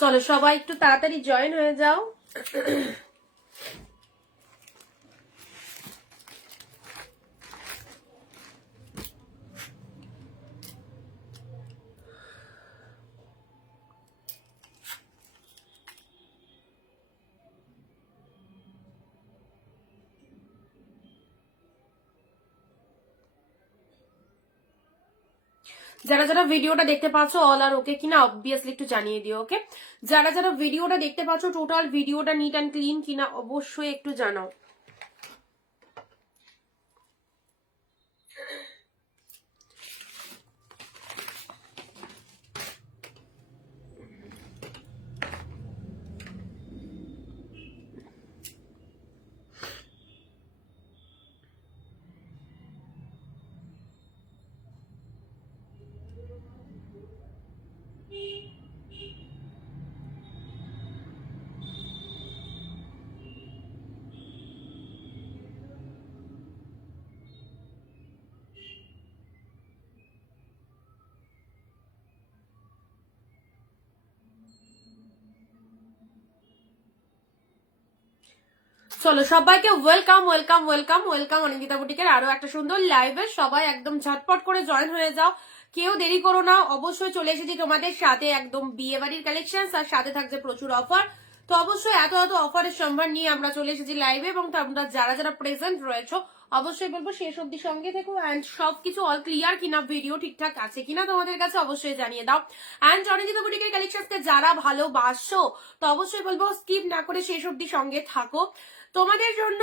চলো সবাই একটু তাড়াতাড়ি জয়েন হয়ে যাও। যারা যারা ভিডিওটা দেখতে পাচ্ছ অল আর ওকে কিনা অবভিয়াসলি একটু জানিয়ে দিও। ওকে, যারা যারা ভিডিওটা দেখতে পাচ্ছ টোটাল ভিডিওটা নিট অ্যান্ড ক্লিন কিনা অবশ্যই একটু জানাও। চলো সবাইকে welcome welcome welcome welcome Anindita বুটিকের আরো একটা সুন্দর লাইভে। সবাই একদম ঝটপট করে জয়েন হয়ে যাও, কেউ দেরি করো না। অবশ্যই চলে এসেছি তোমাদের সাথে একদম বিয়ে বাড়ির কালেকশন, আর সাথে থাকছে প্রচুর অফার। তো অবশ্যই এত এত অফারের সম্ভার নিয়ে আমরা চলে এসেছি লাইভে, এবং তোমরা যারা যারা প্রেজেন্ট রয়েছো অবশ্যই বলবো শেষ অব্দি সঙ্গে থেকো। অ্যান্ড সবকিছু অল ক্লিয়ার কিনা, ভিডিও ঠিকঠাক আছে কিনা তোমাদের কাছে অবশ্যই জানিয়ে দাও। অ্যান্ড অনিন্দিতা বুটিকের কালেকশনকে যারা ভালোবাসো তো অবশ্যই বলবো স্কিপ না করে শেষ অব্দি সঙ্গে থাকো। তোমাদের জন্য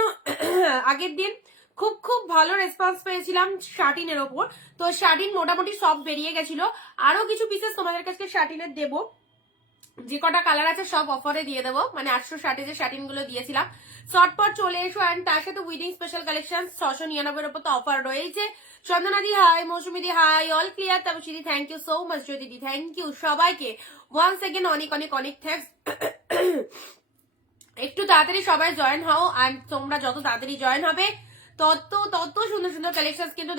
আগের দিন খুব খুব ভালো রেসপন্স পেয়েছিলাম শার্টিনের ওপর। তো শার্টিন মোটামুটি সব বেরিয়ে গেছিল, আরো কিছু পিসেস তোমাদের কাছে শার্টিনের দেবো। যে কটা কালার আছে সব অফারে দিয়ে দেবো, মানে 860 যে শার্টিন গুলো দিয়েছিলাম চটপট চলে এসো। অ্যান্ড তার সাথে উইডিং স্পেশাল কালেকশন 699 উপর তো অফার রয়েছে। চন্দনাদি হাই, মৌসুমিদি হাই, অল ক্লিয়ার। তাপসিদি থ্যাংক ইউ সো মাচ, জ্যোতিদি থ্যাংক ইউ, সবাইকে ওয়ান্স এগেন অনেক অনেক অনেক থ্যাংকস। একটু তাড়াতাড়ি সবাই জয়েন হও, আর তোমরা যত তাড়াতাড়ি জয়েন হবে তত তত সুন্দর সুন্দর কালেকশন কিন্তু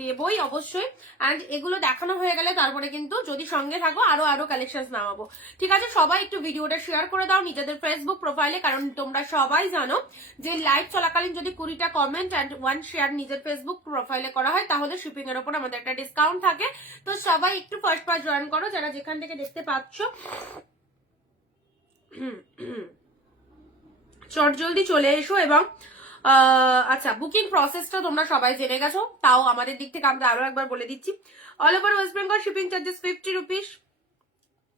দেবই অবশ্যই। অ্যান্ড এগুলো দেখানো হয়ে গেলে তারপরে কিন্তু যদি সঙ্গে থাকো আরো আরো কালেকশন নামাবো। ঠিক আছে, সবাই একটু ভিডিওটা শেয়ার করে দাও নিজেদের ফেসবুক প্রোফাইলে, কারণ তোমরা সবাই জানো যে লাইভ চলাকালীন যদি 20টা কমেন্ট অ্যান্ড 1 শেয়ার নিজের ফেসবুক প্রোফাইলে করা হয় তাহলে শিপিং এর উপর আমাদের একটা ডিসকাউন্ট থাকে। তো সবাই একটু ফার্স্ট পার্ট জয়েন করো যারা যেখান থেকে দেখতে পাচ্ছ। চট জলদি চলে এসো। এবং আচ্ছা, বুকিং প্রসেসটা তোমরা সবাই জেনে গেছো, তাও আমাদের দিক থেকে আমরা আরো একবার বলে দিচ্ছি। All over West Bengal shipping charges 50 rupees.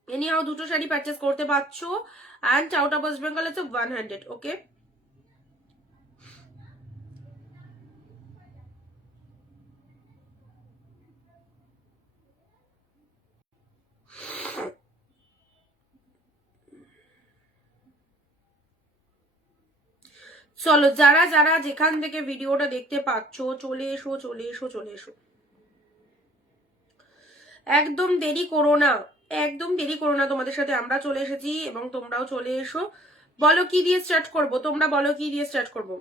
Anyhow দুটো শাড়ি পারচেস করতে পারছো। And out of West Bengal হচ্ছে 100। ওকে, চলো যারা যারা যেখান থেকে ভিডিওটা দেখতে পাচ্ছ চলে এসো চলে এসো চলে এসো, একদম দেরি করো না, একদম দেরি করো না। তোমাদের সাথে আমরা চলে এসেছি এবং তোমরাও চলে এসো। বলো কি দিয়ে স্টার্ট করবো, তোমরা বলো কি দিয়ে স্টার্ট করবো।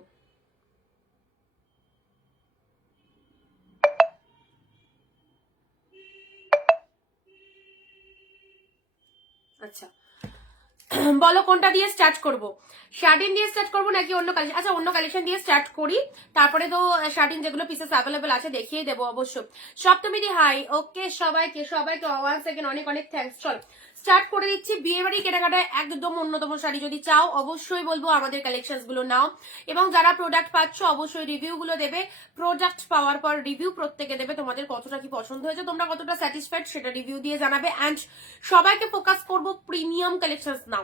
আচ্ছা বলো কোনটা দিয়ে স্টার্ট করবো, শার্টিন দিয়ে স্টার্ট করবো নাকি অন্য কালেকশন? আচ্ছা অন্য কালেকশন দিয়ে স্টার্ট করি, তারপরে তো শার্টিন যেগুলো পিসেস অ্যাভেলেবেল আছে দেখিয়ে দেবো অবশ্য। সপ্তমী দি হাই, ওকে সবাইকে সবাইকে ওয়ান সেকেন্ড অনেক অনেক থ্যাংকস। চল স্টার্ট করে দিচ্ছি। বিয়ে বাড়ি কেনাকাটায় একদম অন্যতম শাড়ি যদি চাও অবশ্যই বলবো আমাদের কালেকশন গুলো নাও, এবং যারা প্রোডাক্ট পাচ্ছ অবশ্যই রিভিউ গুলো দেবে। প্রোডাক্ট পাওয়ার পর রিভিউ প্রত্যেকে দেবে, তোমাদের কতটা কি পছন্দ হয়েছে, তোমরা কতটা স্যাটিসফাইড সেটা রিভিউ দিয়ে জানাবে। অ্যান্ড সবাইকে ফোকাস করবো প্রিমিয়াম কালেকশন নাও।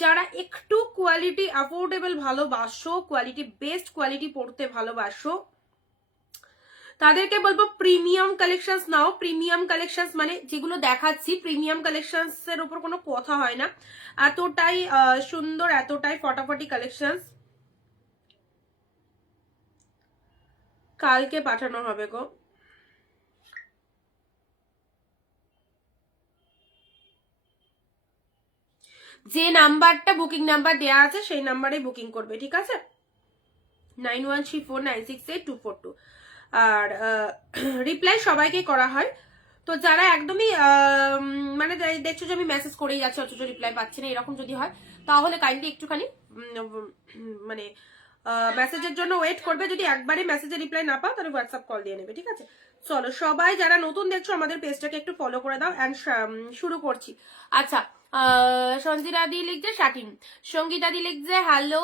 যারা একটু কোয়ালিটি অ্যাফোর্ডেবল ভালোবাসো, কোয়ালিটি বেস্ট কোয়ালিটি পড়তে ভালোবাসো, তাদেরকে বলবো প্রিমিয়াম কালেকশনস নাও। প্রিমিয়াম কালেকশনস মানে যেগুলো দেখাচ্ছি প্রিমিয়াম কালেকশনস এর উপর কোনো কথা হয় না, এতটাই সুন্দর এতটাই ফটাফটি কালেকশনস। কালকে পাঠানো হবে গো। যে নাম্বারটা বুকিং নাম্বার দেওয়া আছে সেই নাম্বারে বুকিং করবে, ঠিক আছে? 9134968242। আর রিপ্লাই সবাইকে করা হয়, তো যারা একদমই মানে দেখছো যে আমি মেসেজ করেই যাচ্ছি অথচ রিপ্লাই পাচ্ছি না, এরকম যদি হয় তাহলে কাইন্ডলি একটুখানি মানে মেসেজের জন্য ওয়েট করবে। যদি একবারে মেসেজে রিপ্লাই না পাও তাহলে হোয়াটসঅ্যাপ কল দিয়ে নেবে, ঠিক আছে? চলো সবাই যারা নতুন দেখছো আমাদের পেজটাকে একটু ফলো করে দাও অ্যান্ড শুরু করছি। আচ্ছা, সঞ্জিতা দি লিখছে শাটিন, সঙ্গীতা দি লিখছে হ্যালো,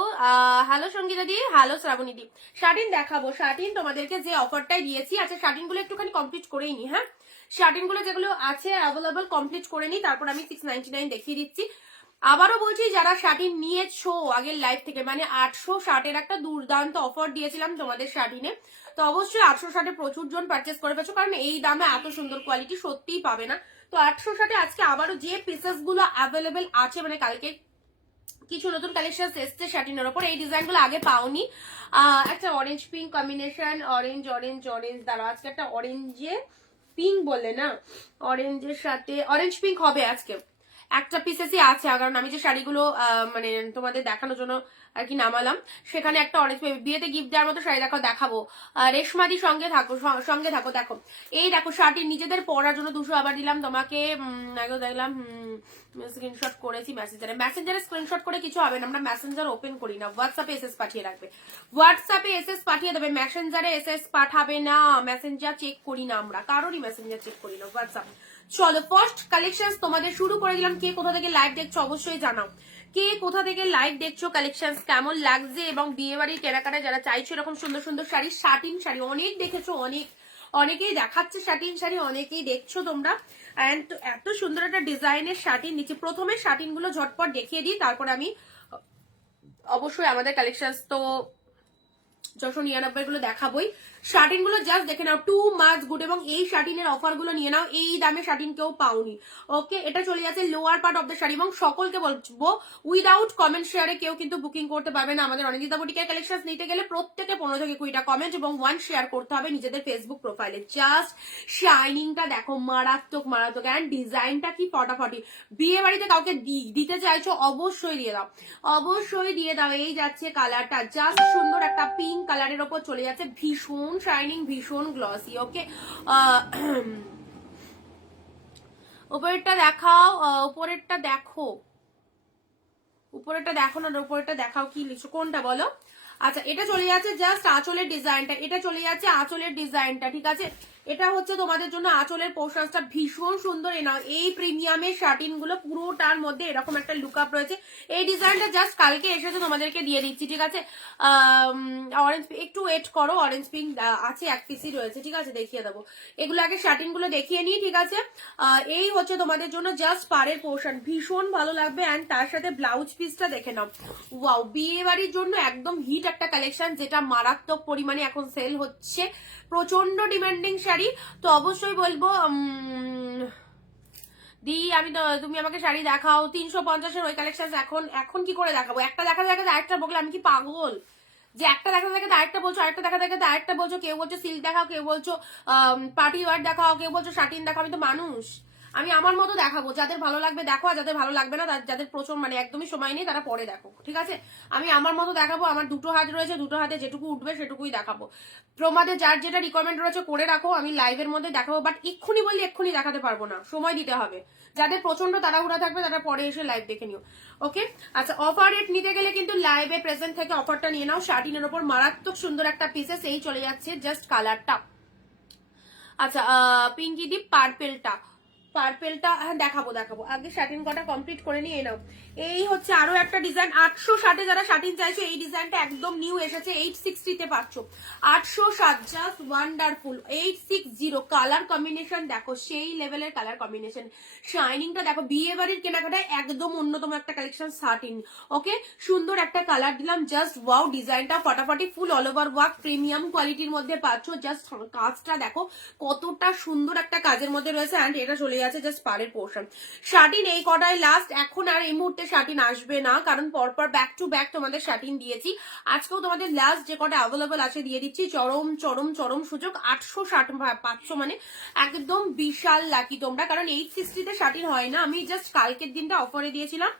হ্যালো সঙ্গীতা দি, হ্যালো শ্রাবণী দি। শাটিন দেখাবো, শাটিন তোমাদেরকে যে অফারটাই দিয়েছি, আচ্ছা শাটিন গুলো একটুখানি কমপ্লিট করেই নি, হ্যাঁ শাটিন গুলো যেগুলো আছে অ্যাভেলেবল কমপ্লিট করে নি, তারপর আমি 699 দেখিয়ে দিচ্ছি। আবারও বলছি যারা শাটিন নিয়েছো আগের লাইভ থেকে, মানে 860 একটা দুর্দান্ত অফার দিয়েছিলাম তোমাদের শাটিনে, তো অবশ্যই 860 প্রচুর জন পারচেস করে পেয়েছো, কারণ এই দামে এত সুন্দর কোয়ালিটি সত্যিই পাবে না। তো 860 আজকে আবারও যে পিসেস গুলো অ্যাভেলেবেল আছে, মানে কালকে কিছু নতুন কালেকশন এসছে শাটিনের ওপর, এই ডিজাইন গুলো আগে পাওনি। একটা orange pink combination, orange orange orange, দাঁড়া আজকে একটা অরেঞ্জে পিঙ্ক বললে না, অরেঞ্জের সাথে অরেঞ্জ পিঙ্ক হবে আজকে, একটা পিসেসই আছে, কারণ আমি যে শাড়িগুলো মানে তোমাদের দেখানোর জন্য আর কি নামালাম, সেখানে একটা অরেঞ্জ বিয়েতে গিফট দেওয়ার মতো শাড়ি দেখো। রেশমাদি সঙ্গে থাকো। দেখো এই দেখো শাড়ি নিজেদের পরার জন্য 200 আবার দিলাম তোমাকে, আগে দেখলাম স্ক্রিনশট করেছি মেসেঞ্জারে স্ক্রিনশট করে কিছু হবে না, আমরা মেসেঞ্জার ওপেন করি না, হোয়াটসঅ্যাপে এসএস পাঠিয়ে রাখবে, হোয়াটসঅ্যাপে এসএস পাঠিয়ে দেবে, মেসেঞ্জারে এসএস পাঠাবে না, মেসেঞ্জার চেক করি না আমরা, কারোরই মেসেঞ্জার চেক করি না, হোয়াটসঅ্যাপ। চলো ফার্স্ট কালেকশন তোমাদের শুরু করে দিলাম। কে কোথা থেকে লাইভ দেখছো অবশ্যই জানাও, কে কোথা থেকে লাইভ দেখছো, কালেকশন কেমন লাগছে, এবং বিয়ে বাড়ির কেনাকাটা যারা চাইছো এরকম সুন্দর সুন্দর শাড়ি, শাটিন শাড়ি অনেক দেখেছো, অনেকেই দেখাচ্ছে শাটিন শাড়ি, অনেকেই দেখছো তোমরা, এন্ড এত সুন্দর একটা ডিজাইনের শাটিন নিচে। প্রথমে শাটিন গুলো ঝটপট দেখিয়ে দিই, তারপরে আমি অবশ্যই আমাদের কালেকশন তো 699 গুলো দেখাবোই। শার্টিন গুলো জাস্ট দেখে নাও, টু মাচ গুড, এবং এই শার্টিনের অফার গুলো নিয়ে নাও, এই দামে শার্টিন কেউ পাওনি। ওকে, এটা চলে যাচ্ছে lower part of the sari, এবং সকলকে বলবো উইদাউট কমেন্ট শেয়ারে কেউ কিন্তু বুকিং করতে পারবে না। আমাদের অনিন্দিতা বুটিকের কালেকশন নিতে গেলে প্রত্যেকে 15 থেকে 20টা কমেন্ট এবং 1 শেয়ার করতে হবে নিজেদের ফেসবুক প্রোফাইলে। জাস্ট শাইনিংটা দেখো, মারাত্মক মারাত্মক, অ্যান্ড ডিজাইনটা কি ফটাফটি। বিয়ে বাড়িতে কাউকে দিতে চাইছো অবশ্যই দিয়ে দাও, অবশ্যই দিয়ে দাও। এই যাচ্ছে কালারটা, জাস্ট সুন্দর একটা পিঙ্ক কালারের ওপর চলে যাচ্ছে, ভীষণ শাইনিং, ভীষণ গ্লসি। ওকে, উপরেরটা দেখাও, উপরেরটা দেখো, উপরেরটা দেখো না, উপরেরটা দেখাও, কি লিখছো কোনটা বলো। আচ্ছা, এটা চলে যাচ্ছে জাস্ট আঁচলের ডিজাইনটা, এটা চলে যাচ্ছে আঁচলের ডিজাইনটা, ঠিক আছে? এটা হচ্ছে তোমাদের জন্য আঁচলের পোর্শনটা ভীষণ সুন্দর। এই প্রিমিয়ামের শার্টিন গুলো পুরোটার মধ্যে এরকম একটা লুক আপ রয়েছে। এই ডিজাইনটা জাস্ট কালকে এসেছে, তোমাদেরকে দিয়ে দিচ্ছি, ঠিক আছে? অরেঞ্জ, একটু ওয়েট করো, অরেঞ্জ পিঙ্ক আছে, এক পিসই রয়েছে, ঠিক আছে? দেখিয়ে দেবো, এগুলো আগে শার্টিন গুলো দেখিয়ে নিই, ঠিক আছে? এই হচ্ছে তোমাদের জন্য জাস্ট পাড়ের পোর্শন, ভীষণ ভালো লাগবে। অ্যান্ড তার সাথে ব্লাউজ পিসটা দেখে নাও, ওয়াও, বিয়ে বাড়ির জন্য একদম হিট একটা কালেকশন, যেটা মারাত্মক পরিমাণে এখন সেল হচ্ছে, প্রচন্ড ডিমান্ডিং শাড়ি। তো অবশ্যই বলবো দি, আমি তো, তুমি আমাকে শাড়ি দেখাও 350-এর ওই কালেকশন এখন কি করে দেখাবো? একটা দেখা আরেকটা বললে আমি কি পাগল যে একটা দেখা আরেকটা বলছো, আরেকটা দেখা আরেকটা বলছো? কেউ বলছো সিল্ক দেখাও, কেউ বলছো পার্টি ওয়ার দেখাও, কেউ বলছো শাটিন দেখাও। আমি তো মানুষ, আমি আমার মতো দেখাবো, যাদের ভালো লাগবে দেখো, আর যাদের ভালো লাগবে না, যাদের প্রচুর মানে একদমই সময় নেই তারা পরে দেখো, ঠিক আছে? আমি আমার মতো দেখাবো, আমার দুটো হাত রয়েছে, দুটো হাতে যেটুকু উঠবে সেটুকুই দেখাবো। তোমাদের যার যেটা রিকমেন্ড রয়েছে করে রাখো, আমি লাইভের মধ্যে দেখাবো, বাট এক্ষুনি বললে এক্ষুনি দেখাতে পারবো না, সময় দিতে হবে। যাদের প্রচন্ড তাড়াহুড়া থাকবে তারা পরে এসে লাইভ দেখে নিও, ওকে? আচ্ছা, অফার রেট নিতে গেলে কিন্তু লাইভে প্রেজেন্ট থেকে অফারটা নিয়ে নাও। শার্টিনের ওপর মারাত্মক সুন্দর একটা পিসেস, এই চলে যাচ্ছে জাস্ট কালারটা। আচ্ছা, পিঙ্কি ডিপ পার্পেলটা, হ্যাঁ দেখাবো আগে শার্টিন কটা কমপ্লিট করে নিয়ে নাও। এই হচ্ছে আরো একটা ডিজাইন, 860 যারা শার্টিন চাইছো, এই ডিজাইনটা একদম নিউ এসেছে, 860-তে পাচ্ছ। 860 জাস্ট ওয়ান্ডারফুল, 860। কালার কম্বিনেশন দেখো, সেই লেভেলের কালার কম্বিনেশন, শাইনিংটা দেখো, বিয়ে বাড়ির কেনাকাটায় একদম অন্যতম একটা কালেকশন শার্টিন। ওকে, সুন্দর একটা কালার দিলাম, জাস্ট ওয়াও, ডিজাইনটা ফটাফটি, full all over work, premium কোয়ালিটির মধ্যে পাচ্ছ। জাস্ট কাজটা দেখো কতটা সুন্দর একটা কাজের মধ্যে রয়েছে। অ্যান্ড এটা চলে যাচ্ছে জাস্ট পাড়ের পোর্শন। শাটিন এই কটাই লাস্ট, এখন আর এই মুহূর্তে শাটিন আসবে না, কারণ পরপর ব্যাক টু ব্যাক তোমাদের শাটিন দিয়েছি। আজকেও তোমাদের লাস্ট যে কটা অ্যাভেলেবল আছে দিয়ে দিচ্ছি। চরম চরম চরম সুযোগ, 860 পাচ্ছ, মানে একদম বিশাল লাকি তোমরা, কারণ 860 তে শাটিন হয় না। আমি জাস্ট কালকের দিনটা অফারে দিয়েছিলাম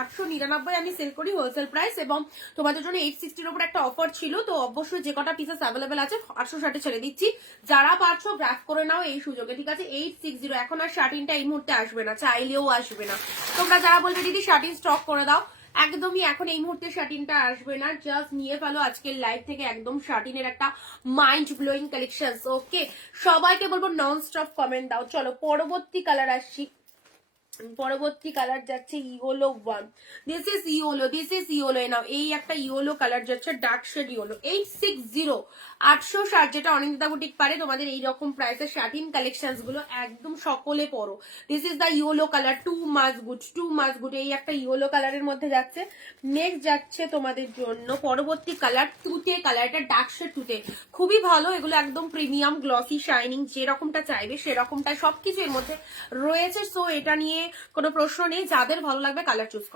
899 আমি সেল করি হোলসেল প্রাইস, এবং তোমাদের জন্য 860 উপর একটা অফার ছিল। তো অবশ্যই যে কটা পিসেস অ্যাভেলেবল আছে 860 ছেড়ে দিচ্ছি, যারা পারছো গ্রাফ করে নাও এই সুযোগে, ঠিক আছে। 860, এখন আর শাটিনটা এই মুহূর্তে আসবে না, চাইলেও আসবে না। তোমরা যারা বলবে দিদি শাটিন স্টক করে দাও, একদমই এখন এই মুহূর্তে শাটিনটা আসবে না, জাস্ট নিয়ে ফেলো আজকের লাইভ থেকে একদম শাটিনের একটা মাইন্ড ব্লোয়িং কালেকশন। ওকে, সবাইকে বলবো নন স্টপ কমেন্ট দাও। চলো পরবর্তী কালার আসছি, পরবর্তী কালার যাচ্ছে yellow one. This is yellow now. এই একটা ইয়েলো কালার যাচ্ছে, ডার্ক শেড ইয়েলো। 860, 860, যেটা অনিন্দিতা বুটিক পারে তোমাদের এইরকম প্রাইসের শাটিন কালেকশন গুলো একদম সকলে পরো। This is the yellow colour, too much good. এই একটা ইয়েলো কালারের মধ্যে যাচ্ছে। নেক্সট যাচ্ছে তোমাদের জন্য পরবর্তী কালার তুতে কালার, এটা ডার্ক শেড তুতে, খুবই ভালো। এগুলো একদম প্রিমিয়াম গ্লসি শাইনিং, যেরকমটা চাইবে সেরকমটা সবকিছু এর মধ্যে রয়েছে। সো এটা নিয়ে কোনো প্রশ্ন নেই, যাদের ভালো লাগবে কালার চুজ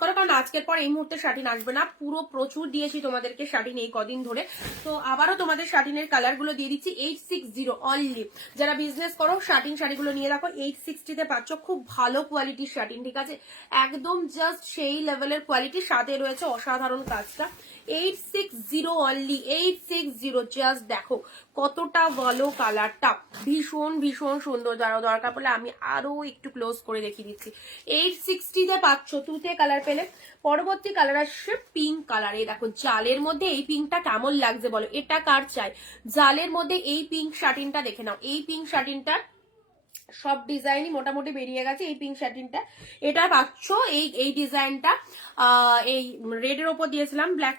করো, কারণ আজকের পর এই মুহূর্তে শাটিন আসবে না। পুরো প্রচুর দিয়েছি তোমাদেরকে শাটিন এই কদিন ধরে, তো আবারও তোমাদের শাটিনের কালার গুলো দিয়ে দিচ্ছি। 860 অনলি। যারা বিজনেস করো শাটিন শাড়িগুলো নিয়ে রাখো, 860 তে পাচ্ছ খুব ভালো কোয়ালিটির শাটিন, ঠিক আছে, একদম জাস্ট সেই লেভেলের কোয়ালিটি, সাথে রয়েছে অসাধারণ কাজটা। 860 অনলি, 860। জাস্ট দেখো কতটা ভালো কালারটা, ভীষণ ভীষণ সুন্দর। যারা দরকার পড়লে আমি আরো একটু ক্লোজ করে দেখিয়ে দিচ্ছি। 860 তে পাচ্ছ তুতে কালার পেলে। পরবর্তী কালার আসছে পিঙ্ক কালার। এই দেখো জালের মধ্যে এই পিঙ্কটা কেমন লাগছে বলো, এটা কার চাই? জালের মধ্যে এই পিঙ্ক শাটিনটা দেখে নাও। এই পিঙ্ক শাটিনটা সব ডিজাইনই মোটামুটি বেরিয়ে গেছে। এই পিঙ্ক শাটিনটা এটা পাচ্ছ, এই ডিজাইনটা এই রেডের ওপর দিয়েছিলাম, ব্ল্যাক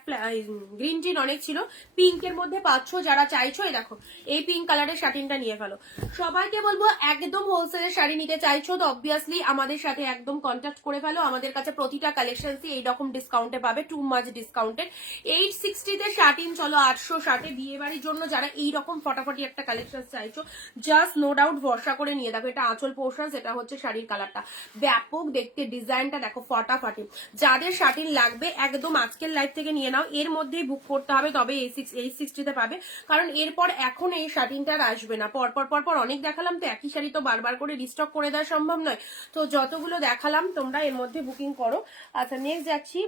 গ্রিন টিন অনেক ছিল, পিঙ্কের মধ্যে পাচ্ছ। যারা চাইছো এই দেখো এই পিঙ্ক কালারের শাটিনটা নিয়ে ফেলো। সবাইকে বলবো একদম হোলসেলের শাড়ি নিতে চাইছো তো অবভিয়াসলি আমাদের সাথে একদম কন্ট্যাক্ট করে ফেলো। আমাদের কাছে প্রতিটা কালেকশনসই এইরকম ডিসকাউন্টে পাবে, টু মাচ ডিসকাউন্টেড। 860 তে শাটিন, চলো 860 বিয়ে বাড়ির জন্য যারা এইরকম ফটাফটি একটা কালেকশন চাইছো, জাস্ট নো ডাউট ভরসা করে নিয়ে দেখো। এটা আঁচল পোর্শন, এটা হচ্ছে শাড়ির কালারটা, ব্যাপক দেখতে, ডিজাইনটা দেখো ফটাফাটি। যাদের শাটিন লাগবে একদম আজকের লাইভ থেকে নিয়ে নাও, এর মধ্যেই বুক করতে হবে, তবে 860 তে পাবে। কারণ এরপর এখন এই শাটিনটা আর আসবে না। পরপর অনেক দেখালাম, তো একই শাড়ি তো বারবার করে রিস্টক করে দেওয়া সম্ভব নয়, তো যতগুলো দেখালাম তোমরা এর মধ্যে বুকিং করো। আচ্ছা নেক্সট যাচ্ছি,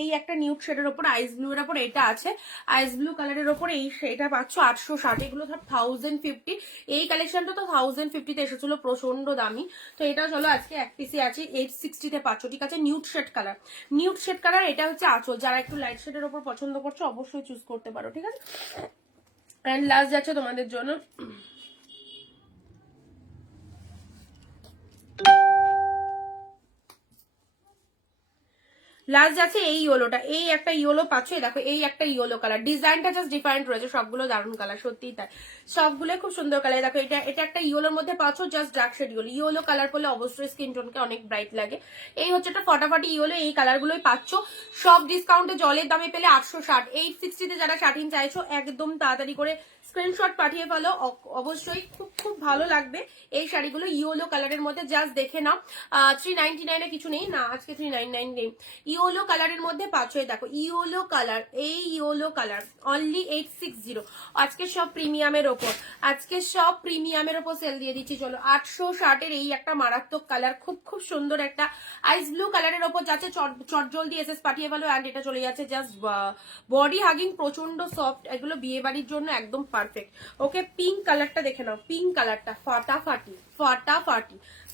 এই একটা নিউড শেডের ওপর আইস ব্লু এর ওপর এটা আছে, আইস ব্লু কালারের ওপর এটা পাচ্ছ 860। এগুলো ধর 1050। এই কালেকশনটা তো 1050 তে এসেছিল, প্রচন্ড দামি। তো এটা চলো আজকে এক পিসি আছে, 860 তে পাচ্ছ, ঠিক আছে। নিউড শেড কালার, এটা হচ্ছে আঁচল। যারা একটু লাইট শেডের ওপর পছন্দ করছো অবশ্যই চুজ করতে পারো, ঠিক আছে। এন্ড লাস্ট যাচ্ছে তোমাদের জন্য লাস্ট যাচ্ছে এই ইয়েলোটা। এই একটা ইয়েলো পাচ্ছ, দেখো এই একটা ইয়েলো কালার, ডিজাইনটা জাস্ট ডিফারেন্ট রয়েছে, সবগুলো দারুণ কালার, সত্যিই তাই, সবগুলো খুব সুন্দর কালার। দেখো এটা একটা ইয়েলোর মধ্যে পাচ্ছ, just dark shade yellow colour করলে অবশ্যই স্কিন টোনকে অনেক ব্রাইট লাগে। এই হচ্ছে একটা ফটাফটি ইয়েলো, এই কালারগুলোই পাচ্ছ সব ডিসকাউন্টে, জলের দামে পেলে 860। 860 তে যারা শাটিন চাইছো একদম তাড়াতাড়ি করে স্ক্রিনশট পাঠিয়ে ফেলো, অবশ্যই খুব খুব ভালো লাগবে এই শাড়িগুলো। ইয়েলো কালারের মধ্যে জাস্ট দেখে নাও, 399 এ কিছু নেই না, আজকে 399 নেই। ইয়েলো কালারের মধ্যে পাচ্ছ, দেখো ইয়েলো কালার, এই ইয়েলো কালার অনলি 860। আজকে সব প্রিমিয়ামের ওপর সেল দিয়ে দিচ্ছি। চলো 860 এর এই একটা মারাত্মক কালার, খুব খুব সুন্দর একটা আইস ব্লু কালারের ওপর যাচ্ছে। চট জলদি এসএস পাঠিয়ে ফেলো। অ্যান্ড এটা চলে যাচ্ছে জাস্ট বডি হাগিং, প্রচন্ড সফট, এগুলো বিয়ে বাড়ির জন্য একদম পারফেক্ট। ওকে, পিঙ্ক কালারটা দেখে নাও, পিঙ্ক কালারটা ফাটাফাটি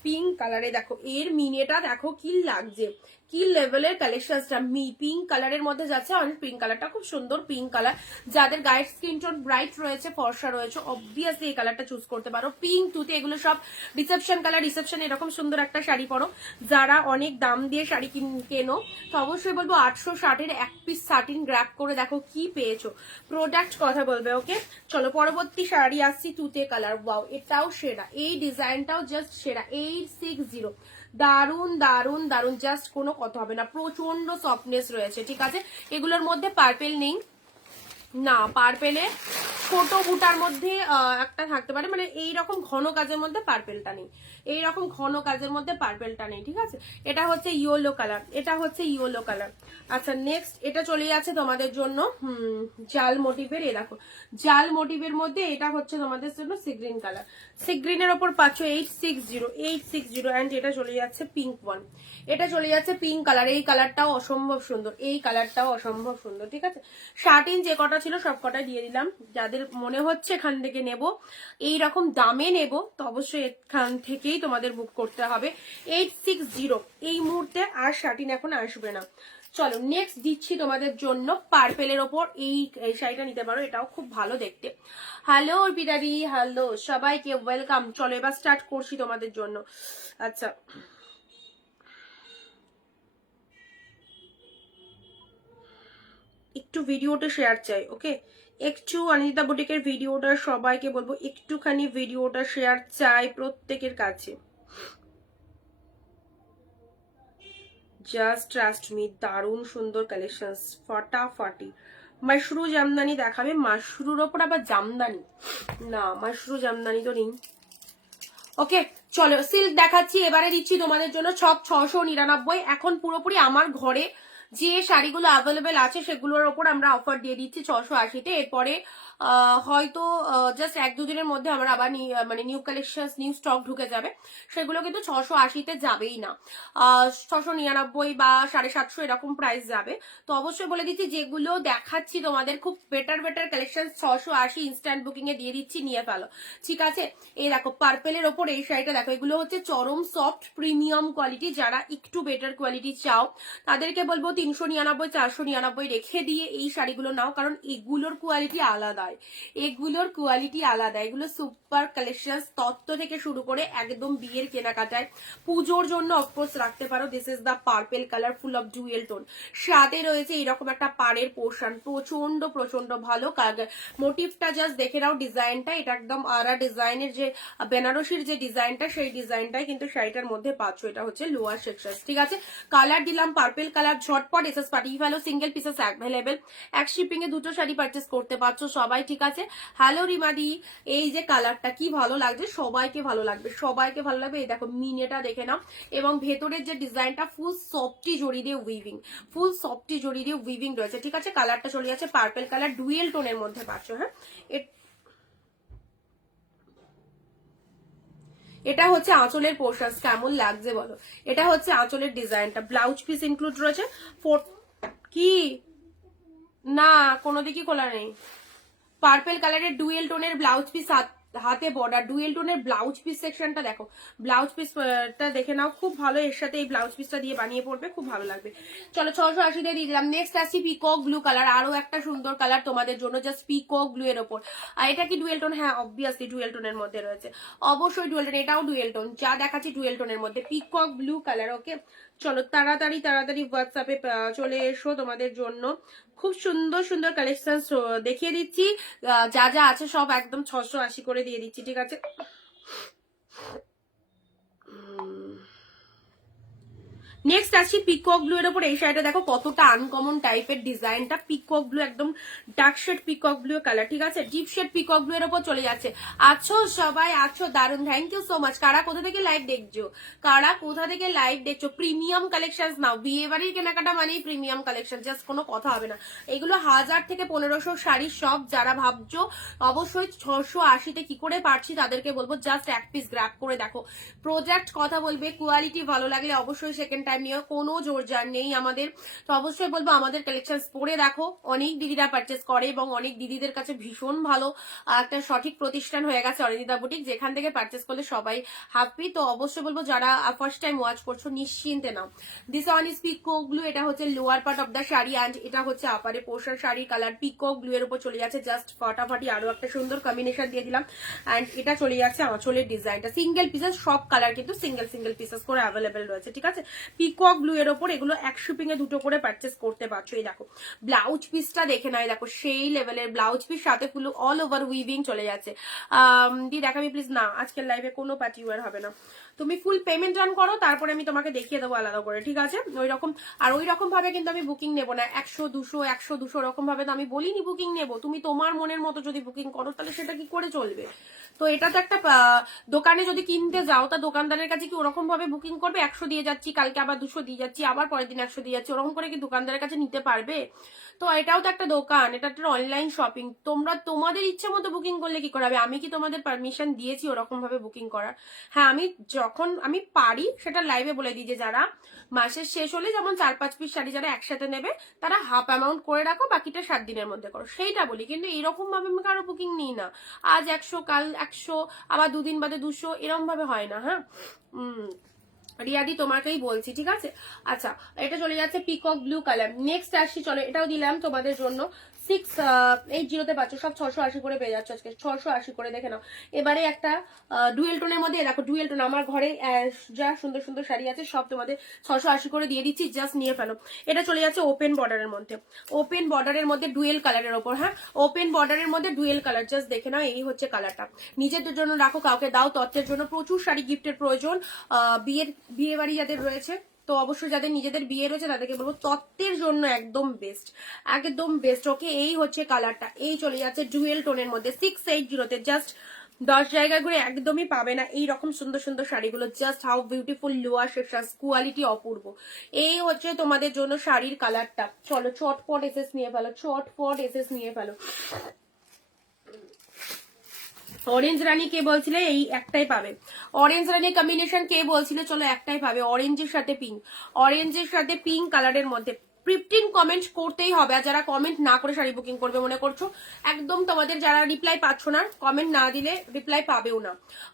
পিঙ্ক কালারে দেখো, এর মিনেটা দেখো কি লাগছে, কি লেভেলের কালেকশনটা। পিঙ্ক কালারের মধ্যে যাচ্ছে, অনেক পিঙ্ক কালারটা খুব সুন্দর পিঙ্ক কালার। যাদের গায়ের স্কিন টোন ব্রাইট রয়েছে, ফর্সা রয়েছে, অবভিয়াসলি এই কালারটা চুজ করতে পারো। পিঙ্ক তুতে এগুলো সব রিসেপশন কালার, রিসেপশন এরকম সুন্দর একটা শাড়ি পরো। যারা অনেক দাম দিয়ে শাড়ি কেনো তো অবশ্যই বলবো 860 এর এক পিস শাটিন গ্র্যাব করে দেখো কি পেয়েছো, প্রোডাক্ট কথা বলবে। ওকে চলো পরবর্তী শাড়ি আসছি, তুতে কালার। ওয়াও, এটাও সেরা, এই ডিজাইনটাও জাস্ট সেরা। 860, দারুন দারুন দারুন, জাস্ট কোনো কথা হবে না, প্রচন্ড সফটনেস রয়েছে, ঠিক আছে। এগুলোর মধ্যে পার্পেল নেই না, পার্পেলে ছোট বুটার মধ্যে একটা থাকতে পারে, মানে এইরকম ঘন কাজের মধ্যে পার্পেলটা নেই, এইরকম ঘন কাজের মধ্যে পার্পেলটা নেই, ঠিক আছে। এটা হচ্ছে ইয়েলো কালার, এটা হচ্ছে ইয়েলো কালার। আচ্ছা নেক্সট এটা চলে যাচ্ছে তোমাদের জন্য জাল মোটিভের, এ দেখো জাল মোটিভের মধ্যে এটা হচ্ছে তোমাদের জন্য সি গ্রিন কালার। সি গ্রিনের ওপর পাচ্ছ 860 অ্যান্ড এটা চলে যাচ্ছে পিঙ্ক ওয়ান, এটা চলে যাচ্ছে পিঙ্ক কালার। এই কালারটাও অসম্ভব সুন্দর, এই কালারটাও অসম্ভব সুন্দর, ঠিক আছে। শার্টিন যে কটা ছিল সব কটা দিয়ে দিলাম। যাদের মনে হচ্ছে এখান থেকে নেব, এইরকম দামে নেব, তো অবশ্যই এখান থেকেই তোমাদের বুক করতে হবে। 860 এই মুহূর্তে আর শার্টিন এখন আসবে না। চলো নেক্সট দিচ্ছি তোমাদের জন্য পার্পেলের ওপর এই শাড়িটা নিতে পারো, এটাও খুব ভালো দেখতে। হ্যালো অর্পিতাদি, হ্যালো সবাইকে ওয়েলকাম। চলো এবার স্টার্ট করছি তোমাদের জন্য। আচ্ছা একটু ভিডিওটা শেয়ার চাই, ওকে একটু অনিতা বুটিকের ভিডিওটা সবাইকে বলবো একটুখানি ভিডিওটা শেয়ার চাই প্রত্যেকের কাছে। জাস্ট ট্রাস্ট মি, দারুণ সুন্দর কালেকশনস, ফাটাফাটি। মাশরু জামদানি দেখাবে, মাশরুর ওপর আবার জামদানি, না মাশরু জামদানি তো নেই। ওকে চলো সিল্ক দেখাচ্ছি, এবারে দিচ্ছি তোমাদের জন্য সব 699। এখন পুরোপুরি আমার ঘরে যে শাড়িগুলো অ্যাভেলেবেল আছে সেগুলোর ওপর আমরা অফার দিয়ে দিচ্ছি 680-তে। এরপরে হয়তো জাস্ট 1-2 দিনের মধ্যে আমরা আবার মানে নিউ কালেকশন নিউ স্টক ঢুকে যাবে, সেগুলো কিন্তু 680-তে যাবেই না, 699 বা 750 এরকম প্রাইস যাবে। তো অবশ্যই বলে দিচ্ছি যেগুলো দেখাচ্ছি তোমাদের খুব বেটার কালেকশন 680 ইনস্ট্যান্ট বুকিং এ দিয়ে দিচ্ছি, নিয়ে ফেলো, ঠিক আছে। এই দেখো পার্পেলের ওপর এই শাড়িটা দেখো, এগুলো হচ্ছে চরম সফট প্রিমিয়াম কোয়ালিটি। যারা একটু বেটার কোয়ালিটি চাও তাদেরকে বলবো 399 499 রেখে দিয়ে এই শাড়িগুলো নাও, কারণ এগুলোর কোয়ালিটি আলাদা, এগুলোর কোয়ালিটি আলাদা। এগুলো সুপার কালেকশন, তত্ত্ব থেকে শুরু করে একদম বিয়ের কেনাকাটায় পুজোর জন্য অফকোর্স রাখতে পারো। This is the purple colour full of dual tone, সাথে রয়েছে এরকম একটা পাড়ের পোর্শন, প্রচন্ড প্রচন্ড ভালো। মোটিভটা জাস্ট দেখে নাও, ডিজাইনটা এটা একদম আরা ডিজাইনের যে বেনারসির যে ডিজাইনটা সেই ডিজাইনটাই কিন্তু শাড়িটার মধ্যে পাচ্ছ। এটা হচ্ছে লোয়ার সেকশন, ঠিক আছে। কালার দিলাম পার্পেল কালার, ঝটপট এসএস পাঠিয়ে ফেলো, সিঙ্গেল পিসেস অ্যাভেলেবেল, এক শিপিং এ 2টো শাড়ি পারচেস করতে পারছো সবাই, ঠিক আছে। হ্যালো রিমাদি, এই যে কালারটা কি ভালো লাগছে, সবাইকে ভালো লাগবে, সবাইকে ভালো লাগবে। এই দেখো মিনেটা দেখে নাও, এবং ভেতরের যে ডিজাইনটা ফুল সফটি জড়ি দিয়ে উইভিং, ফুল সফটি জড়ি দিয়ে উইভিং রয়েছে, ঠিক আছে। কালারটা চলে যাচ্ছে পার্পেল কালার, ডুয়েল টোনের মধ্যে পাচ্ছ। হ্যাঁ এটা হচ্ছে আঁচলের পোর্শন, কেমন লাগছে বলো। এটা হচ্ছে আঁচলের ডিজাইনটা, ব্লাউজ পিস ইনক্লুড রয়েছে। কি না কোনো দিকই খোলা নেই। পার্পেল কালারের ডুয়েল টোনের ব্লাউজ পিস, হাতে বর্ডার, ডুয়েল টোনের ব্লাউজ পিস সেকশনটা দেখো, ব্লাউজ পিসটা দেখে নাও, খুব ভালো। এর সাথে এই ব্লাউজ পিসটা দিয়ে বানিয়ে পড়বে, খুব ভালো লাগবে। চলো 680 দিয়ে দিলাম। নেক্সট আসছি পিকক ব্লু কালার, আরো একটা সুন্দর কালার তোমাদের জন্য, জাস্ট পিকক ব্লু এর ওপর। আর এটা কি ডুয়েল টোন? হ্যাঁ অবভিয়াসলি ডুয়েল টোনের মধ্যে রয়েছে, অবশ্যই ডুয়েল টোন, এটাও ডুয়েল টোন, যা দেখাচ্ছি ডুয়েল টোনের মধ্যে, পিকক ব্লু কালার। ওকে চলো তাড়াতাড়ি তাড়াতাড়ি হোয়াটসঅ্যাপে চলে এসো, তোমাদের জন্য খুব সুন্দর সুন্দর কালেকশন দেখিয়ে দিচ্ছি। যা যা আছে সব একদম 680 করে দিয়ে দিচ্ছি, ঠিক আছে। নেক্সট আসছি পিকক ব্লু এর উপর এই শাড়িটা দেখো, কতটা আনকমন টাইপের ডিজাইনটা, পিকক ব্লু একদম dark shade peacock blue colour, ঠিক আছে। ডিপ শেড পিকক ব্লু এর উপর চলে যাচ্ছে। আছো সবাই, আছো দারুন, থ্যাংক ইউ সো মাচ। কারা কোথা থেকে লাইভ দেখছো, কারা কোথা থেকে লাইভ দেখছো, প্রিমিয়াম কালেকশন নাও। বিয়ে বাড়ির কেনাকাটা মানেই প্রিমিয়াম কালেকশন, জাস্ট কোনো কথা হবে না। এগুলো 1000 থেকে 1500 শাড়ির সব। যারা ভাবছো অবশ্যই 680-তে কি করে পারছি তাদেরকে বলবো জাস্ট এক পিস গ্র্যাব করে দেখো, প্রোডাক্ট কথা বলবে, কোয়ালিটি ভালো লাগলে অবশ্যই সেকেন্ড টাইম নিয়ে, কোনো জোর জার নেই আমাদের। তো অবশ্যই বলবো আমাদের কালেকশন পরে দেখো, অনেক দিদিরা পারচেস করে এবং অনেক দিদিদের কাছে ভীষণ ভালো একটা সঠিক প্রতিষ্ঠান হয়ে গেছে অনিতা বুটিক, যেখান থেকে পারচেস করলে সবাই হ্যাপি। তো অবশ্যই বলবো যারা ফার্স্ট টাইম ওয়াচ করছো নিশ্চিন্তে নাও। This one is peacock blue, এটা হচ্ছে lower part of the sari and এটা হচ্ছে আপারে পোর্শন। শাড়ির কালার পিকক ব্লু এর উপর চলে যাচ্ছে, জাস্ট ফাটাফাটি আরো একটা সুন্দর কম্বিনেশন দিয়ে দিলাম। অ্যান্ড এটা চলে যাচ্ছে আঁচলের ডিজাইনটা, সিঙ্গেল পিসেস, সব কালার কিন্তু সিঙ্গেল সিঙ্গেল পিসেস করে অ্যাভেলেবেল রয়েছে, ঠিক আছে। পিকক ব্লু এর ওপর এগুলো এক শিপিং এ 2টো করে পারচেস করতে পারছো। এই দেখো ব্লাউজ পিসটা দেখে নাই, দেখো সেই লেভেলের ব্লাউজ পিস, সাথে ফুল অল ওভার উইভিং চলে যাচ্ছে। দি দেখাবি প্লিজ, না আজকের লাইভে কোনো পার্টি ওয়ার হবে না। তুমি ফুল পেমেন্ট রান করো, তারপরে আমি তোমাকে দেখিয়ে দেবো আলাদা করে, ঠিক আছে? ওই রকম আর ওই রকম ভাবে কিন্তু আমি বুকিং নেবো না, 100 200 ওরকম ভাবে তো আমি বলিনি বুকিং নেবো। তুমি তোমার মনের মতো যদি বুকিং করো তাহলে সেটা কি করে চলবে? তো এটা তো একটা দোকানে যদি কিনতে যাও তা দোকানদারের কাছে কি ওরকম ভাবে বুকিং করবে 100 দিয়ে যাচ্ছি, কালকে আবার 200 দিয়ে যাচ্ছি, আবার পরের দিন 100 দিয়ে যাচ্ছি, ওরকম করে কি দোকানদারের কাছে নিতে পারবে? তো এটাও তো একটা দোকান, এটা একটা অনলাইন শপিং, তোমরা তোমাদের ইচ্ছে মতো বুকিং করলে কি করে হবে? আমি কি তোমাদের পারমিশন দিয়েছি ওরকম ভাবে বুকিং করার? হ্যাঁ, আমি যখন আমি পারি সেটা লাইভে বলে দিই যে যারা মাসের শেষ হলে যেমন 4-5 পিস শাড়ি যারা একসাথে নেবে তারা হাফ অ্যামাউন্ট করে রাখো, বাকিটা 7 দিনের মধ্যে করো, সেইটা বলি। কিন্তু এরকম ভাবে আমি কারো বুকিং নিই না, আজ 100 কাল 100 আবার 2 দিন বাদে 200, এরকম ভাবে হয় না। হ্যাঁ, রিয়াদি তোমাকেই বলছি, ঠিক আছে? আচ্ছা, এটা চলে যাচ্ছে পিকক ব্লু কালার। নেক্সট আসছি, চলো এটাও দিলাম তোমাদের জন্য 680 পাচ্ছ, সব 680 করে পেয়ে যাচ্ছ আজকে, 680 করে, দেখে নাও। এবারে একটা ডুয়েল টোনের মধ্যে, দেখো ডুয়েল টোন, আমার ঘরে যা সুন্দর সুন্দর শাড়ি আছে সব তোমাদের 680 করে দিয়ে দিচ্ছি, জাস্ট নিয়ে ফেলো। এটা চলে যাচ্ছে ওপেন বর্ডারের মধ্যে, ওপেন বর্ডারের মধ্যে ডুয়েল কালারের ওপর। হ্যাঁ, ওপেন বর্ডারের মধ্যে ডুয়েল কালার, জাস্ট দেখে নাও, এই হচ্ছে কালারটা। নিজেদের জন্য রাখো, কাউকে দাও, তত্ত্বের জন্য প্রচুর শাড়ি গিফটের প্রয়োজন। বিয়ে বাড়ি যাদের রয়েছে, তো অবশ্যই যাদের নিজেদের বিয়ে রয়েছে তাদেরকে বলবো তত্ত্বের জন্য একদম বেস্ট, একদম বেস্ট। ওকে, এই হচ্ছে কালারটা, এই চলে যাচ্ছে ডুয়েল টোনের মধ্যে 680-তে, জাস্ট 10 জায়গা ঘুরে একদমই পাবে না এই রকম সুন্দর সুন্দর শাড়িগুলো। জাস্ট হাউ বিউটিফুল, লোয়ার শেরশাস, কোয়ালিটি অপূর্ব। এই হচ্ছে তোমাদের জন্য শাড়ির কালারটা। চলো চটপট এসএস নিয়ে ফেলো, চটপট এসএস নিয়ে ফেলো। অরেঞ্জ রানী কে বলছিলে? এই একটাই পাবে। অরেঞ্জ রানী কম্বিনেশন কে বলছিলে? চলো একটাই পাবে, অরেঞ্জের সাথে পিঙ্ক, অরেঞ্জের সাথে পিঙ্ক কালারের মধ্যে। 15 কমেন্ট করতেই হবে, আর যারা কমেন্ট না করে শাড়ি বুকিং করবে মনে করছো, একদম তোমাদের যারা রিপ্লাই পাচ্ছ না, কমেন্ট না দিলে রিপ্লাই পাবেও না।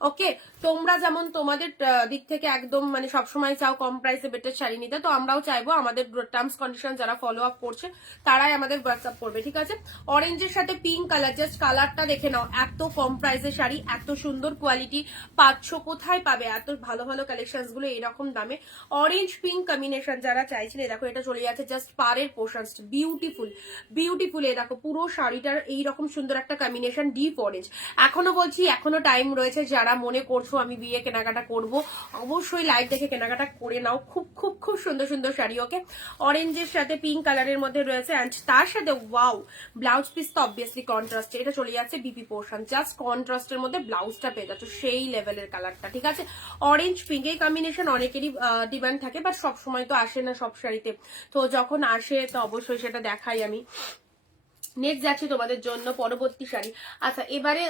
ওকে, তোমরা যেমন তোমাদের দিক থেকে একদম মানে সবসময় চাও কম প্রাইসে বেটার শাড়ি নিতে, তো আমরাও চাইবো আমাদের টার্মস কন্ডিশন যারা ফলো আপ করছে তারাই আমাদের হোয়াটসঅ্যাপ করবে, ঠিক আছে? অরেঞ্জের সাথে পিঙ্ক কালার, জাস্ট কালারটা দেখে নাও, এত কম প্রাইসের শাড়ি, এত সুন্দর কোয়ালিটি পাচ্ছ, কোথায় পাবে এত ভালো ভালো কালেকশন গুলো এরকম দামে? অরেঞ্জ পিঙ্ক কম্বিনেশন যারা চাইছিলে, দেখো এটা চলে যাচ্ছে জাস্ট পারের পোর্শন, বিউটিফুল বিউটিফুল। এই দেখো পুরো শাড়িটার এইরকম সুন্দর একটা কম্বিনেশন, ডিপ অরেঞ্জ। এখনো বলছি, এখনো টাইম রয়েছে, যারা মনে করছো আমি বিয়ে কেনাকাটা করব, অবশ্যই লাইভ দেখে কেনাকাটা করে নাও, খুব খুব খুব সুন্দর সুন্দর শাড়ি। ওকে, অরেঞ্জের সাথে পিঙ্ক কালারের মধ্যে রয়েছে, অ্যান্ড তার সাথে ওয়াও ব্লাউজ পিস তো অবভিয়াসলি কন্ট্রাস্ট, এটা চলে যাচ্ছে বিপি পোর্শন, জাস্ট কন্ট্রাস্টের মধ্যে ব্লাউজটা পেয়ে যাচ্ছ, সেই লেভেলের কালারটা, ঠিক আছে? অরেঞ্জ পিঙ্ক এই কম্বিনেশন অনেকেরই ডিমান্ড থাকে, বাট সবসময় তো আসে না সব শাড়িতে, তো যখন আসে তো অবশ্যই সেটা দেখাই আমি। নেক্সট যাচ্ছি তোমাদের জন্য পরবর্তী শাড়ি। আচ্ছা, এবারে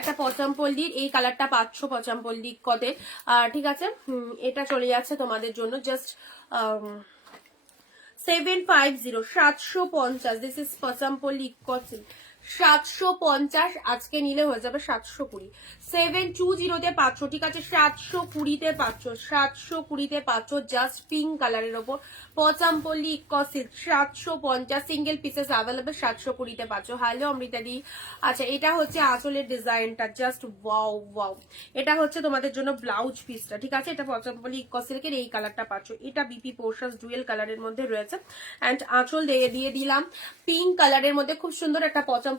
একটা পচামপল্লির এই কালারটা পাচ্ছ, পচামপল্লি কদের, ঠিক আছে? এটা চলে যাচ্ছে তোমাদের জন্য জাস্ট 750, 750। দিস ইজ পচামপল্লি কটন, 750 আজকে নিলে হয়ে যাবে 720। 720-তে পাচ্ছ, ঠিক আছে? 720-তে পাচ্ছ, 720-তে পাচ্ছ, জাস্ট পিঙ্ক কালারের ওপর পচামপল্লি কসিল, 750 সিঙ্গেল পিসেস অ্যাভেলেবল, 720-তে পাচ্ছ। হ্যালো অমৃতা দি। আচ্ছা, এটা হচ্ছে আঁচলের ডিজাইনটা, জাস্ট ওয়াও ওয়াও। এটা হচ্ছে তোমাদের জন্য ব্লাউজ পিসটা, ঠিক আছে? এটা পচামপল্লি সিল্কের এই কালারটা পাচ্ছ, এটা বিপি পোর্শন ডুয়েল কালারের মধ্যে রয়েছে, অ্যান্ড আঁচল দিয়ে দিলাম পিঙ্ক কালারের মধ্যে, খুব সুন্দর একটা পচামপল্লি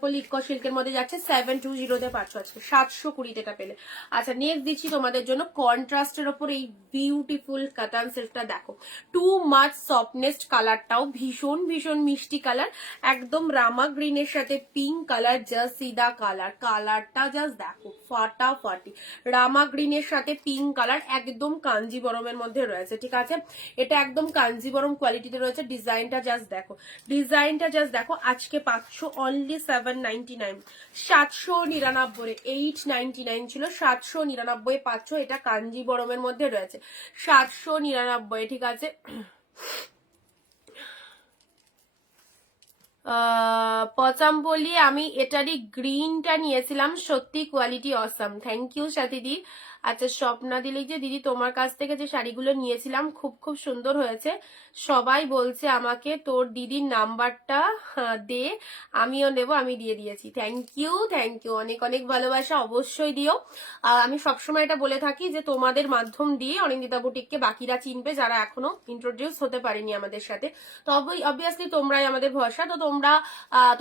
সিল্কের মধ্যে যাচ্ছে, 720-তে পাচ্ছ আজকে, 720-টা পেলে। আচ্ছা, নেক্সট দিচ্ছি তোমাদের জন্য কন্ট্রাস্টের ওপর এই বিউটিফুল কাতান সিল্কটা, দেখো টু মাচ সফটনেস, কালারটাও ভীষণ ভীষণ মিষ্টি কালার, একদম রামা গ্রিনের সাথে পিঙ্ক কালার, জাস্ট সিদা কালার, কালারটা জাস্ট দেখো ফাটাফাটি, রামা গ্রিনের সাথে পিঙ্ক কালার, একদম কাঞ্জিবরমের মধ্যে রয়েছে, ঠিক আছে? এটা একদম কাঞ্জিবরম কোয়ালিটিতে রয়েছে। ডিজাইনটা জাস্ট দেখো, ডিজাইনটা জাস্ট দেখো। আজকে পাচ্ছ অনলি 799, 799, 899 ছিল, 799 পাচ্ছ। এটা কাঞ্জিবরমের মধ্যে রয়েছে, 799, ঠিক আছে? পচামপল্লি আমি এটারই গ্রিনটা নিয়েছিলাম, সত্যি কোয়ালিটি অসাম, থ্যাংক ইউ সাথীদি। আচ্ছা, স্বপ্না দিলি যে দিদি তোমার কাছ থেকে যে শাড়িগুলো নিয়েছিলাম খুব খুব সুন্দর হয়েছে, সবাই বলছে আমাকে তোর দিদির নাম্বারটা দে, আমিও নেব, আমি দিয়ে দিয়েছি। থ্যাংক ইউ, অনেক অনেক ভালোবাসা, অবশ্যই দিও। আমি সবসময় এটা বলে থাকি যে তোমাদের মাধ্যম দিয়ে অনিন্দিতা বুটিককে বাকিরা চিনবে যারা এখনো ইন্ট্রোডিউস হতে পারেনি আমাদের সাথে। তো অবভিয়াসলি তোমরাই আমাদের ভরসা, তো তোমরা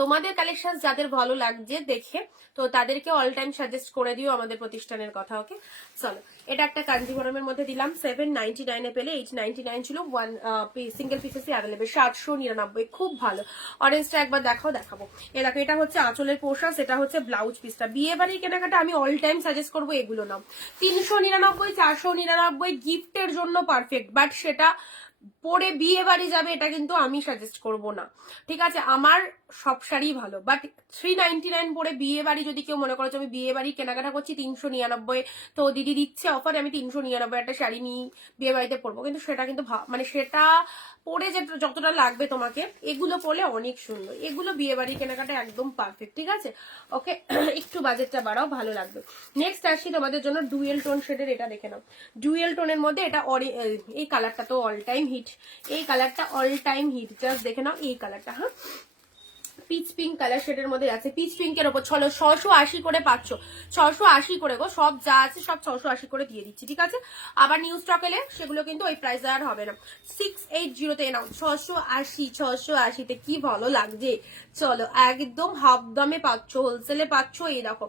তোমাদের কালেকশন যাদের ভালো লাগছে দেখে, তো তাদেরকে অল টাইম সাজেস্ট করে দিও আমাদের প্রতিষ্ঠানের কথা। ওকে, চলো এটা একটা কাঞ্জিভরমের মধ্যে দিলাম 799 পেলে, 899 ছিল, ওয়ান সিঙ্গেল পিসেসই অ্যাভেলেবেল, 799, খুব ভালো। অরেঞ্জটা একবার দেখাবো। এ দেখো এটা হচ্ছে আঁচলের পোর্শন, এটা হচ্ছে ব্লাউজ পিসটা। বিয়ে বাড়ির কেনাকাটা আমি অল টাইম সাজেস্ট করবো এগুলো নাও। 399, 499 গিফটের জন্য পারফেক্ট, বাট সেটা পরে বিয়ে বাড়ি যাবে এটা কিন্তু আমি সাজেস্ট করব না, ঠিক আছে? আমার সব শাড়ি ভালো, বাট 399 পরে বিয়ে বাড়ি যদি কেউ মনে করছো আমি বিয়ে বাড়ি কেনাকাটা করছি 399, তো দিদি দিচ্ছে অফারে আমি 399 একটা শাড়ি নিই বিয়ে বাড়িতে পরবো, কিন্তু সেটা কিন্তু মানে সেটা পরে যে যতটা লাগবে তোমাকে, এগুলো পরলে অনেক সুন্দর, এগুলো বিয়ে বাড়ি কেনাকাটা একদম পারফেক্ট, ঠিক আছে? ওকে, একটু বাজেটটা বাড়াও, ভালো লাগবে। নেক্সট আসছি তোমাদের জন্য ডুয়েল টোন শেডের, এটা দেখে নাও। ডুয়েল টোনের মধ্যে এটা এই কালারটা তো অল টাইম হিট, এই কালারটা অল টাইম হিট, জাস্ট দেখে নাও এই কালারটা। হ্যাঁ, পিচ পিঙ্ক কালার শেডের মধ্যে আছে, পিচ পিঙ্কের ওপর 680 করে পাচ্ছ, 680 করে গো, সব যা আছে সব 680 করে দিয়ে দিচ্ছি, ঠিক আছে? আবার নিউ স্টক এলে সেগুলো কিন্তু ওই প্রাইস আর হবে না। 680 তে নাও, 680 তে কি ভালো লাগছে। চলো একদম হাফ দামে পাচ্ছ, হোলসেলে পাচ্ছ। এই দেখো,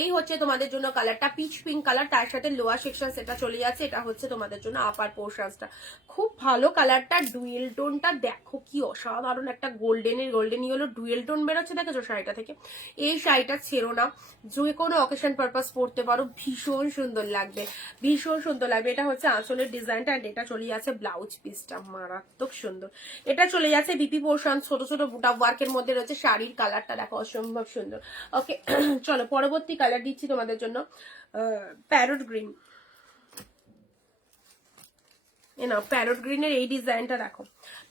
এই হচ্ছে তোমাদের জন্য কালারটা পিচ পিঙ্ক কালার, তার সাথে লোয়ার সেকশন সেটা চলে যাচ্ছে, এটা হচ্ছে তোমাদের জন্য আপার পোর্শনসটা। খুব ভালো কালারটা, ডুয়েল টোনটা দেখো কি অসাধারণ একটা গোল্ডেন ইয়েলো ডুয়েল টোন বেরোচ্ছে, দেখেছো শাড়িটা থেকে? এই শাড়িটা ছেড়ো না, যে কোনো অকেশন পারপাস পরতে পারো, ভীষণ সুন্দর লাগবে, ভীষণ সুন্দর লাগবে। এটা হচ্ছে আঁচলের ডিজাইনটা, আর এটা চলে যাচ্ছে ব্লাউজ পিসটা, মারাত্মক সুন্দর। এটা চলে যাচ্ছে বিপি পোর্শন, ছোট ছোট বুটা ওয়ার্কের মধ্যে রয়েছে, শাড়ির কালারটা দেখো অসম্ভব সুন্দর। ওকে, চলো পরবর্তী কালার দিচ্ছি তোমাদের জন্য, প্যারট গ্রিন। না, প্যারট গ্রিনের এই ডিজাইনটা দেখো,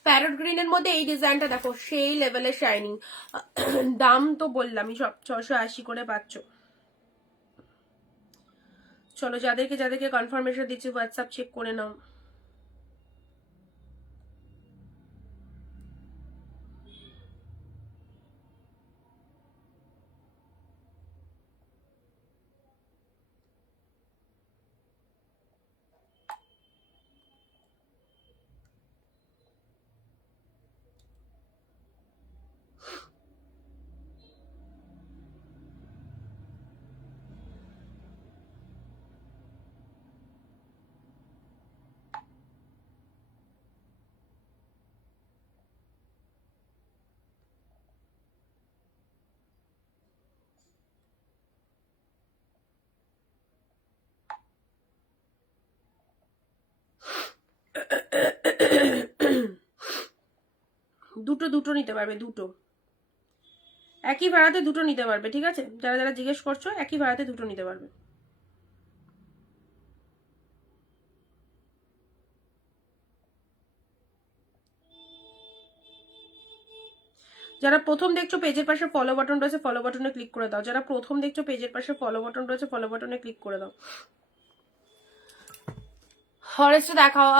প্যারট গ্রিনের মধ্যে এই ডিজাইনটা দেখো, সেই লেভেলের শাইনিং। দাম তো বললামই, সব 680 করে পাচ্ছ। চলো যাদেরকে যাদেরকে কনফার্মেশন দিচ্ছি হোয়াটসঅ্যাপ চেক করে নাও। দুটো দুটো নিতে পারবে, দুটো একই ভাড়াতে দুটো নিতে পারবে, ঠিক আছে? যারা যারা জিজ্ঞেস করছো একই ভাড়াতে দুটো নিতে পারবে। যারা প্রথম দেখছো পেজের পাশে ফলো বাটন রয়েছে, ফলো বাটনে ক্লিক করে দাও। যারা প্রথম দেখছো পেজের পাশে ফলো বাটন রয়েছে, ফলো বাটনে ক্লিক করে দাও। ফরেস্টে দেখাও,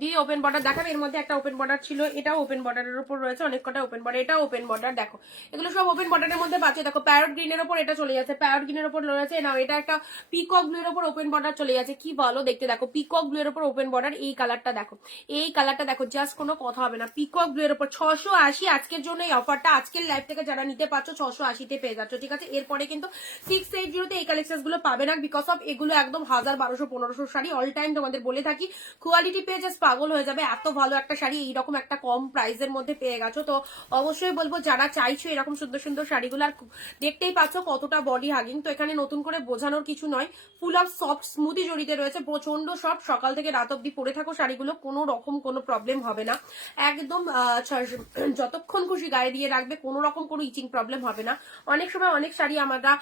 দিয়ে ওপেন বর্ডার দেখাবে। এর মধ্যে একটা ওপেন বর্ডার ছিল, এটাও ওপেন বর্ডারের উপর রয়েছে, অনেক কটা ওপেন বর্ডার, এটাও ওপেন বর্ডার। দেখো এগুলো সব ওপেন বর্ডারের মধ্যে পাচ্ছে। দেখো প্যারট গ্রিনের উপর এটা চলে যাচ্ছে, প্যারট গ্রিনের উপর রয়েছে। না, এটা একটা পিকক ব্লু এর উপর ওপেন বর্ডার চলে যাচ্ছে, কি ভালো দেখতে। দেখো পিকক ব্লু এর উপর ওপেন বর্ডার, এই কালারটা দেখো, এই কালারটা দেখো, জাস্ট কোনো কথা হবে না। পিকক ব্লু এর উপর 680 আজকের জন্য এই অফারটা, আজকের লাইভ থেকে যারা নিতে পারছো 680-তে পেয়ে যাচ্ছ, ঠিক আছে? এরপরে কিন্তু 680-তে এই কালেকশন গুলো পাবে না, বিকজ অফ এগুলো একদম 1000, 1200, 1500 শাড়ি অল টাইম তোমাদের বলে থাকি, কোয়ালিটি পেয়ে জাস্ট পাগল হয়ে যাবে। এত ভালো একটা শাড়ি এইরকম একটা কম প্রাইসের মধ্যে পেয়ে গেছো, তো অবশ্যই বলবো যারা চাইছো এরকম সুন্দর সুন্দর শাড়িগুলো। আর দেখতেই পাচ্ছ কতটা বডি হাগিং, তো এখানে নতুন করে বোঝানোর কিছু নয়, ফুল অফ সফট স্মুদি জড়িতে রয়েছে, প্রচন্ড সফট। সকাল থেকে রাত অব্দি পরে থাকো শাড়িগুলো, কোনো রকম কোনো প্রবলেম হবে না, একদম যতক্ষণ খুশি গায়ে দিয়ে রাখবে, কোনো রকম কোনো ইচিং প্রবলেম হবে না। অনেক সময় অনেক শাড়ি আমরা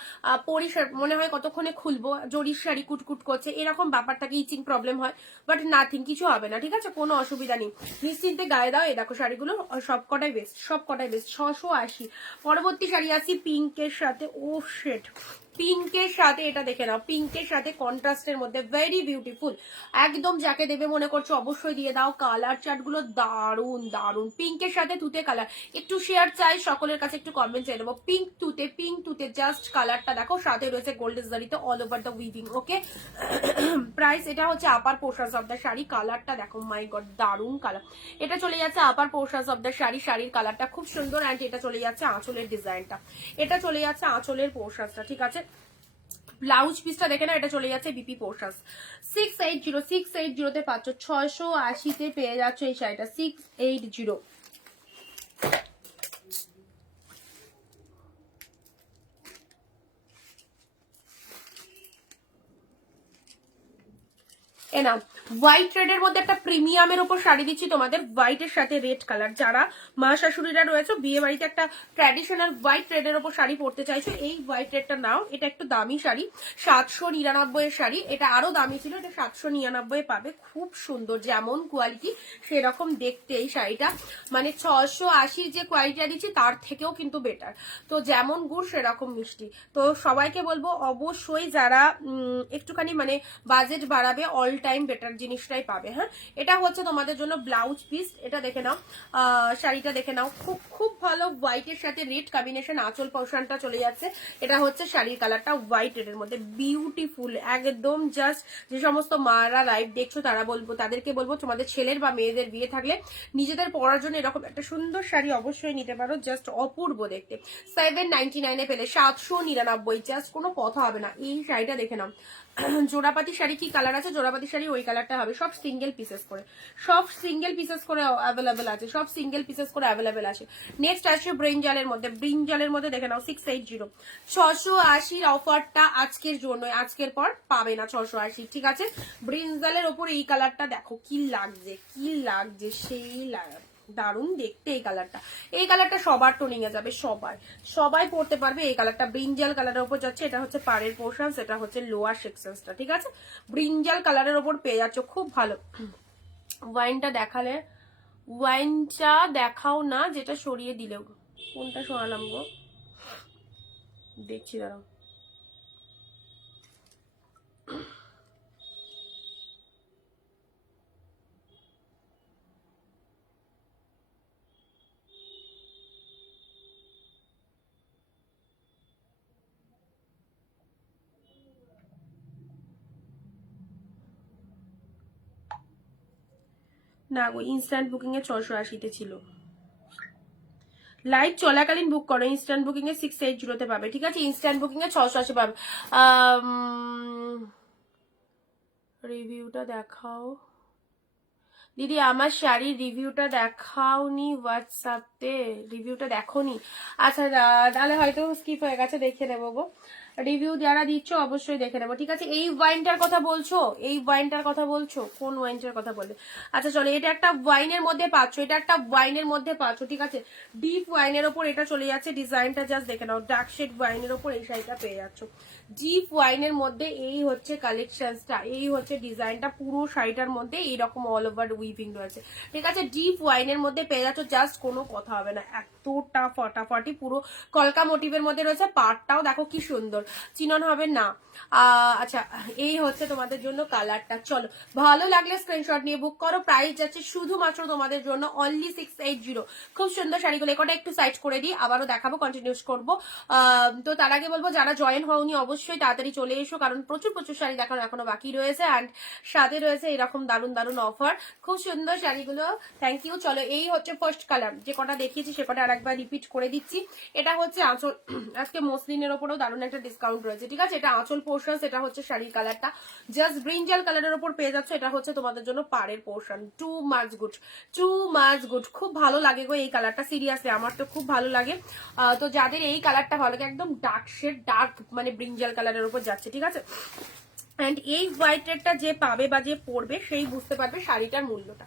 পরি, মনে হয় কতক্ষণে খুলবো, জরির শাড়ি কুটকুট করছে, এরকম ব্যাপারটাকে ইচিং প্রবলেম হয়, বাট নাথিং, কিছু হবে না, ঠিক আছে? কোনো অসুবিধা নেই, নিশ্চিন্তে গায়ে দাও। এই দেখো শাড়িগুলো সবকটাই বেস্ট, সবকটাই বেস্ট, 680। পরবর্তী শাড়ি আসি পিঙ্কের সাথে, ও শেড, পিঙ্কের সাথে এটা দেখে নাও, পিঙ্কের সাথে কন্ট্রাস্টের মধ্যে ভেরি বিউটিফুল, একদম যাকে দেবে মনে করছো অবশ্যই দিয়ে দাও। কালার চার্ট গুলো দারুন দারুন, পিঙ্কের সাথে তুতে কালার, একটু শেয়ার চাই সকলের কাছে, একটু কমেন্ট চাই দেবো। পিঙ্ক তুতে জাস্ট কালারটা দেখো, সাথে রয়েছে গোল্ডেন জারিতে all over the weaving. Okay, price এটা হচ্ছে upper portions of the sari, কালারটা দেখো, মাই গড দারুন কালার। এটা চলে যাচ্ছে upper portions of the sari, শাড়ির কালারটা খুব সুন্দর। অ্যান্ড এটা চলে যাচ্ছে আঁচলের ডিজাইনটা, এটা চলে যাচ্ছে আঁচলের পোর্শনসটা, ঠিক আছে? ব্লাউজ পিসটা দেখে না, এটা চলে যাচ্ছে বিপি পোর্শাস। 680 পাচ্ছ, 680-তে পেয়ে যাচ্ছ এই শাড়িটা, 680। এ নাও হোয়াইট রেডের মধ্যে একটা প্রিমিয়ামের উপর শাড়ি দিচ্ছি তোমাদের, হোয়াইটের সাথে রেড কালার। যারা মা শাশুড়িরা রয়েছে বিয়ে বাড়িতে একটা ট্র্যাডিশনাল হোয়াইট রেডের উপর শাড়ি পরতে চাইছো, এই হোয়াইট রেডটা নাও। এটা একটু দামি শাড়ি, 799 এর শাড়ি। এটা আরো দামি ছিল, এটা 799 পাবে। খুব সুন্দর, যেমন কোয়ালিটি সেরকম দেখতে এই শাড়িটা। মানে 680 যে কোয়ালিটিটা দিচ্ছি তার থেকেও কিন্তু বেটার। তো যেমন গুড় সেরকম মিষ্টি। তো সবাইকে বলবো অবশ্যই যারা একটুখানি মানে বাজেট বাড়াবে, অল টাইম বেটার জিনিসটাই পাবে। হ্যাঁ, এটা হচ্ছে তোমাদের জন্য ব্লাউজ পিস। এটা দেখে নাও, শাড়িটা দেখে নাও, খুব খুব ভালো হোয়াইটের সাথে রেড কম্বিনেশন। আঁচল পোর্শনটা চলে যাচ্ছে, এটা হচ্ছে শাড়ির কালারটা হোয়াইট রেডের মধ্যে, বিউটিফুল একদম। জাস্ট যে সমস্ত মারা লাইভ দেখছো তারা তাদেরকে বলবো তোমাদের ছেলের বা মেয়েদের বিয়ে থাকলে নিজেদের পরার জন্য এরকম একটা সুন্দর শাড়ি অবশ্যই নিতে পারো, জাস্ট অপূর্ব দেখতে। 799 পেলে 799, জাস্ট কোনো কথা হবে না। এই শাড়িটা দেখে নাও, জোড়াপাতি শাড়ি কি কালার আছে, জোড়াপাতি শাড়ি ওই কালারটা হবে। সব সিঙ্গেল পিসেস করে, সব সিঙ্গেল পিসেস করে অ্যাভেলেবেল আছে, সব সিঙ্গেল পিসেস করে অ্যাভেলেবেল আছে। নেক্সট আসছে ব্রিঞ্জালের মধ্যে, ব্রিঞ্জালের মধ্যে দেখে নাও 680, 680 অফারটা আজকের জন্য, আজকের পর পাবে না 680, ঠিক আছে। ব্রিঞ্জালের ওপর এই কালারটা দেখো কি লাগছে, কি লাগছে, সেই দারুণ দেখতে এই কালারটা। এই কালারটা সবার টোনিং এ যাবে, সবাই পড়তে পারবে এই কালারটা। ব্রিঞ্জাল কালারের উপর যাচ্ছে, এটা হচ্ছে পাড়ের পোর্শন, এটা হচ্ছে লোয়ার সেকশনটা, ঠিক আছে। ব্রিঞ্জাল কালারের উপর পেয়ে যাচ্ছ, খুব ভালো। ওয়াইনটা দেখালে, ওয়াইনটা দেখাও না, যেটা সরিয়ে দিলেও। কোনটা সরালাম গো, দেখছি দাঁড়াও। না গো, ইনস্ট্যান্ট বুকিং এ 680-তে ছিল। লাইভ চলাকালীন বুক করো, ইনস্ট্যান্ট বুকিং এ 680-তে পাবে, ঠিক আছে। ইনস্ট্যান্ট বুকিং এ 680 পাবে। রিভিউটা দেখাও দিদি, আমার শাড়ির রিভিউটা দেখাওনি হোয়াটসঅ্যাপে, রিভিউটা দেখোনি? আচ্ছা তাহলে হয়তো স্কিপ হয়ে গেছে, দেখে নেবো গো। রিভিউ যারা দিচ্ছ অবশ্যই দেখে নেবো, ঠিক আছে। এই ওয়াইনটার কথা বলছো, এই ওয়াইনটার কথা বলছো, কোন ওয়াইনটার কথা বললে? আচ্ছা চলো, এটা একটা ওয়াইনের মধ্যে পাচ্ছ, এটা একটা ওয়াইনের মধ্যে পাচ্ছ, ঠিক আছে। ডিপ ওয়াইনের ওপর এটা চলে যাচ্ছে, ডিজাইনটা জাস্ট দেখে নাও। ডার্ক শেড ওয়াইনের ওপর এই শাড়িটা পেয়ে যাচ্ছ, ডিপ ওয়াইনের মধ্যে। এই হচ্ছে কালেকশনসটা, এই হচ্ছে ডিজাইনটা। পুরো শাড়িটার মধ্যে এইরকম অল ওভার উইভিং রয়েছে, ঠিক আছে। ডিপ ওয়াইনের মধ্যে পেয়ে যাচ্ছ, জাস্ট কোনো কথা হবে না, এতটা ফাটাফাটি। পুরো কলকা মোটিভের মধ্যে রয়েছে, পাড়টাও দেখো কি সুন্দর, চিনন হবে না। আচ্ছা, এই হচ্ছে তোমাদের জন্য কালারটা। চলো, ভালো লাগলে স্ক্রিনশট নিয়ে বুক করো। প্রাইস যাচ্ছে শুধুমাত্র তোমাদের জন্য অনলি 680। খুব সুন্দর শাড়িগুলো, একটা একটু সাইড করে দিই, আবারও দেখাবো, কন্টিনিউস করবো। তো তার আগে বলবো যারা জয়েন হওনি অবশ্যই তাড়াতাড়ি চলে এসো, কারণ প্রচুর প্রচুর শাড়ি দেখানো এখনো বাকি রয়েছে। অ্যান্ড সাথে রয়েছে এরকম দারুণ দারুণ অফার, খুব সুন্দর শাড়িগুলো। Thank you. চলো, এই হচ্ছে ফার্স্ট কালার, যে কটা দেখিয়েছি সে কটা আরেকবার রিপিট করে দিচ্ছি। এটা হচ্ছে আঁচল, আজকে মসলিনের ওপরেও দারুণ একটা ডিসকাউন্ট রয়েছে, ঠিক আছে। এটা আঁচল পোর্শন, এটা হচ্ছে শাড়ির কালারটা, জাস্ট ব্রিঞ্জাল কালারের ওপর পেয়ে যাচ্ছে। এটা হচ্ছে তোমাদের জন্য পাড়ের portion. Two much good, two much good. খুব ভালো লাগে গো এই কালারটা, সিরিয়াসলি আমার তো খুব ভালো লাগে। তো যাদের এই কালারটা ভালো লাগে, একদম ডার্ক শেড, ডার্ক মানে ব্রিঞ্জাল কালারের উপর যাচ্ছে, ঠিক আছে। অ্যান্ড এই হোয়াইট রেডটা যে পাবে বা যে পরবে সেই বুঝতে পারবে শাড়িটার মূল্যটা।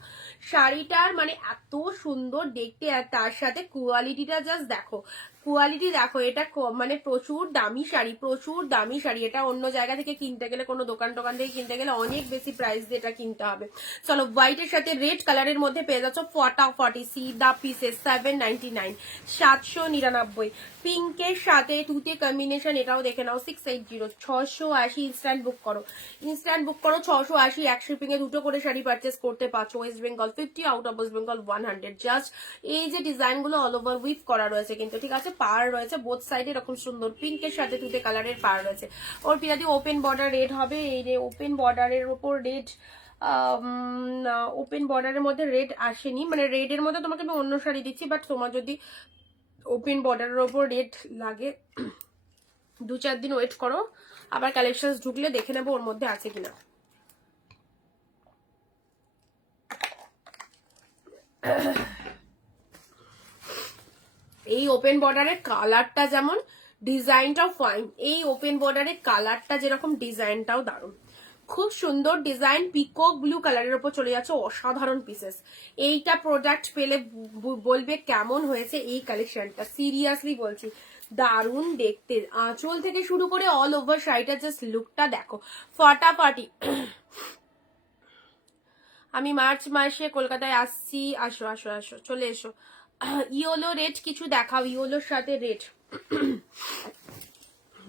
শাড়িটার মানে এত সুন্দর দেখতে, আর তার সাথে কোয়ালিটিটা জাস্ট দেখো, কোয়ালিটি দেখো। এটা মানে প্রচুর দামি শাড়ি, প্রচুর দামি শাড়ি। এটা অন্য জায়গা থেকে কিনতে গেলে, কোনো দোকান টোকান থেকে কিনতে গেলে অনেক বেশি প্রাইস দিয়ে এটা কিনতে হবে। চলো, হোয়াইটের সাথে রেড কালারের মধ্যে পেয়ে যাচ্ছ ফটাফটি সি দা পিসেস 799, 799। পিঙ্কের সাথে তুতে কম্বিনেশন, এটাও দেখে নাও 680, 680। ইনস্ট্যান্ট বুক করো, ইনস্ট্যান্ট বুক করো। 680, 1 শিপিং এ দুটো করে শাড়ি পারচেস করতে পারছো। West Bengal 50, out of West Bengal 100। Just এই যে ডিজাইন গুলো অল ওভার উইভ করা রয়েছে কিন্তু, ঠিক আছে। পার রয়েছে বোথ সাইডে, এরকম সুন্দর পিঙ্কের সাথে তুতে কালারের পার রয়েছে। ওর পিরাদি ওপেন বর্ডার রেড হবে, এই রে ওপেন বর্ডারের ওপর রেড, ওপেন বর্ডারের মধ্যে রেড আসেনি, মানে রেডের মধ্যে তোমাকে আমি অন্য শাড়ি দিচ্ছি, বাট তোমার যদি ওপেন বর্ডারের ওপর রেড লাগে 2-4 দিন ওয়েট করো, আবার কালেকশন ঢুকলে দেখে নেবো ওর মধ্যে আছে কিনা। এই ওপেন বর্ডারের কালারটা যেমন, ডিজাইনটাও ফাইন। এই ওপেন বর্ডারের কালারটা যেরকম, ডিজাইনটাও দারুণ, খুব সুন্দর ডিজাইন। পিকক ব্লু কালারের উপর চলে যাচ্ছে, অসাধারণ পিসেস। এইটা প্রোডাক্ট পেলে বলবে কেমন হয়েছে এই কালেকশনটা, সিরিয়াসলি বলছি দারুণ দেখতে। আঁচল থেকে শুরু করে অল ওভার শাড়িটা জাস্ট লুকটা দেখো, ফাটাফাটি। আমি মার্চ মাসে কলকাতায় আসছি, আসো আসো আসো, চলে এসো। ইয়েলো রেড কিছু দেখাও, ইয়েলোর সাথে রেড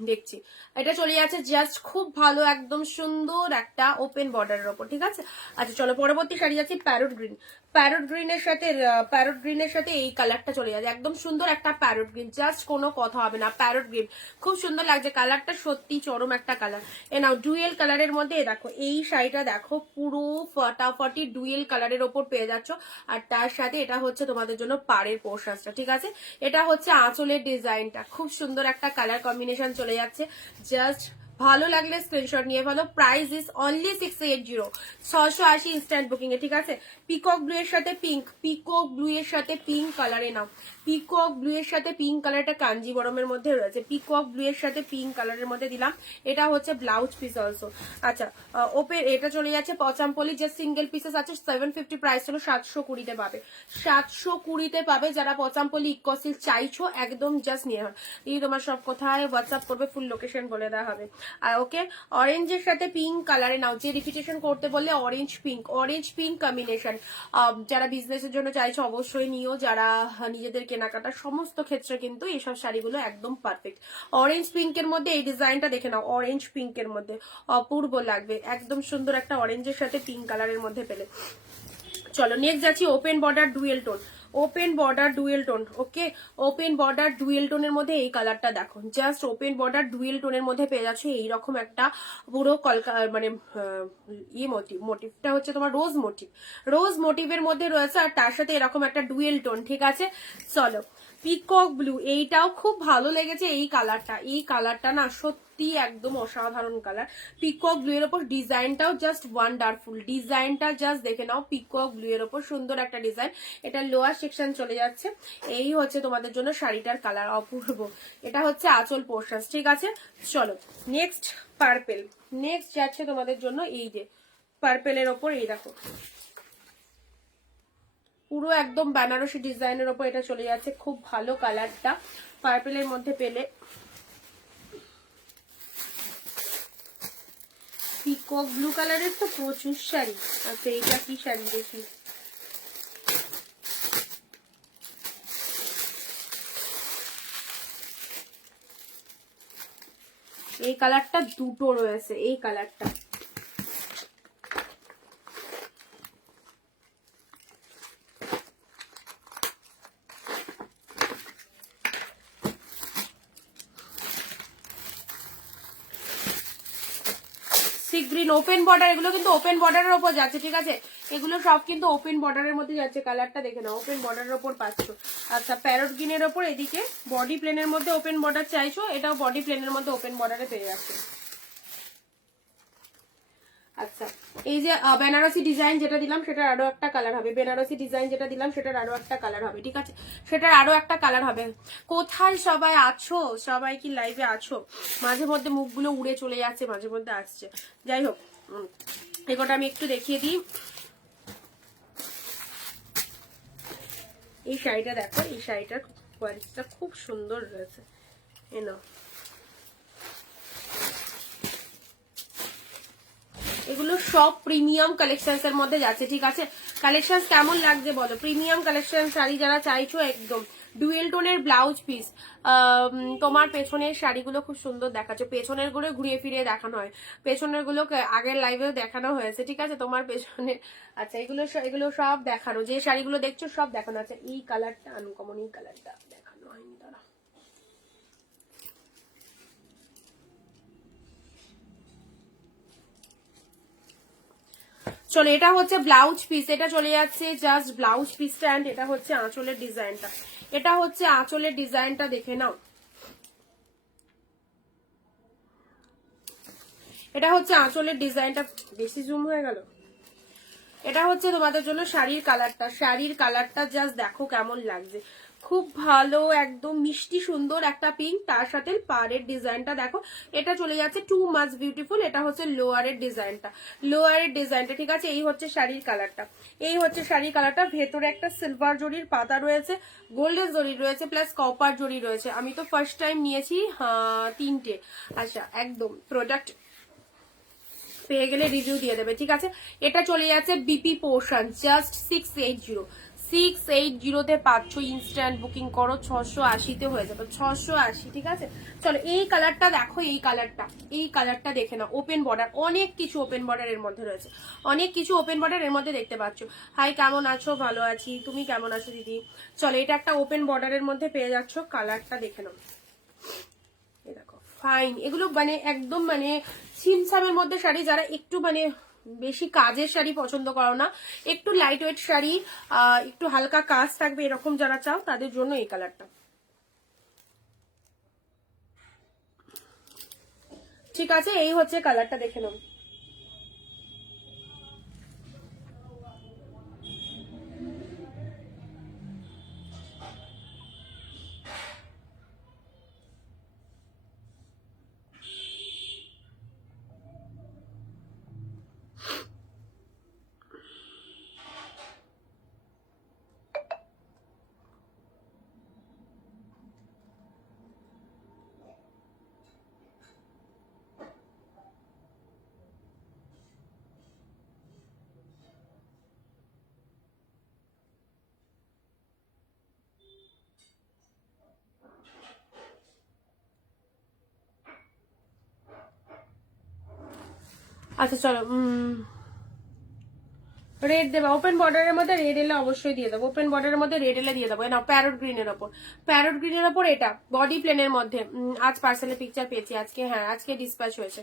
দেখছি। এটা চলে যাচ্ছে জাস্ট খুব ভালো, একদম সুন্দর একটা ওপেন বর্ডারের ওপর, ঠিক আছে। আচ্ছা চলো পরবর্তী শাড়ি যাচ্ছি প্যারট গ্রিন। প্যারট গ্রিনের সাথে এই কালারটা চলে যাচ্ছে, একদম সুন্দর একটা প্যারট গ্রিন, জাস্ট কোনো কথা হবে না। প্যারট গ্রিন খুব সুন্দর লাগছে, কালারটা সত্যি চরম একটা কালার। এ নাও ডুয়েল কালারের মধ্যে দেখো, এই শাড়িটা দেখো পুরো ফাটাফাটি ডুয়েল কালারের ওপর পেয়ে যাচ্ছ। আর তার সাথে এটা হচ্ছে তোমাদের জন্য পাড়ের পোশাকটা, ঠিক আছে। এটা হচ্ছে আঁচলের ডিজাইনটা, খুব সুন্দর একটা কালার কম্বিনেশন চলে যাচ্ছে। জাস্ট ভালো লাগলে স্ক্রিনশট নিয়ে ফেলো। Price is only 680, 680 instant booking এ, ঠিক আছে। পিকক ব্লু এর সাথে পিঙ্ক, পিকক ব্লু এর সাথে পিঙ্ক কালারে নাও। পিকক ব্লু এর সাথে পিঙ্ক কালারটা কাঞ্জিবরমের মধ্যে রয়েছে, পিকক ব্লু এর সাথে পিঙ্ক কালারের মধ্যে দিলাম। এটা হচ্ছে ব্লাউজ পিস অলসো। আচ্ছা ওপেন এটা চলে যাচ্ছে পচামপল্লি, যে সিঙ্গেল পিসেস আছে 750, প্রাইস ছিল 720-তে পাবে, 720-তে পাবে। যারা পচামপল্লি ইকোসিল চাইছো একদম জাস্ট নিয়ে হন। এই তোমার সব কোথায় হোয়াটসঅ্যাপ করবে, ফুল লোকেশন বলে দেওয়া হবে। আর ওকে অরেঞ্জের সাথে পিঙ্ক কালারে নাও, যে রিপিটেশন করতে বললে অরেঞ্জ পিঙ্ক কম্বিনেশন। যারা বিজনেসের জন্য চাইছো অবশ্যই নিও, যারা নিজেদের কেনাকাটা সমস্ত ক্ষেত্রে কিন্তু এইসব শাড়িগুলো একদম পারফেক্ট। অরেঞ্জ পিঙ্কের মধ্যে এই ডিজাইনটা দেখে নাও, অরেঞ্জ পিঙ্কের মধ্যে অপূর্ব লাগবে, একদম সুন্দর একটা অরেঞ্জের সাথে পিঙ্ক কালারের মধ্যে পেলে। চলো নেক্সট যাচ্ছি open border dual tone. Open border dual tone, okay open border dual টোনের মধ্যে এই কালারটা দেখো, জাস্ট ওপেন বর্ডার ডুয়েল টোনের মধ্যে পেয়ে যাচ্ছে এইরকম একটা পুরো মানে ইয়ে মোটিভটা হচ্ছে তোমার রোজ মোটিভের মধ্যে রয়েছে, আর তার সাথে এরকম একটা ডুয়েল টোন, ঠিক আছে। চলো পিকক ব্লু, এইটাও খুব ভালো লেগেছে। এই কালারটা না সত্যি একদম অসাধারণ কালার। পিকক ব্লু এর ওপর ডিজাইনটাও জাস্ট ওয়ান্ডারফুল, ডিজাইনটা জাস্ট দেখে নাও। পিকক ব্লু এর ওপর সুন্দর একটা ডিজাইন, এটা লোয়ার সেকশন চলে যাচ্ছে। এই হচ্ছে তোমাদের জন্য শাড়িটার কালার, অপূর্ব। এটা হচ্ছে আঁচল পোর্শন, ঠিক আছে। চলো নেক্সট পার্পেল, নেক্সট যাচ্ছে তোমাদের জন্য এই যে পার্পেলের ওপর, এই দেখো পুরো একদম বেনারসি ডিজাইনের ওপর এটা চলে যাচ্ছে, খুব ভালো কালারটা পার্পেলের মধ্যে পেলে। পিকক ব্লু কালারের তো প্রচুর শাড়ি। আচ্ছা এইটা কি শাড়ি দেখি, এই কালারটা দুটো রয়েছে, এই কালারটা গ্রিন ওপেন বর্ডার, এগুলো কিন্তু ওপেন বর্ডারের ওপর যাচ্ছে, ঠিক আছে। এগুলো সব কিন্তু ওপেন বর্ডারের মধ্যে যাচ্ছে, কালারটা দেখে নাও, ওপেন বর্ডারের ওপর পাচ্ছ। আচ্ছা প্যারট গ্রিনের ওপর এদিকে বডি প্লেনের মধ্যে ওপেন বর্ডার চাইছো, এটাও বডি প্লেনের মধ্যে ওপেন বর্ডারে পেয়ে যাচ্ছে। আচ্ছা এই যে বেনারসি ডিজাইন যেটা দিলাম সেটার আরো একটা কালার হবে, বেনারসি ডিজাইন যেটা দিলাম সেটার আরো একটা কালার হবে, ঠিক আছে, সেটার আরো একটা কালার হবে। কোথায় সবাই আছো, সবাই কি লাইভে আছো? মাঝে মধ্যে মুখগুলো উড়ে চলে যাচ্ছে, মাঝে মধ্যে আসছে, যাই হোক এগোটা আমি একটু দেখিয়ে দিই। এই শাড়িটা দেখো, এই শাড়িটার কোয়ালিটিটা খুব সুন্দর রয়েছে, এনো এগুলো সব প্রিমিয়াম কালেকশনস এর মধ্যে যাচ্ছে, ঠিক আছে। কালেকশন কেমন লাগছে বলো, প্রিমিয়াম কালেকশন শাড়ি যারা চাইছো একদম। ডুয়েল টোনের ব্লাউজ পিস, তোমার পেছনের শাড়িগুলো খুব সুন্দর দেখাচ্ছে, পেছনের গুলো ঘুরিয়ে ফিরিয়ে দেখানো হয়, পেছনের গুলো আগের লাইভেও দেখানো হয়েছে, ঠিক আছে, তোমার পেছনে। আচ্ছা এগুলো সব দেখানো, যে শাড়িগুলো দেখছো সব দেখানো আছে। এই কালারটা আনকমন, এই কালারটা দেখানো হয়নি তারা। চলো এটা হচ্ছে ব্লাউজ পিস, এটা চলে যাচ্ছে জাস্ট ব্লাউজ পিসটা, এন্ড এটা হচ্ছে আঁচলের ডিজাইনটা, এটা হচ্ছে আঁচলের ডিজাইনটা দেখে নাও। এটা হচ্ছে আঁচলের ডিজাইনটা, বেশি জুম হয়ে গেল। এটা হচ্ছে তোমাদের জন্য শাড়ির কালারটা, শাড়ির কালারটা জাস্ট দেখো কেমন লাগছে, খুব ভালো, একদম মিষ্টি সুন্দর একটা পিঙ্ক, তার সাথে পাড়ের ডিজাইনটা দেখো, এটা চলে যাচ্ছে টু মাচ বিউটিফুল। এটা হচ্ছে লোয়ারের ডিজাইনটা, লোয়ারের ডিজাইনটা, ঠিক আছে। এই হচ্ছে শাড়ির কালারটা, এই হচ্ছে শাড়ির কালারটা। ভেতরে একটা সিলভার জরির পাতা রয়েছে, গোল্ডেন জরি রয়েছে, প্লাস কপার জরি রয়েছে। আমি তো ফার্স্ট টাইম নিয়েছি 3টে। আচ্ছা, একদম প্রোডাক্ট পেয়ে গেলে রিভিউ দিয়ে দেবে, ঠিক আছে। এটা চলে যাচ্ছে বিপি পোর্শন, জাস্ট 680 পাচ্ছ। ইনস্ট্যান্ট বুকিং করো, 680-তে হয়ে যাবে, 680, ঠিক আছে। চলো এই কালারটা দেখো, এই কালারটা দেখে নাও। ওপেন বর্ডার, অনেক কিছু ওপেন বর্ডার এর মধ্যে রয়েছে, অনেক কিছু ওপেন বর্ডার এর মধ্যে দেখতে পাচ্ছ। হাই, কেমন আছো? ভালো আছি, তুমি কেমন আছো দিদি? চলো, এটা একটা ওপেন বর্ডারের মধ্যে পেয়ে যাচ্ছ, কালারটা দেখে নাও। এই দেখো ফাইন, এগুলো মানে একদম মানে ছিমছামের মধ্যে শাড়ি, যারা একটু মানে বেশি কাজের শাড়ি পছন্দ করো না, একটু লাইট ওয়েট শাড়ি, একটু হালকা কাজ থাকবে এরকম যারা চাও, তাদের জন্য এই কালারটা, ঠিক আছে। এই হচ্ছে কালারটা, দেখে নাও। আচ্ছা চলো, রেড দেবো, ওপেন বর্ডারের মধ্যে রেড এলে অবশ্যই দিয়ে দেবো, ওপেন বর্ডারের মধ্যে রেড এলে দিয়ে দেবো। না, প্যারট গ্রিনের ওপর, প্যারট গ্রিনের ওপর এটা বডি প্লেনের মধ্যে। আজ পার্সেলে পিকচার পেয়েছি আজকে, হ্যাঁ আজকে ডিসপ্যাচ হয়েছে।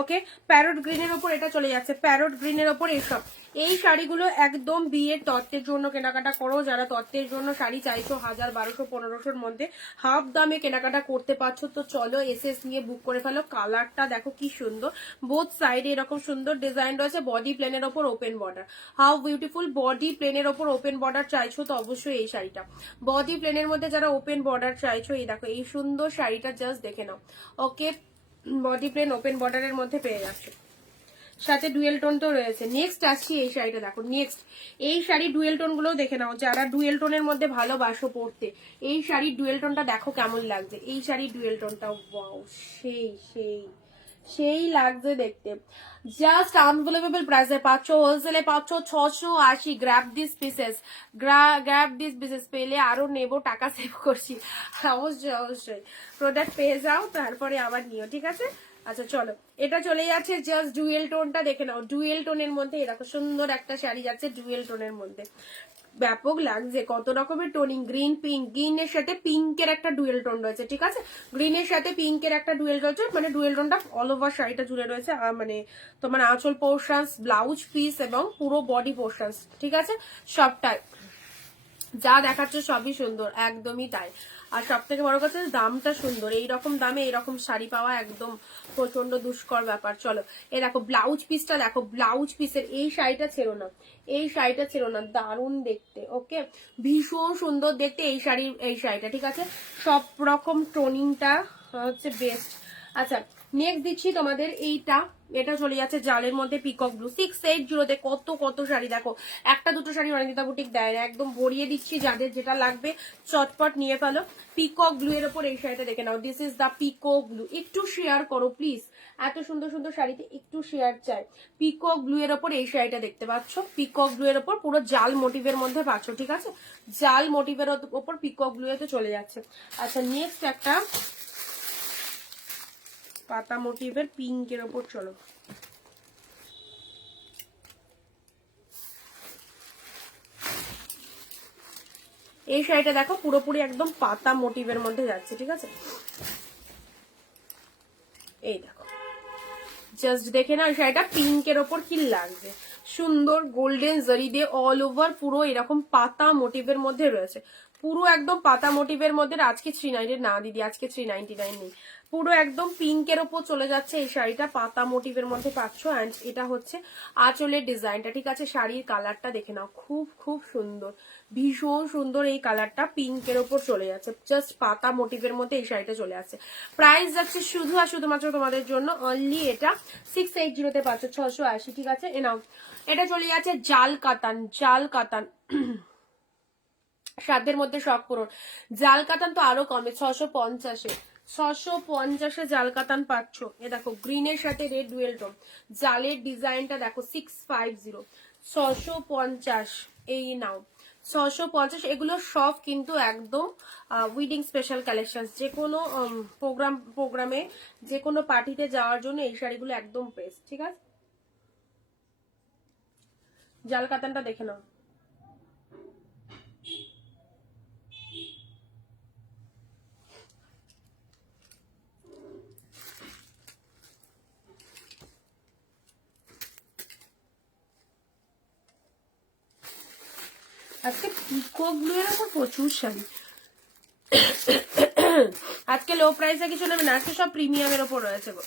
ওকে, প্যারট গ্রিনের ওপর এটা চলে যাচ্ছে, প্যারট গ্রিনের ওপর এইসব। এই শাড়িগুলো একদম বিয়ের তত্ত্বের জন্য কেনাকাটা করো, যারা তত্ত্বের জন্য শাড়ি চাইছো 1000, 1200, 1500-র মধ্যে হাফ দামে কেনাকাটা করতে পারছো, তো চলো এসএস নিয়ে বুক করে ফেলো। কালারটা দেখো কি সুন্দর, বোথ সাইডে এরকম সুন্দর ডিজাইন রয়েছে, বডি প্লেনের ওপর open border, how beautiful. Body প্লেনের ওপর ওপেন বর্ডার চাইছো তো অবশ্যই এই শাড়িটা, বডি প্লেনের মধ্যে যারা ওপেন বর্ডার চাইছো, এই দেখো এই সুন্দর শাড়িটা জাস্ট দেখে নাও। ওকে, বডি প্লেন ওপেন বর্ডারের মধ্যে পেয়ে যাচ্ছে, সাথে ডুয়েল টোন তো রয়েছে। নেক্সট আসছি এই শাড়িটা দেখো, নেক্সট এই শাড়ি ডুয়েল টোন গুলো দেখে নাও, যারা ডুয়েল টোনের মধ্যে ভালোবাসো পড়তে, এই শাড়ির ডুয়েল টোনটা দেখো কেমন লাগছে, এই শাড়ির ডুয়েল টোনটা ওয়াও, সেই সেই সেই লাগছে দেখতে। জাস্ট আনবিলিভেবল প্রাইসে পাচ্ছ, হোলসেলে পাচ্ছ 680। Grab this pieces, grab this pieces, পেলে আরো নেবো, টাকা সেভ করছি। অবশ্যই অবশ্যই প্রোডাক্ট পেয়ে যাও, তারপরে আবার নিও, ঠিক আছে। আচ্ছা চলো, এটা চলে যাচ্ছে জাস্ট ডুয়েল টোনটা দেখে নাও, ডুয়েল টোনের মধ্যে এরকম সুন্দর একটা শাড়ি যাচ্ছে ডুয়েল টোনের মধ্যে, ব্যাপক লাগছে, কত রকমের টোনিং, গ্রিন পিঙ্ক, গ্রিনের সাথে পিঙ্কের একটা ডুয়েল টোন রয়েছে, ঠিক আছে। গ্রিনের সাথে পিঙ্কের একটা ডুয়েল রয়েছে, মানে ডুয়েল টোনটা অল ওভার শাড়িটা জুড়ে রয়েছে, মানে তোমার আঁচল পোর্শনস, ব্লাউজ পিস এবং পুরো বডি পোর্শনস, ঠিক আছে, সবটাই যা দেখাচ্ছে সবই সুন্দর, একদমই তাই। আর সব থেকে বড় কথা দামটা সুন্দর, এইরকম দামে এইরকম শাড়ি পাওয়া একদম প্রচন্ড দুষ্কর ব্যাপার। চলো এ দেখো ব্লাউজ পিসটা দেখো, ব্লাউজ পিসের এই শাড়িটা ছেড়ো না, এই শাড়িটা ছেড়ো না, দারুণ দেখতে। ওকে, ভীষণ সুন্দর দেখতে এই শাড়িটা, ঠিক আছে। সব রকম টোনিংটা হচ্ছে বেস্ট। আচ্ছা নেক্সট দিচ্ছি তোমাদের এইটা, এটা চলে যাচ্ছে জালের মধ্যে পিকক ব্লু, 680-তে কত কত শাড়ি দেখো, একটা দুটো শাড়ি অনিন্দিতা বুটিক দেয় না, একদম ভরিয়ে দিচ্ছি, যাদের যেটা লাগবে চটপট নিয়ে ফেলো। পিকক ব্লু এর ওপর এই শাড়িটা দেখে নাও, this is the peacock blue, একটু শেয়ার করো প্লিজ, এত সুন্দর সুন্দর শাড়িতে একটু শেয়ার চাই। পিকক ব্লু এর ওপর এই শাড়িটা দেখতে পাচ্ছ, পিকক ব্লু এর ওপর পুরো জাল মোটিভের মধ্যে পাচ্ছ, ঠিক আছে, জাল মোটিভের ওপর পিকক ব্লু এতে চলে যাচ্ছে। আচ্ছা নেক্সট একটা পাতা মোটিভের পিঙ্কের ওপর, চলো এই শাড়িটা দেখো, পুরোপুরি একদম পাতা মোটিভের মধ্যে যাচ্ছে, ঠিক আছে। এই দেখো জাস্ট দেখে না শাড়িটা পিঙ্কের ওপর কি লাগছে, সুন্দর গোল্ডেন জারি দিয়ে অল ওভার পুরো এরকম পাতা মোটিভের মধ্যে রয়েছে, পুরো একদম পাতা মোটিভের মধ্যে। আজকে 390 না দিদি, আজকে 399 নেই, পুরো একদম পিঙ্কের ওপর চলে যাচ্ছে এই শাড়িটা, পাতা মোটিভের মধ্যে পাচ্ছ। অ্যান্ড এটা হচ্ছে আঁচলের ডিজাইনটা, ঠিক আছে? শাড়ির কালারটা দেখে নাও, খুব খুব সুন্দর, ভীষণ সুন্দর এই কালারটা, পিঙ্কের ওপর চলে যাচ্ছে, জাস্ট পাতা মোটিভের মধ্যে এই শাড়িটা চলে আসছে। প্রাইস যাচ্ছে শুধু আর শুধুমাত্র তোমাদের জন্য অনলি এটা 680 তে পাচ্ছ, 680, ঠিক আছে? এ নাও, এটা চলে যাচ্ছে জাল কাতান, জাল কাতান, সাধ্যের মধ্যে শখ পূরণ। জাল কাতান তো আরো কমে, 650-এ, 650-এ জাল কাতান পাচ্ছ। এ দেখো গ্রিনের সাথে রেড ডুয়েল টোন, জালের ডিজাইনটা দেখো, 650, 650, এই নাও 650। এগুলো সব কিন্তু একদম উইডিং স্পেশাল কালেকশন, যে কোনো প্রোগ্রামে যে কোনো পার্টিতে যাওয়ার জন্য এই শাড়িগুলো একদম বেস্ট, ঠিক আছে? জাল কাতানটা দেখে নাও। আজকে পিকক ব্লু এর উপর প্রচুর শাড়ি, আজকে লো প্রাইসে কিছু নেবে না, আজকে সব প্রিমিয়ামের ওপর রয়েছে গো,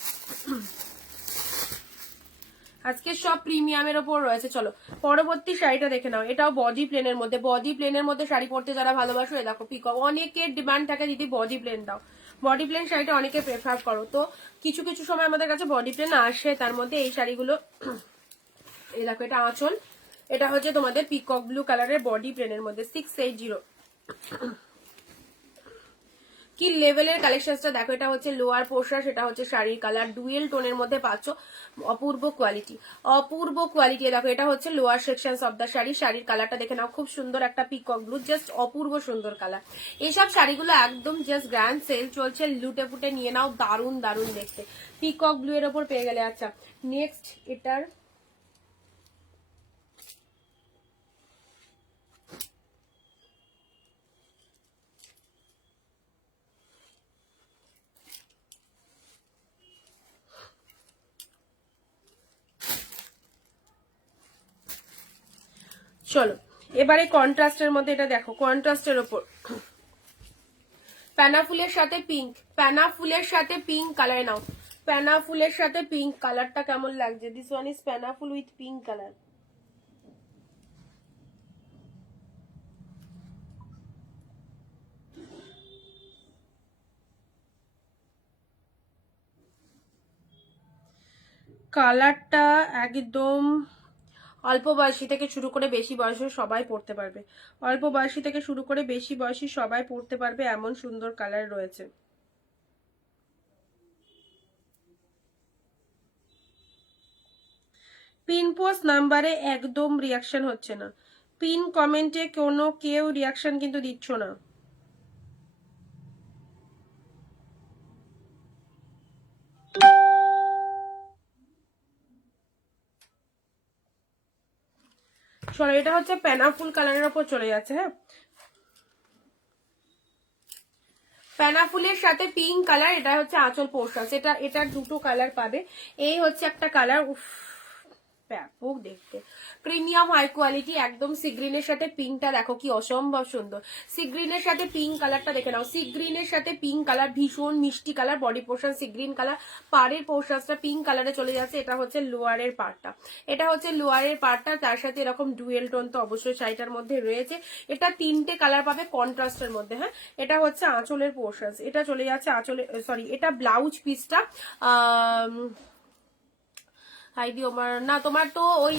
আজকে সব প্রিমিয়ামের ওপর রয়েছে। চলো পরবর্তী শাড়িটা দেখে নাও, এটাও বডি প্লেনের মধ্যে, বডি প্লেনের মধ্যে শাড়ি পরতে যারা ভালোবাসো, এ দেখো পিকক, অনেকের ডিমান্ড থাকে দিদি বডি প্লেন দাও, বডি প্লেন শাড়িটা অনেকে প্রেফার করো, তো কিছু কিছু সময় আমাদের কাছে বডি প্লেন আসে, তার মধ্যে এই শাড়িগুলো, এই দেখো এটা আঁচল, এটা হচ্ছে তোমাদের পিকক ব্লু কালারের বডি প্লেনের মধ্যে, 680। কি লেভেলের কালেকশনটা দেখো, এটা হচ্ছে লোয়ার পোর্শন, সেটা হচ্ছে শাড়ির কালার, ডুয়েল টোনের মধ্যে পাচ্ছ, অপূর্ব কোয়ালিটি, অপূর্ব কোয়ালিটি। দেখো এটা হচ্ছে lower section of the sari, শাড়ির কালারটা দেখে নাও, খুব সুন্দর একটা পিকক ব্লু, জাস্ট অপূর্ব সুন্দর কালার। এইসব শাড়িগুলো একদম জাস্ট গ্র্যান্ড সেল চলছে, লুটে ফুটে নিয়ে নাও, দারুন দারুন দেখতে, পিকক ব্লু এর ওপর পেয়ে গেলে। আচ্ছা নেক্সট এটার চলো এবারে কন্ট্রাস্টের মধ্যে এটা দেখো, কন্ট্রাস্টের ওপর প্যানা ফুলের সাথে পিঙ্ক, প্যানা ফুলের সাথে পিঙ্ক কালার নাও, প্যানা ফুলের সাথে পিঙ্ক কালারটা কেমন লাগছে? দিস ওয়ান ইজ প্যানা ফুল উইথ পিঙ্ক কালার। কালারটা একদম অল্প বয়সী থেকে শুরু করে বেশি বয়সী সবাই পড়তে পারবে, অল্প বয়সী থেকে শুরু করে বেশি বয়সী সবাই পড়তে পারবে, এমন সুন্দর কালার রয়েছে। পিন পোস্ট নাম্বারে একদম রিয়াকশন হচ্ছে না, পিন কমেন্টে কোনো কেউ রিয়াকশন কিন্তু দিচ্ছ না। চলো এটা হচ্ছে প্যানা ফুল কালারের ওপর চলে যাচ্ছে, হ্যাঁ প্যানা ফুলের সাথে পিঙ্ক কালার, এটা হচ্ছে আঁচল পোর্শন, এটা এটার দুটো কালার পাবে, এই হচ্ছে একটা কালার, উফ ব্যাপক দেখতে, প্রিমিয়াম হাই কোয়ালিটি, একদম সি গ্রিনের সাথে পিঙ্কটা দেখো কি অসম্ভব সুন্দর, সি গ্রিনের সাথে পিঙ্ক কালারটা দেখে নাও, সি গ্রিনের সাথে পিঙ্ক কালার, ভীষণ মিষ্টি colour, body portion sea green colour, পাড়ের পোর্শনটা পিঙ্ক কালারে চলে যাচ্ছে, এটা হচ্ছে লোয়ারের পার্টটা, এটা হচ্ছে লোয়ারের পার্টটা, তার সাথে এরকম ডুয়েল টোন তো অবশ্যই শাড়িটার মধ্যে রয়েছে, এটা তিনটে কালার পাবে কন্ট্রাস্টের মধ্যে, হ্যাঁ এটা হচ্ছে আঁচলের পোর্শন, এটা চলে যাচ্ছে আঁচলে, সরি এটা ব্লাউজ পিসটা, হাইদি ওমার না, তোমার তো ওই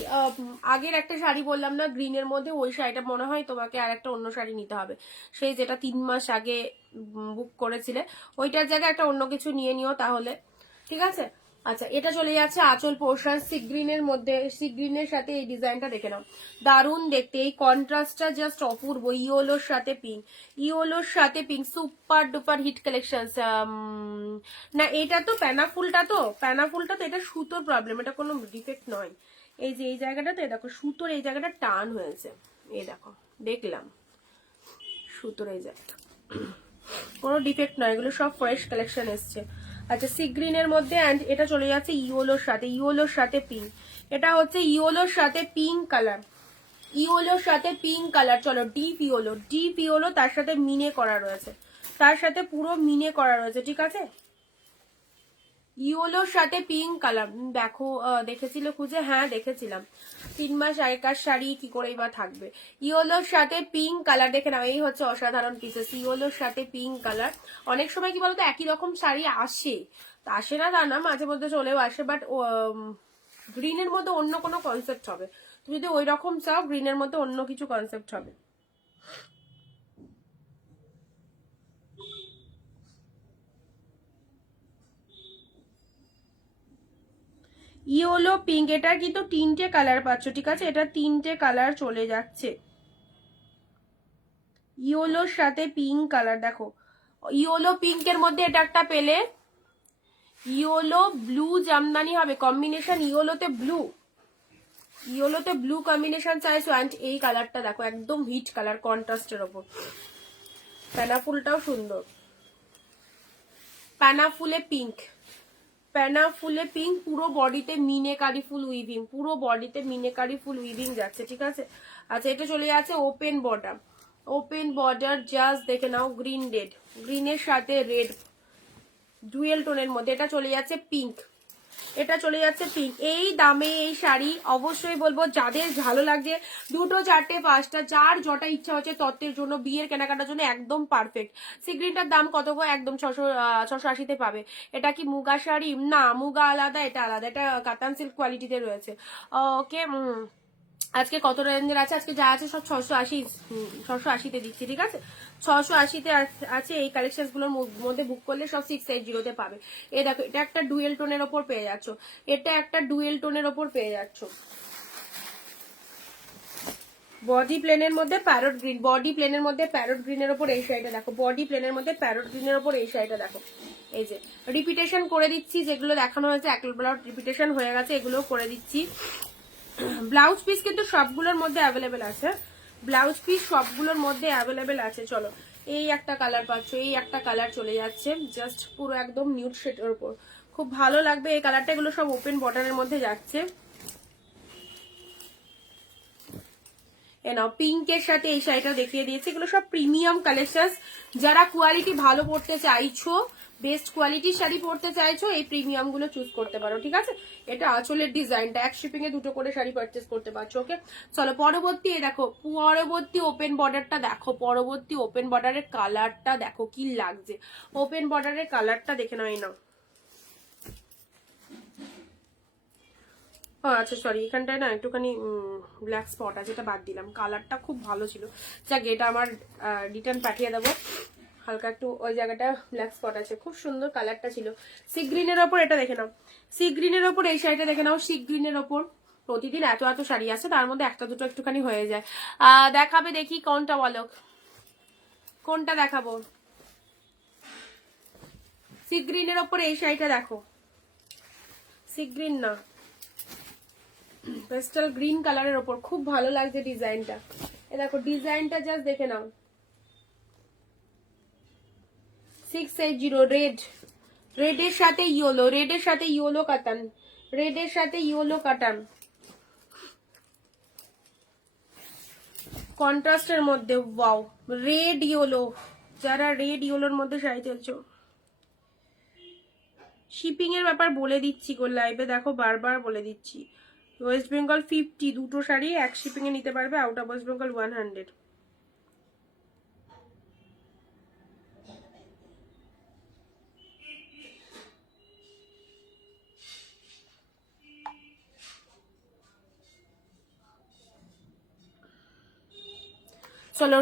আগের একটা শাড়ি বললাম না গ্রিনের মধ্যে, ওই শাড়িটা মনে হয় তোমাকে আর একটা অন্য শাড়ি নিতে হবে, সেই যেটা 3 মাস আগে বুক করেছিলে, ওইটার জায়গায় একটা অন্য কিছু নিয়ে নিও তাহলে, ঠিক আছে? আচ্ছা এটা চলে যাচ্ছে আঁচল পোর্শন, সি গ্রিনের মধ্যে, সি গ্রিনের সাথে এই ডিজাইনটা দেখে নাও, দারুন দেখতে, এই কন্ট্রাস্টটা জাস্ট অপূর্ব, ইয়োলোর সাথে পিঙ্ক, ইয়োলোর সাথে pink, super duper hit collection. না এটা তো প্যানা ফুলটা, তো প্যানা ফুলটা তো এটা সুতোর প্রবলেম, এটা কোনো ডিফেক্ট নয়, এই যে এই জায়গাটা তো দেখো সুতোর এই জায়গাটা টান হয়েছে, এই দেখো দেখলাম সুতোর এই জায়গাটা, কোনো ডিফেক্ট নয়, এগুলো সব ফ্রেশ কালেকশন এসছে। আচ্ছা সি গ্রিনের মধ্যে, অ্যান্ড এটা চলে যাচ্ছে ইয়োলোর সাথে, ইয়োলোর সাথে পিঙ্ক, এটা হচ্ছে ইয়োলোর সাথে পিঙ্ক কালার, ইয়োলোর সাথে পিঙ্ক কালার, চলো ডিপ ইয়োলো, তার সাথে মিনে করা রয়েছে, তার সাথে পুরো মিনে করা রয়েছে, ঠিক আছে। ইয়োলোর সাথে পিঙ্ক কালার, দেখো দেখেছিল খুঁজে, হ্যাঁ দেখেছিলাম। 3 মাস আগেকার শাড়ি কি করেই বা থাকবে। ইয়োলোর সাথে পিঙ্ক কালার, দেখে নাও, এই হচ্ছে অসাধারণ পিসেস। ইয়োলোর সাথে পিঙ্ক কালার, অনেক সময় কি বলতো একই রকম শাড়ি আসে, তা আসে না তা না, মাঝে মধ্যে চলেও আসে, বাট গ্রিনের মধ্যে অন্য কোনো কনসেপ্ট হবে। তুমি যদি ওই রকম চাও, গ্রিনের মধ্যে অন্য কিছু কনসেপ্ট হবে। ইয়েলো পিঙ্ক, এটা কিন্তু 3টে কালার পাচ্ছ, ঠিক আছে, এটা 3টে কালার চলে যাচ্ছে। ইয়েলোর সাথে পিঙ্ক কালার, দেখো ইয়েলো পিঙ্কের মধ্যে এটা একটা পেলে, ইয়েলো ব্লু জামদানি হবে কম্বিনেশন, ইয়েলোতে ব্লু কম্বিনেশন চাইছো, অ্যান্ড এই কালারটা দেখো একদম হিট কালার কন্ট্রাস্টের ওপর। প্যানাফুলটাও সুন্দর, প্যানাফুলে পিঙ্ক, পুরো বডিতে মিনেকারি ফুল উইভিং, পুরো বডিতে মিনেকারি ফুল উইভিং যাচ্ছে, ঠিক আছে। আচ্ছা, এটা চলে যাচ্ছে ওপেন বর্ডার, জাস্ট দেখে নাও, গ্রিনের সাথে রেড, ডুয়েল টোনের মধ্যে, এটা চলে যাচ্ছে পিঙ্ক, এই দামে এই শাড়ি অবশ্যই বলবো যাদের ভালো লাগছে, 2, 4, 5টা, যার যটা ইচ্ছা হচ্ছে তত্ত্বের জন্য, বিয়ের কেনাকাটার জন্য একদম পারফেক্ট। সিগ্রিনটার দাম কত গো? একদম 680-তে পাবে। এটা কি মুগা শাড়ি? না, মুগা আলাদা, এটা আলাদা, এটা কাতান সিল্ক কোয়ালিটিতে রয়েছে। ওকে, আজকে কত রেঞ্জের আছে? আজকে যা আছে সব 680-তে দিচ্ছি, ঠিক আছে। 680-তে আছে। এই কালেকশন গুলোর মধ্যে বুক করলে সব 680-তে পাবে। এই দেখো, এটা একটা ডুয়েল টোনের ওপর পেয়ে যাচ্ছ, বডি প্লেনের মধ্যে প্যারট গ্রিনের ওপর এই শাড়িটা দেখো, বডি প্লেনের মধ্যে প্যারট গ্রিনের ওপর এই শাড়িটা দেখো। এই যে রিপিটেশন করে দিচ্ছি, যেগুলো দেখানো হয়েছে একবার রিপিটেশন হয়ে গেছে, এগুলো করে দিচ্ছি। ব্লাউজ পিস কিন্তু সবগুলোর মধ্যে অ্যাভেলেবেল আছে, চলো। এই একটা কালার পাচ্ছ, এই একটা কালার চলে যাচ্ছে, জাস্ট পুরো একদম নিউড শেডের উপর, খুব ভালো লাগবে এই কালারটা। এগুলো সব ওপেন বর্ডারের মধ্যে যাচ্ছে। নাও, পিঙ্কের সাথে এই শাড়িটা দেখিয়ে দিয়েছি। এগুলো সব প্রিমিয়াম কালেকশন, যারা কোয়ালিটি ভালো পড়তে চাইছো, বেস্ট কোয়ালিটির শাড়ি পরতে চাইছো, এই প্রিমিয়াম গুলো চুজ করতে পারো, ঠিক আছে। এটা আঁচলের ডিজাইনটা, এক শিপিং এ 2টো করে শাড়ি পারচেস করতে পারছো। ওকে, চলো পরবর্তী দেখো, পরবর্তী ওপেন বর্ডারটা দেখো, পরবর্তী ওপেন বর্ডারের কালারটা দেখো কি লাগছে। ওপেন বর্ডারের কালারটা দেখে নাও, এই নাও। আচ্ছা সরি, এখানটায় না একটুখানি ব্ল্যাক স্পট আছে, এটা বাদ দিলাম, কালারটা খুব ভালো ছিল। যাক, এটা আমার রিটার্ন পাঠিয়ে দেবো, হালকা একটু ওই জায়গাটা ব্ল্যাক স্পট আছে, খুব সুন্দর কালারটা ছিল। সি গ্রিনের ওপর এটা দেখে নাও, সি গ্রিনের ওপর এই শাড়িটা দেখে নাও, সি গ্রিনের ওপর প্রতিদিন এত এত শাড়ি আছে, তার মধ্যে একটা দুটো একটুখানি হয়ে যায়। দেখাবে, দেখি কোনটা বলো, কোনটা দেখাবো। সি গ্রিনের ওপর এই শাড়িটা দেখো, সি গ্রিন না, পেস্টাল গ্রিন কালারের ওপর, খুব ভালো লাগছে ডিজাইনটা। এ দেখো, ডিজাইনটা জাস্ট দেখে নাও। 680 রেডের সাথে ইয়েলো কাটান, কন্ট্রাস্টের মধ্যে। ওয়াও, রেড ইয়েলো, যারা রেড ইয়েলোর মধ্যে শাড়ি চলছো, শিপিং এর ব্যাপার বলে দিচ্ছি গো লাইভে, দেখো বারবার বলে দিচ্ছি। ওয়েস্ট বেঙ্গল 50, 2টো শাড়ি এক শিপিং এ নিতে পারবে, আউট অফ ওয়েস্ট বেঙ্গল 100। চলো,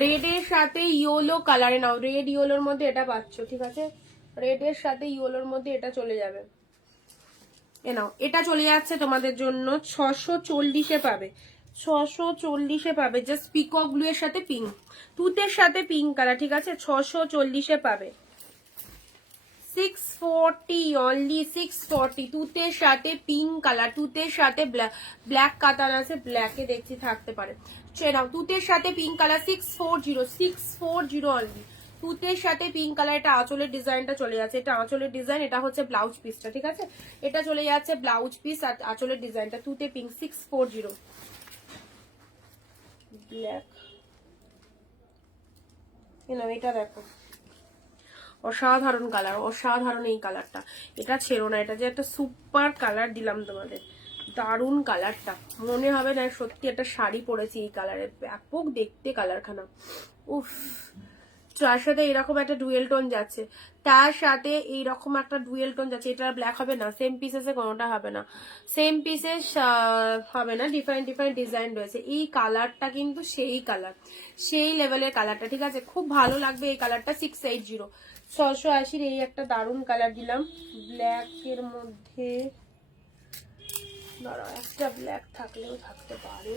রেডের সাথে ইয়েলো কালারে নাও, রেড ইয়েলোর মধ্যে এটা পাচ্ছ, ঠিক আছে। রেডের সাথে ইয়েলোর মধ্যে এটা চলে যাবে, এ নাও, এটা চলে যাচ্ছে তোমাদের জন্য 640-এ পাবে, 640-এ পাবে, জাস্ট পিকক ব্লু এর সাথে পিঙ্ক, তুতের সাথে পিঙ্ক কালার, ঠিক আছে। 640-এ পাবে, 640 অনলি, 640, তুতের সাথে পিঙ্ক কালার, তুতের সাথে ব্ল্যাক কাতান আছে, ব্ল্যাকে দেখছি থাকতে পারে। নাও, তুতের সাথে পিঙ্ক কালার, 640 অনলি, তুতের সাথে পিঙ্ক কালার। এটা আঁচলের ডিজাইনটা চলে যাচ্ছে, এটা আঁচলের ডিজাইন, এটা হচ্ছে ব্লাউজ পিসটা, ঠিক আছে। এটা চলে যাচ্ছে ব্লাউজ পিস আর আঁচলের ডিজাইনটা, তুতে পিঙ্ক, 640। ব্ল্যাক, এটা দেখো অসাধারণ কালার, অসাধারণ এই কালারটা। এটা ছেড়ো না, এটা যে একটা সুপার কালার দিলাম তোমাদের, দারুণ কালারটা, মনে হবে না সত্যি একটা শাড়ি পরেছি এই কালারের, ব্যাপক দেখতে কালারখানা। উফ, তার সাথে এরকম একটা ডুয়েল টোন যাচ্ছে, তার সাথে এইরকম একটা ডুয়েল টোন যাচ্ছে। এটা ব্ল্যাক হবে না, সেম পিসেসে কোনোটা হবে না, সেম পিসেস হবে না, ডিফারেন্ট ডিফারেন্ট ডিজাইন রয়েছে। এই কালারটা কিন্তু সেই কালার, সেই লেভেলের কালারটা, ঠিক আছে, খুব ভালো লাগবে এই কালারটা। 680 680 এই একটা দারুণ কালার দিলাম ব্ল্যাকের মধ্যে। দাঁড়াও, একটা ব্ল্যাক থাকলেও থাকতে পারে।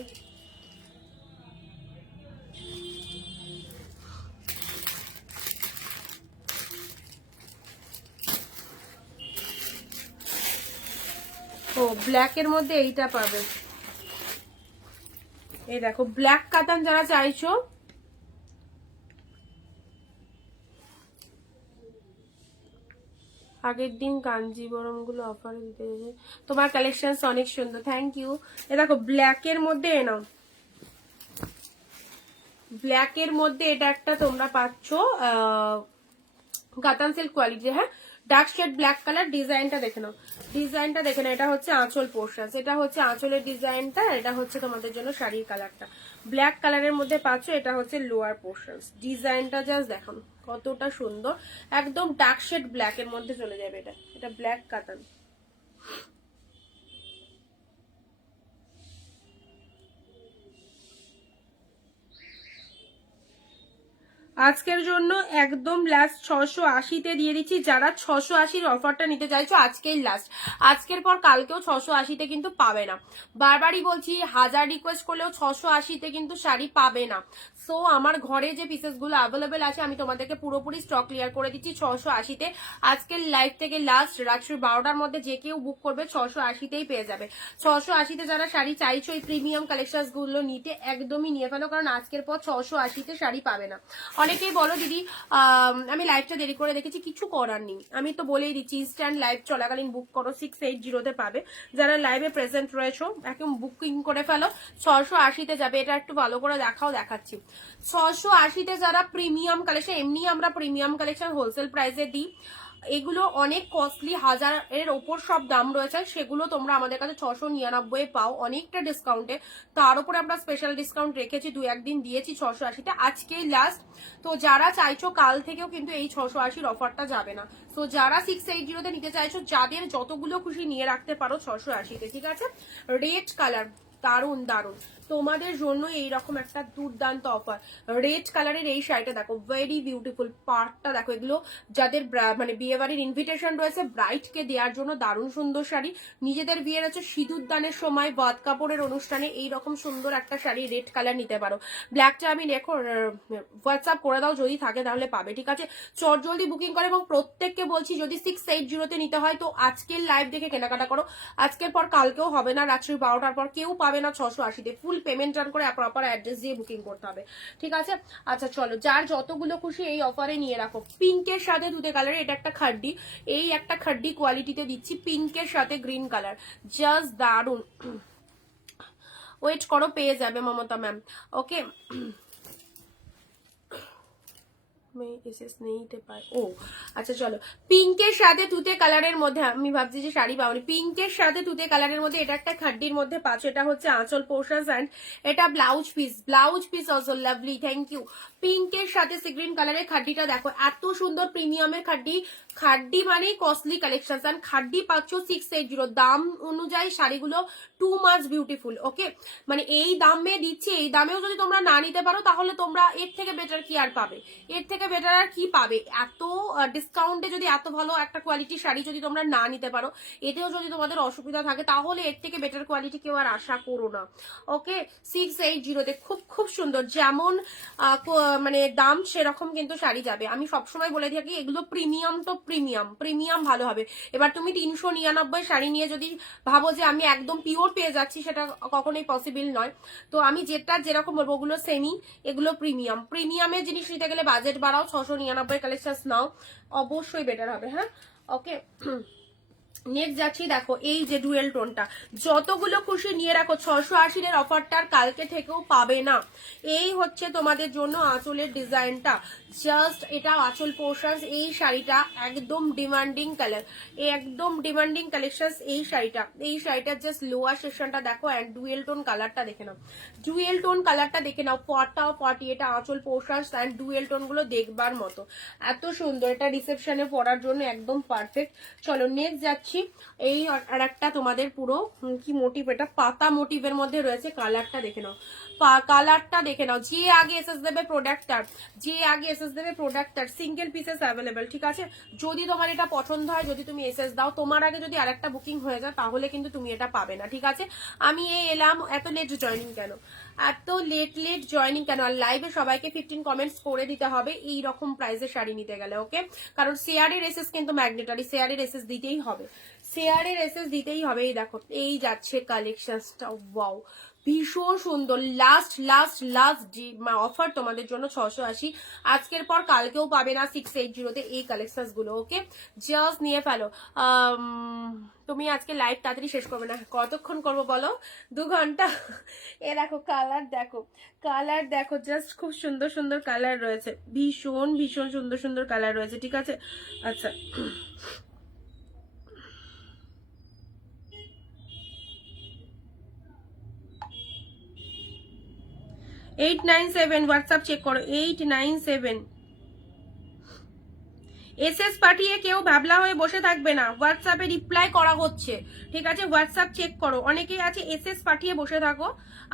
ও, ব্ল্যাকের মধ্যে এইটা পাবে, এই দেখো ব্ল্যাক কাতান যারা চাইছো, আগের দিন কাঞ্জিবরম গুলো অফারে দিতে যাবে, তোমার কালেকশন অনেক সুন্দর, থ্যাংক ইউ। এ দেখো ব্ল্যাকের মধ্যে নাও, ব্ল্যাকের মধ্যে এটা একটা তোমরা পাচ্ছ কাতান সিল্ক কোয়ালিটি, হ্যাঁ, ডার্ক শেড ব্ল্যাক কালার। ডিজাইনটা দেখে নাও, ডিজাইনটা দেখে নাও, এটা হচ্ছে আঁচল পোর্শন, এটা হচ্ছে আঁচলের ডিজাইনটা, এটা হচ্ছে তোমাদের জন্য শাড়ির কালারটা, ব্ল্যাক কালারের মধ্যে পাচ্ছ, এটা হচ্ছে লোয়ার পোর্শন। ডিজাইনটা জাস্ট দেখো কতটা সুন্দর, একদম ডার্ক শেড ব্ল্যাক এর মধ্যে চলে যাবে। এটা এটা ব্ল্যাক কাতান। আজকের জন্য একদম লাস্ট 680-তে দিয়ে দিচ্ছি। যারা 680-র অফারটা নিতে চাইছো আজকেই লাস্ট, আজকের পর কালকেও 680-তে কিন্তু পাবে না। বারবারই বলছি, হাজার রিকোয়েস্ট করলেও 680-তে কিন্তু শাড়ি পাবে না। সো আমার ঘরে যে পিসেসগুলো অ্যাভেলেবেল আছে আমি তোমাদেরকে পুরোপুরি স্টক ক্লিয়ার করে দিচ্ছি 680-তে। আজকের লাইভ থেকে লাস্ট রাত্রি 12টার মধ্যে যে কেউ বুক করবে 680-তেই পেয়ে যাবে। 680-তে যারা শাড়ি চাইছো এই প্রিমিয়াম কালেকশন গুলো নিতে, একদমই নিয়ে ফেলো, কারণ আজকের পর 680-তে শাড়ি পাবে না। অনেকেই বলো দিদি আমি লাইভটা দেরি করে দেখেছি, কিছু করার নেই, আমি তো বলেই দিচ্ছি ইনস্ট্যান্ট লাইভ চলাকালীন বুক করো, 680-তে পাবে। যারা লাইভে প্রেজেন্ট রয়েছো একদম বুকিং করে ফেলো, 680-তে যাবে। এটা একটু ভালো করে দেখাও, দেখাচ্ছি। 680-তে যারা প্রিমিয়াম কালেকশন, এমনি আমরা প্রিমিয়াম কালেকশন হোলসেল প্রাইসে দিই, এগুলো অনেক কস্টলি, হাজারের ওপর সব দাম রয়েছে, সেগুলো তোমরা আমাদের কাছে 699 পাও অনেকটা ডিসকাউন্টে। তার উপরে আমরা স্পেশাল ডিসকাউন্ট রেখেছি, 2-1 দিন দিয়েছি 680-তে, আজকেই লাস্ট। তো যারা চাইছো কাল থেকেও কিন্তু এই 680-র অফারটা যাবে না। তো যারা 680-তে নিতে চাইছো, যাদের যতগুলো খুশি নিয়ে রাখতে পারো 680-তে, ঠিক আছে। রেড কালার, দারুন দারুন, তোমাদের জন্য এইরকম একটা দুর্দান্ত অফার। রেড কালারের এই শাড়িটা দেখো, ভেরি বিউটিফুল, পার্টটা দেখো, এগুলো যাদের মানে বিয়ে বাড়ির ইনভিটেশন রয়েছে ব্রাইডকে দেওয়ার জন্য দারুণ সুন্দর শাড়ি, নিজেদের বিয়ের আছে সিঁদুর দানের সময়, বাদ কাপড়ের অনুষ্ঠানে এইরকম সুন্দর একটা শাড়ি রেড কালার নিতে পারো। ব্ল্যাকটা আমি দেখো হোয়াটসঅ্যাপ করে দাও, যদি থাকে তাহলে পাবে, ঠিক আছে। চট জলদি বুকিং করে, এবং প্রত্যেককে বলছি যদি 680-তে নিতে হয় তো আজকের লাইভ দেখে কেনাকাটা করো, আজকের পর কালকেও হবে না, রাত্রি 12টার পর কেউ পাবে না 680-তে। ফুল পেমেন্ট রান করে প্রপার অ্যাড্রেস দিয়ে বুকিং করতে হবে, ঠিক আছে। আচ্ছা চলো, যার যতগুলো খুশি এই অফারে নিয়ে রাখো। পিঙ্কের সাথে দুটো কালার, এটা একটা খাড্ডি, এই একটা খাড্ডি কোয়ালিটিতে দিচ্ছি, পিঙ্কের সাথে গ্রিন কালার, জাস্ট দারুন। ওয়েট করো, পেয়ে যাবে মমতা ম্যাম, ওকে। ও আচ্ছা চলো, পিঙ্কের সাথে তুতে কালারের মধ্যে, আমি ভাবছি যে শাড়ি পাওনি, পিঙ্কের সাথে তুতে কালারের মধ্যে এটা একটা খাড্ডির মধ্যে পাচ্ছ, এটা হচ্ছে আঁচল পোর্শন অ্যান্ড এটা blouse piece, blouse piece also lovely, thank you. পিঙ্কের সাথে সি গ্রিন কালারের খাড্ডিটা দেখো, এত সুন্দর প্রিমিয়ামের খাড্ডি, খাড্ডি মানেই কস্টলি কালেকশন, অ্যান্ড খাড্ডি পাচ্ছ 680, দাম অনুযায়ী শাড়িগুলো টু মাচ বিউটিফুল, ওকে। মানে এই দামে দিচ্ছি, এই দামেও যদি তোমরা না নিতে পারো তাহলে তোমরা এর থেকে বেটার কি আর পাবে, এর থেকে বেটার আর কি পাবে। এত ডিসকাউন্টে যদি এত ভালো একটা কোয়ালিটির শাড়ি যদি তোমরা না নিতে পারো, এতেও যদি তোমাদের অসুবিধা থাকে, তাহলে এর থেকে বেটার কোয়ালিটি কেউ আর আশা করো না, ওকে। 680-তে খুব খুব সুন্দর, যেমন মানে দাম সেরকম কিন্তু শাড়ি যাবে। আমি সবসময় বলে থাকি এগুলো প্রিমিয়াম, তো প্রিমিয়াম প্রিমিয়াম ভালো হবে। এবার তুমি 399 শাড়ি নিয়ে যদি ভাবো যে আমি একদম পিওর পেয়ে যাচ্ছি, সেটা কখনোই পসিবল নয়। তো আমি যেটা যেরকম বলবো, ওগুলো সেমি, এগুলো প্রিমিয়াম। প্রিমিয়ামের জিনিস নিতে গেলে বাজেট বাড়াও, 699 কালেকশন নাও, অবশ্যই বেটার হবে, হ্যাঁ, ওকে। নেক্সট যাচ্ছি, দেখো এই যে ডুয়েল টোনটা, যতগুলো খুশি নিয়ে রাখো, 680 এর অফারটার কালকে থেকেও পাবে না। এই হচ্ছে তোমাদের জন্য আঁচলের ডিজাইনটা, জাস্ট এটা আঁচল পোর্শন। এই শাড়িটা একদম ডিমান্ডিং কালার, একদম ডিমান্ডিং কালেকশন। এই শাড়িটার জাস্ট লোয়ার সেকশনটা দেখো, অ্যান্ড ডুয়েল টোন কালারটা দেখে নাও, ডুয়েল টোন কালারটা দেখে নাও, ফটাফটি। এটা আঁচল পোর্শন অ্যান্ড ডুয়েল টোন গুলো দেখবার মতো, এত সুন্দর। এটা রিসেপশনে পরার জন্য একদম পারফেক্ট। চলো নেক্সট যাচ্ছি, এই আর একটা তোমাদের পুরো কি মোটিভ, এটা পাতা মোটিভের মধ্যে রয়েছে। কালারটা দেখে নাও, কালারটা দেখে নাও। যে আগে এসএস দেবে প্রোডাক্টটার, সিঙ্গেল পিসেস অ্যাভেলেবেল, ঠিক আছে? যদি তোমার এটা পছন্দ হয়, যদি তুমি এসএস দাও, তোমার আগে যদি আরেকটা বুকিং হয়ে যায়, তাহলে কিন্তু তুমি এটা পাবে না, ঠিক আছে? আমি এলাম, এত লেট জয়েনিং কেন, এত লেট জয়েনিং কেন? আর লাইভে সবাইকে 15 কমেন্টস করে দিতে হবে এই রকম প্রাইসের শাড়ি নিতে গেলে, ওকে? কারণ শেয়ারের এসএস কিন্তু ম্যাগনেটারি, শেয়ারের এসএস দিতেই হবে, শেয়ারের এসএস দিতেই হবে। এই দেখো, এই যাচ্ছে কালেকশনটা, ওয়াও, ভীষণ সুন্দর। লাস্ট অফার তোমাদের জন্য 680, আজকের পর কালকেও পাবে না 680-তে এই কালেকশন গুলো, ওকে? জাস্ট নিয়ে ফেলো। তুমি আজকে লাইভ তাড়াতাড়ি শেষ করবে না, কতক্ষণ করবো বলো? 2 ঘন্টা। এ দেখো কালার, দেখো জাস্ট খুব সুন্দর সুন্দর কালার রয়েছে, ভীষণ সুন্দর সুন্দর কালার রয়েছে, ঠিক আছে? আচ্ছা, 897 হোয়াটসঅ্যাপ চেক করো, 897। এসএস পাঠিয়ে কেউ ভাবলা হয়ে বসে থাকবে না, হোয়াটসঅ্যাপে রিপ্লাই করা হচ্ছে, ঠিক আছে? হোয়াটসঅ্যাপ চেক করো। অনেকেই আছে এসএস পাঠিয়ে বসে থাকো,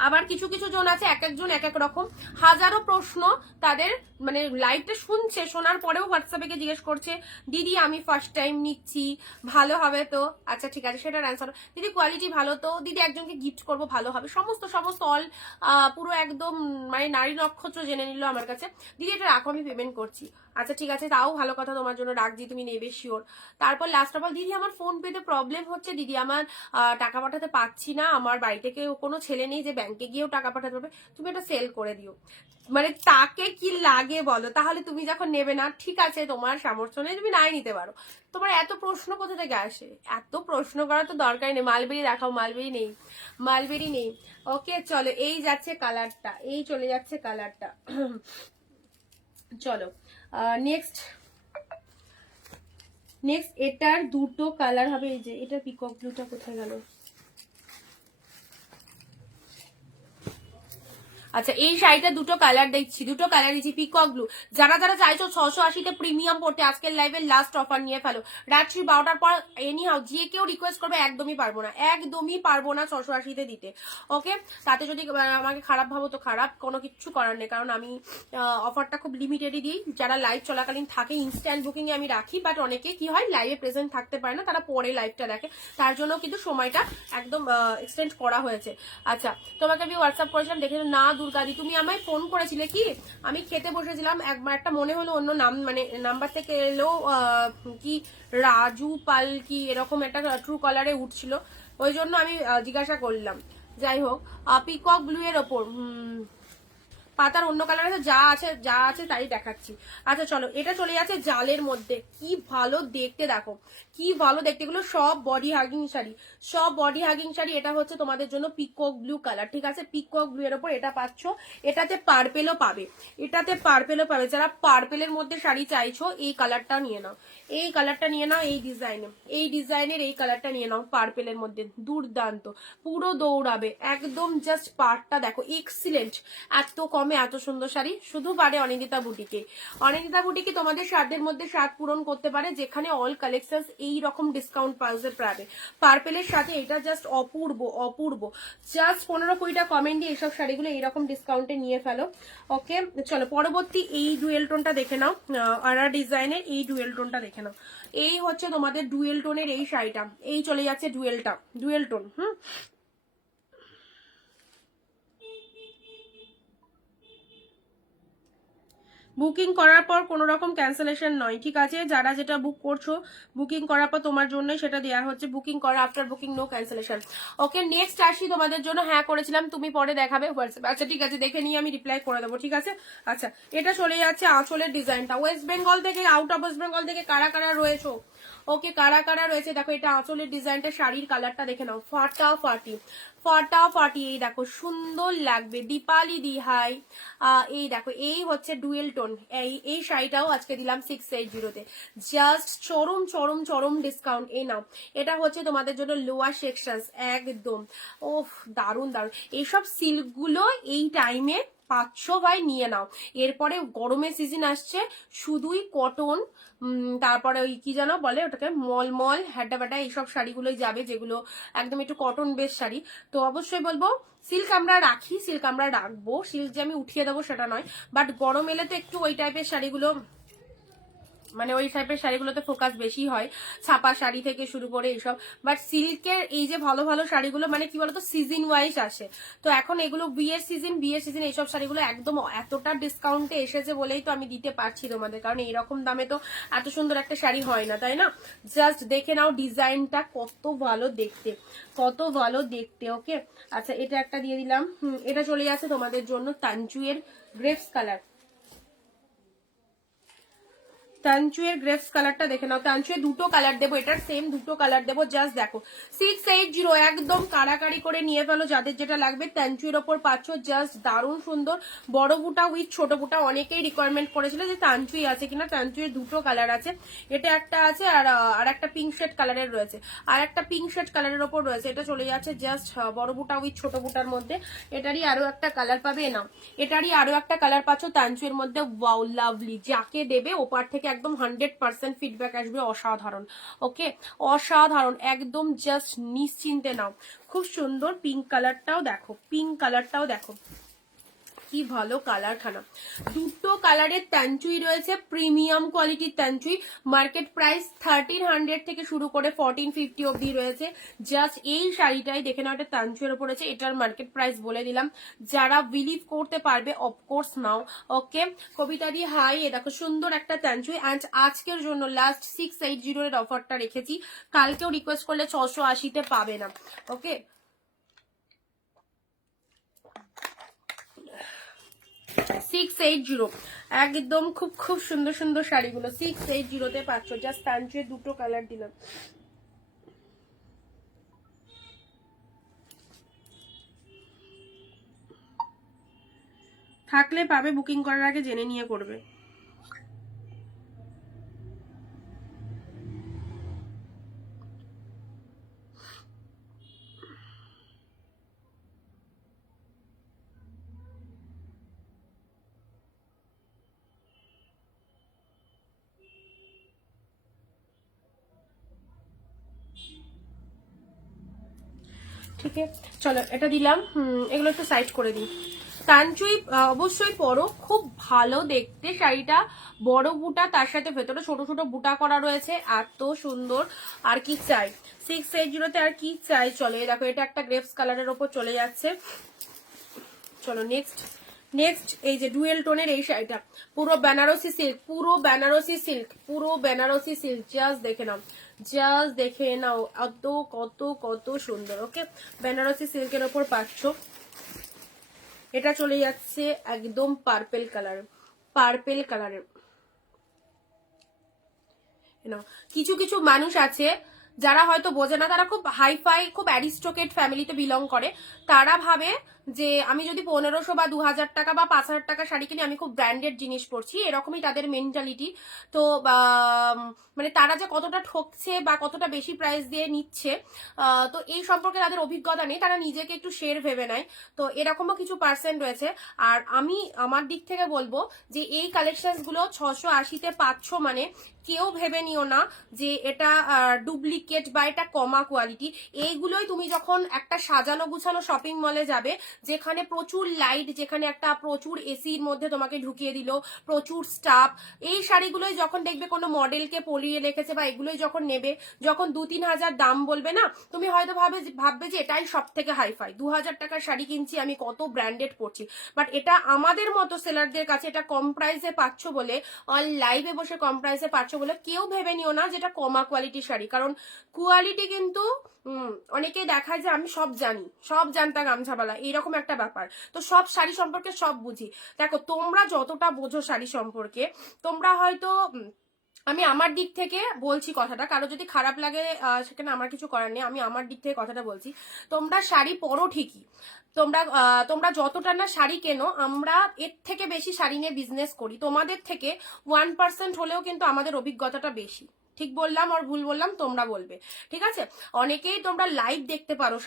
আবার কিছু কিছু জন আছে এক একজন এক এক রকম, হাজারো প্রশ্ন তাদের, মানে লাইভটা শুনছে, শোনার পরেও হোয়াটসঅ্যাপে গিয়ে জিজ্ঞেস করছে, দিদি আমি ফার্স্ট টাইম নিচ্ছি, ভালো হবে তো? আচ্ছা ঠিক আছে, সেটার অ্যান্সার। দিদি কোয়ালিটি ভালো তো? দিদি একজনকে গিফট করবো, ভালো হবে? সমস্ত অল পুরো একদম মানে নারী নক্ষত্র জেনে নিল আমার কাছে। দিদি এটা রাখো, আমি পেমেন্ট করছি। আচ্ছা ঠিক আছে, তাও ভালো কথা, তোমার জন্য রাখছি, তুমি নেবে শিওর। তারপর লাস্ট অফ অল, দিদি আমার ফোন পেতে প্রবলেম হচ্ছে, দিদি আমার টাকা পাঠাতে পারছি না, আমার বাড়ি থেকে কোনো ছেলে নেই যে ব্যাংকে গিয়েও টাকা পাঠাতে পারবে, তুমি এটা সেল করে দিও। মানে তাকে কি লাগে বলো? তাহলে তুমি যখন নেবে না, ঠিক আছে, তোমার সামর্থ্য নেই, তুমি নাই নিতে পারো। তোমার এত প্রশ্ন কোথা থেকে আসে? এত প্রশ্ন করার তো দরকারই নেই। মালবেরি দেখাও, মালবেরি নেই। ওকে চলো, এই যাচ্ছে কালারটা, এই চলে যাচ্ছে কালারটা। চলো নেক্সট এটার দুটো কালার হবে। এই যে এটা পিকক ব্লুটা কোথায় গেল? আচ্ছা, এই শাড়িটা দুটো কালার দিচ্ছি, পিকক ব্লু। যারা চাইছো 680-তে প্রিমিয়াম পড়তে, আজকের লাইভের লাস্ট অফার নিয়ে ফেলো। রাত্রি 12টার পর এনি হাউ যে কেউ রিকোয়েস্ট করবে, একদমই পারবো না 680-তে দিতে, ওকে? তাতে যদি আমাকে খারাপ ভাবো তো খারাপ, কোনো কিছু করার নেই, কারণ আমি অফারটা খুব লিমিটেডই দিই। যারা লাইভ চলাকালীন থাকে ইনস্ট্যান্ট বুকিং এ আমি রাখি, বাট অনেকে কি হয় লাইভে প্রেজেন্ট থাকতে পারে না, তারা পরে লাইভটা দেখে, তার জন্য কিন্তু সময়টা একদম এক্সটেন্ড করা হয়েছে। আচ্ছা, তোমাকে আমি হোয়াটসঅ্যাপ করেছিলাম, দেখে না দুর্গাদি, তুমি আমায় ফোন করেছিলে কি? আমি খেতে বসেছিলাম, একটা মনে হলো অন্য নাম, মানে নাম্বার থেকে এলো কি রাজু পাল কি এরকম একটা ট্রু কলারে উঠছিল, ওই জন্য আমি জিজ্ঞাসা করলাম। যাই হোক, পিকক ব্লু এর ওপর পাতার অন্য কালার আছে, যা আছে তাই দেখাচ্ছি। আচ্ছা চলো, এটা চলে যাচ্ছে জালের মধ্যে, কি ভালো দেখতে, দেখো কি ভালো দেখতে, এগুলো সব বডি হাগিং শাড়ি। এটা হচ্ছে তোমাদের জন্য পিকক ব্লু কালার, ঠিক আছে? পিকক ব্লু এর ওপর এটা পাচ্ছ, এটাতে পার্পেলও পাবে, যারা পার্পেলের মধ্যে শাড়ি চাইছো, এই কালারটা নিয়ে নাও, এই ডিজাইনের এই কালারটা নিয়ে নাও, পার্পেলের মধ্যে দুর্দান্ত, পুরো দৌড়াবে একদম। জাস্ট পার্টটা দেখো, এক্সিলেন্ট। এত কমে এত সুন্দর শাড়ি শুধু পারে অনিন্দিতা বুটিকে তোমাদের স্বাদের মধ্যে স্বাদ পূরণ করতে পারে, যেখানে অল কালেকশন এই রকম ডিসকাউন্ট প্রাইসে পাবে। পার্পেলের সাথে এটা জাস্ট অপূর্ব। জাস্ট 15-20টা কমেন্ট দিয়ে এইসব শাড়িগুলো এইরকম ডিসকাউন্টে নিয়ে ফেলো, ওকে? চলো পরবর্তী এই ডুয়েল টোনটা দেখে নাও, আরা ডিজাইনের এই ডুয়েল টোনটা দেখে নাও। এই হচ্ছে তোমাদের ডুয়েল টোনের এই শাড়িটা, এই চলে যাচ্ছে ডুয়েল টোন। বুকিং করার পর কোনো রকম ক্যান্সেলেশন নয়, ঠিক আছে? যারা যেটা বুক করছো বুকিং করার পর তোমার জন্যই সেটা দেওয়া হচ্ছে, বুকিং করা আফটার বুকিং নো ক্যান্সেলেশন। ওকে, নেক্সট আসি তোমাদের জন্য। হ্যাঁ করেছিলাম, তুমি পরে দেখাবে হোয়াটসঅ্যাপ। আচ্ছা ঠিক আছে, দেখে নিয়ে আমি রিপ্লাই করে দেবো, ঠিক আছে? আচ্ছা, এটা চলে যাচ্ছে আঁচলের ডিজাইনটা। ওয়েস্ট বেঙ্গল থেকে, আউট অফ ওয়েস্ট বেঙ্গল থেকে কারা কারা রয়েছো? ওকে, কারা কারা রয়েছে দেখো, এটা আঁচলের ডিজাইনটা, শাড়ির কালারটা দেখে নাও, ফাটাফাটি ফাটাফাটি। এই দেখো সুন্দর লাগবে, দীপালি দিহাই। এই দেখো, এই হচ্ছে ডুয়েল টোন। এই শাড়িটাও আজকে দিলাম 680-তে, জাস্ট চরম চরম চরম ডিসকাউন্ট। এই নাও, এটা হচ্ছে তোমাদের জন্য লোয়ার সেকশন একদম। ওফ, দারুন দারুন। এইসব সিল্কগুলো এই টাইমে পাচ্ছ ভাই, নিয়ে নাও। এরপরে গরমের সিজন আসছে, শুধুই কটন, তারপরে ওই কি যেন বলে ওটাকে, মলমল হ্যাডা ব্যাটা, এইসব শাড়িগুলোই যাবে, যেগুলো একদম একটু কটন বেস শাড়ি। তো অবশ্যই বলবো, সিল্ক আমরা রাখি, সিল্ক আমরা রাখবো, সিল্ক যে আমি উঠিয়ে দেবো সেটা নয়, বাট গরম এলে তো একটু ওই টাইপের শাড়িগুলো, মানে ওই টাইপের শাড়িগুলোতে ফোকাস বেশি হয়, ছাপা শাড়ি থেকে শুরু করে এইসব। বাট সিল্কের এই যে ভালো ভালো শাড়িগুলো, মানে কি বলতো, সিজন ওয়াইজ আসে। তো এখন এগুলো বিয়ের সিজন, এইসব শাড়িগুলো একদম এতটা ডিসকাউন্টে এসেছে বলেই তো আমি দিতে পারছি তোমাদের, কারণ এরকম দামে তো এত সুন্দর একটা শাড়ি হয় না, তাই না? জাস্ট দেখে নাও ডিজাইনটা, কত ভালো দেখতে, কত ভালো দেখতে। ওকে, আচ্ছা এটা একটা দিয়ে দিলাম। এটা চলে যাচ্ছে তোমাদের জন্য তানচুয়ের গ্রেপস কালার। তানচুয়ের গ্রেপস কালারটা দেখে নাও, তানচুয়ে দুটো কালার দেবো, এটার সেম দুটো কালার দেবো। জাস্ট দেখো 680, একদম কাড়াকাড়ি করে নিয়ে ফেলো যাদের যেটা লাগবে। তানচুয়ের ওপর পাচ্ছ, জাস্ট দারুণ সুন্দর বড় বুটা উইথ ছোট বুটা। অনেকেই রিকোয়ারমেন্ট করেছিল যে তানচুই আছে কিনা, তানচুয়ের দুটো কালার আছে, এটা একটা আছে আর একটা পিঙ্ক শেড কালারের রয়েছে, আর একটা পিঙ্ক শেড কালারের ওপর রয়েছে। এটা চলে যাচ্ছে জাস্ট বড় বুটা উইথ ছোট বুটার মধ্যে। এটারই আরো একটা কালার পাবে, নাও এটারই আরো একটা কালার পাচ্ছ তানচুয়ের মধ্যে। ওয়াও, লাভলি, যাকে দেবে ওপার থেকে একদম 100% ফিডব্যাক আসবে, অসাধারণ। ওকে, অসাধারণ একদম, জাস্ট নিশ্চিন্তে নাও। খুব সুন্দর পিঙ্ক কালারটাও দেখো, পিঙ্ক কালারটাও দেখো, কি ভালো কালার খানা। দুটো কালারের তানচুই রয়েছে, প্রিমিয়াম কোয়ালিটির তানচুই। মার্কেট প্রাইস 1300 থেকে শুরু করে 1450 অব্দি রয়েছে। জাস্ট এই শাড়িটাই দেখে নাও, এটা তানচুইয়ের উপর আছে, এটার মার্কেট প্রাইস বলে দিলাম। যারা বিলিভ করতে পারবে অফকোর্স নাও। ওকে, কবিতা দি হাই, এ দেখো সুন্দর একটা তানচুই। অ্যান্ড আজকের জন্য লাস্ট 680 এর অফারটা রেখেছি, কালকেও রিকোয়েস্ট করলে 680-তে পাবে না। ওকে, 680 একদম, খুব খুব সুন্দর সুন্দর শাড়িগুলো 680-তে পাচ্ছ। জাস্ট তানচুয়ে দুটো কালার দিলাম। থাকলে পাবে, বুকিং করার আগে জেনে নিয়ে করবে। ঠিক আছে, চলো এটা দিলাম। এগুলো একটু সাইড করে দিই। তানচুই অবশ্যই পরো, খুব ভালো দেখতে শাড়িটা, বড় বুটা, তার সাথে ভেতরে ছোট ছোট বুটা করা রয়েছে, এত সুন্দর। আর কি চাই 680-তে, আর কি চাই? চলো দেখো, এটা একটা গ্রেপস কালারের ওপর চলে যাচ্ছে। চলো নেক্সট, নেক্সট এই যে ডুয়েল টোনের এই শাড়িটা, পুরো বেনারসি সিল্ক, পুরো বেনারসি সিল্ক, পুরো বেনারসি সিল্ক। জাস্ট দেখে নাও, জাস্ট দেখে নাও, এত কত কত সুন্দর। ওকে, বেনারসি সিল্কের ওপর পাচ্ছ। এটা চলে যাচ্ছে একদম পার্পেল কালার, পার্পেল কালারের। কিছু কিছু মানুষ আছে যারা হয়তো বোঝে না, তারা খুব হাইফাই, খুব অ্যারিস্টোক্রেট ফ্যামিলিতে বিলং করে। তারা ভাবে যে আমি যদি 1500 বা 2000 টাকা বা 5000 টাকা শাড়ি কিনে আমি খুব ব্র্যান্ডেড জিনিস পরছি, এরকমই তাদের মেন্টালিটি। তো মানে তারা যে কতটা ঠকছে বা কতটা বেশি প্রাইস দিয়ে নিচ্ছে, তো এই সম্পর্কে তাদের অভিজ্ঞতা নেই, তারা নিজেকে একটু শের ভেবে নেয়। তো এরকমও কিছু পার্সেন্ট রয়েছে। আর আমি আমার দিক থেকে বলবো যে এই কালেকশনস গুলো 680-তে পাচ্ছ, মানে কেউ ভেবে নিও না যে এটা ডুপ্লিকেট ডুপ্লিকেট বা এটা কমা কোয়ালিটি, এইগুলোই তুমি যখন একটা সাজানো গুছানো শপিং মলে যাবে যেখানে প্রচুর লাইট, যেখানে একটা প্রচুর এসির মধ্যে তোমাকে ঢুকিয়ে দিল, প্রচুর স্টাফ, এই শাড়িগুলোই যখন দেখবে কোনো মডেলকে পরিয়ে রেখেছে বা এগুলোই যখন নেবে, যখন 2-3 হাজার দাম বলবে না, তুমি হয়তো ভাববে যে এটাই সব থেকে হাইফাই, 2000 টাকার শাড়ি কিনছি আমি, কত ব্র্যান্ডেড পড়ছি। বাট এটা আমাদের মতো সেলারদের কাছে এটা কম প্রাইসে পাচ্ছ বলে, অন লাইভে বসে কম প্রাইসে পাচ্ছ বলে কেউ ভেবে নিও না যেটা কমা কোয়ালিটির শাড়ি, কারণ কোয়ালিটি কিন্তু অনেকেই দেখায় যে আমি সব জানি, সব জানতা গামছাবালা, এইরকম একটা ব্যাপার। তো সব শাড়ি সম্পর্কে সব বুঝি। দেখো তোমরা যতটা বোঝো শাড়ি সম্পর্কে, তোমরা হয়তো, আমি আমার দিক থেকে বলছি কথাটা, কারো যদি খারাপ লাগে সেখানে আমার কিছু করার নেই, আমি আমার দিক থেকে কথাটা বলছি। তোমরা শাড়ি পরো ঠিকই, তোমরা যতটা না শাড়ি কেনো, আমরা এর থেকে বেশি শাড়ি নিয়ে বিজনেস করি, তোমাদের থেকে 1% হলেও কিন্তু আমাদের অভিজ্ঞতাটা বেশি। ঠিক বললাম আর ভুল বললাম তোমরা বলবে, ঠিক আছে? অনেকেই তোমরা লাইভ দেখতে পারো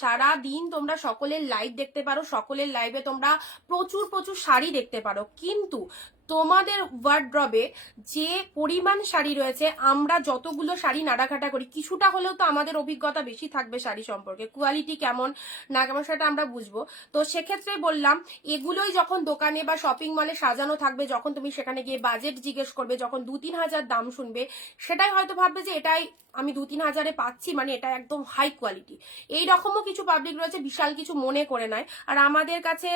সারাদিন তোমরা সকলের লাইভ দেখতে পারো, সকলের লাইভে তোমরা প্রচুর প্রচুর শাড়ি দেখতে পারো, কিন্তু তোমাদের ওয়ার্ড্রবে যে পরিমাণ শাড়ি রয়েছে, আমরা যতগুলো শাড়ি নাড়াঘাটা করি, কিছুটা হলেও তো আমাদের অভিজ্ঞতা বেশি থাকবে শাড়ি সম্পর্কে, কোয়ালিটি কেমন না কেমন সেটা আমরা বুঝবো। তো সেক্ষেত্রে বললাম, এগুলোই যখন দোকানে বা শপিং মলে সাজানো থাকবে, যখন তুমি সেখানে গিয়ে বাজেট জিজ্ঞেস করবে, যখন 2-3 হাজার দাম শুনবে, সেটাই হয়তো ভাববে যে এটাই আমি 2-3 হাজারে পাচ্ছি, মানে এটা একদম হাই কোয়ালিটি। এই রকমও কিছু পাবলিক রয়েছে, বিশাল কিছু মনে করে নেয়, আর আমাদের কাছে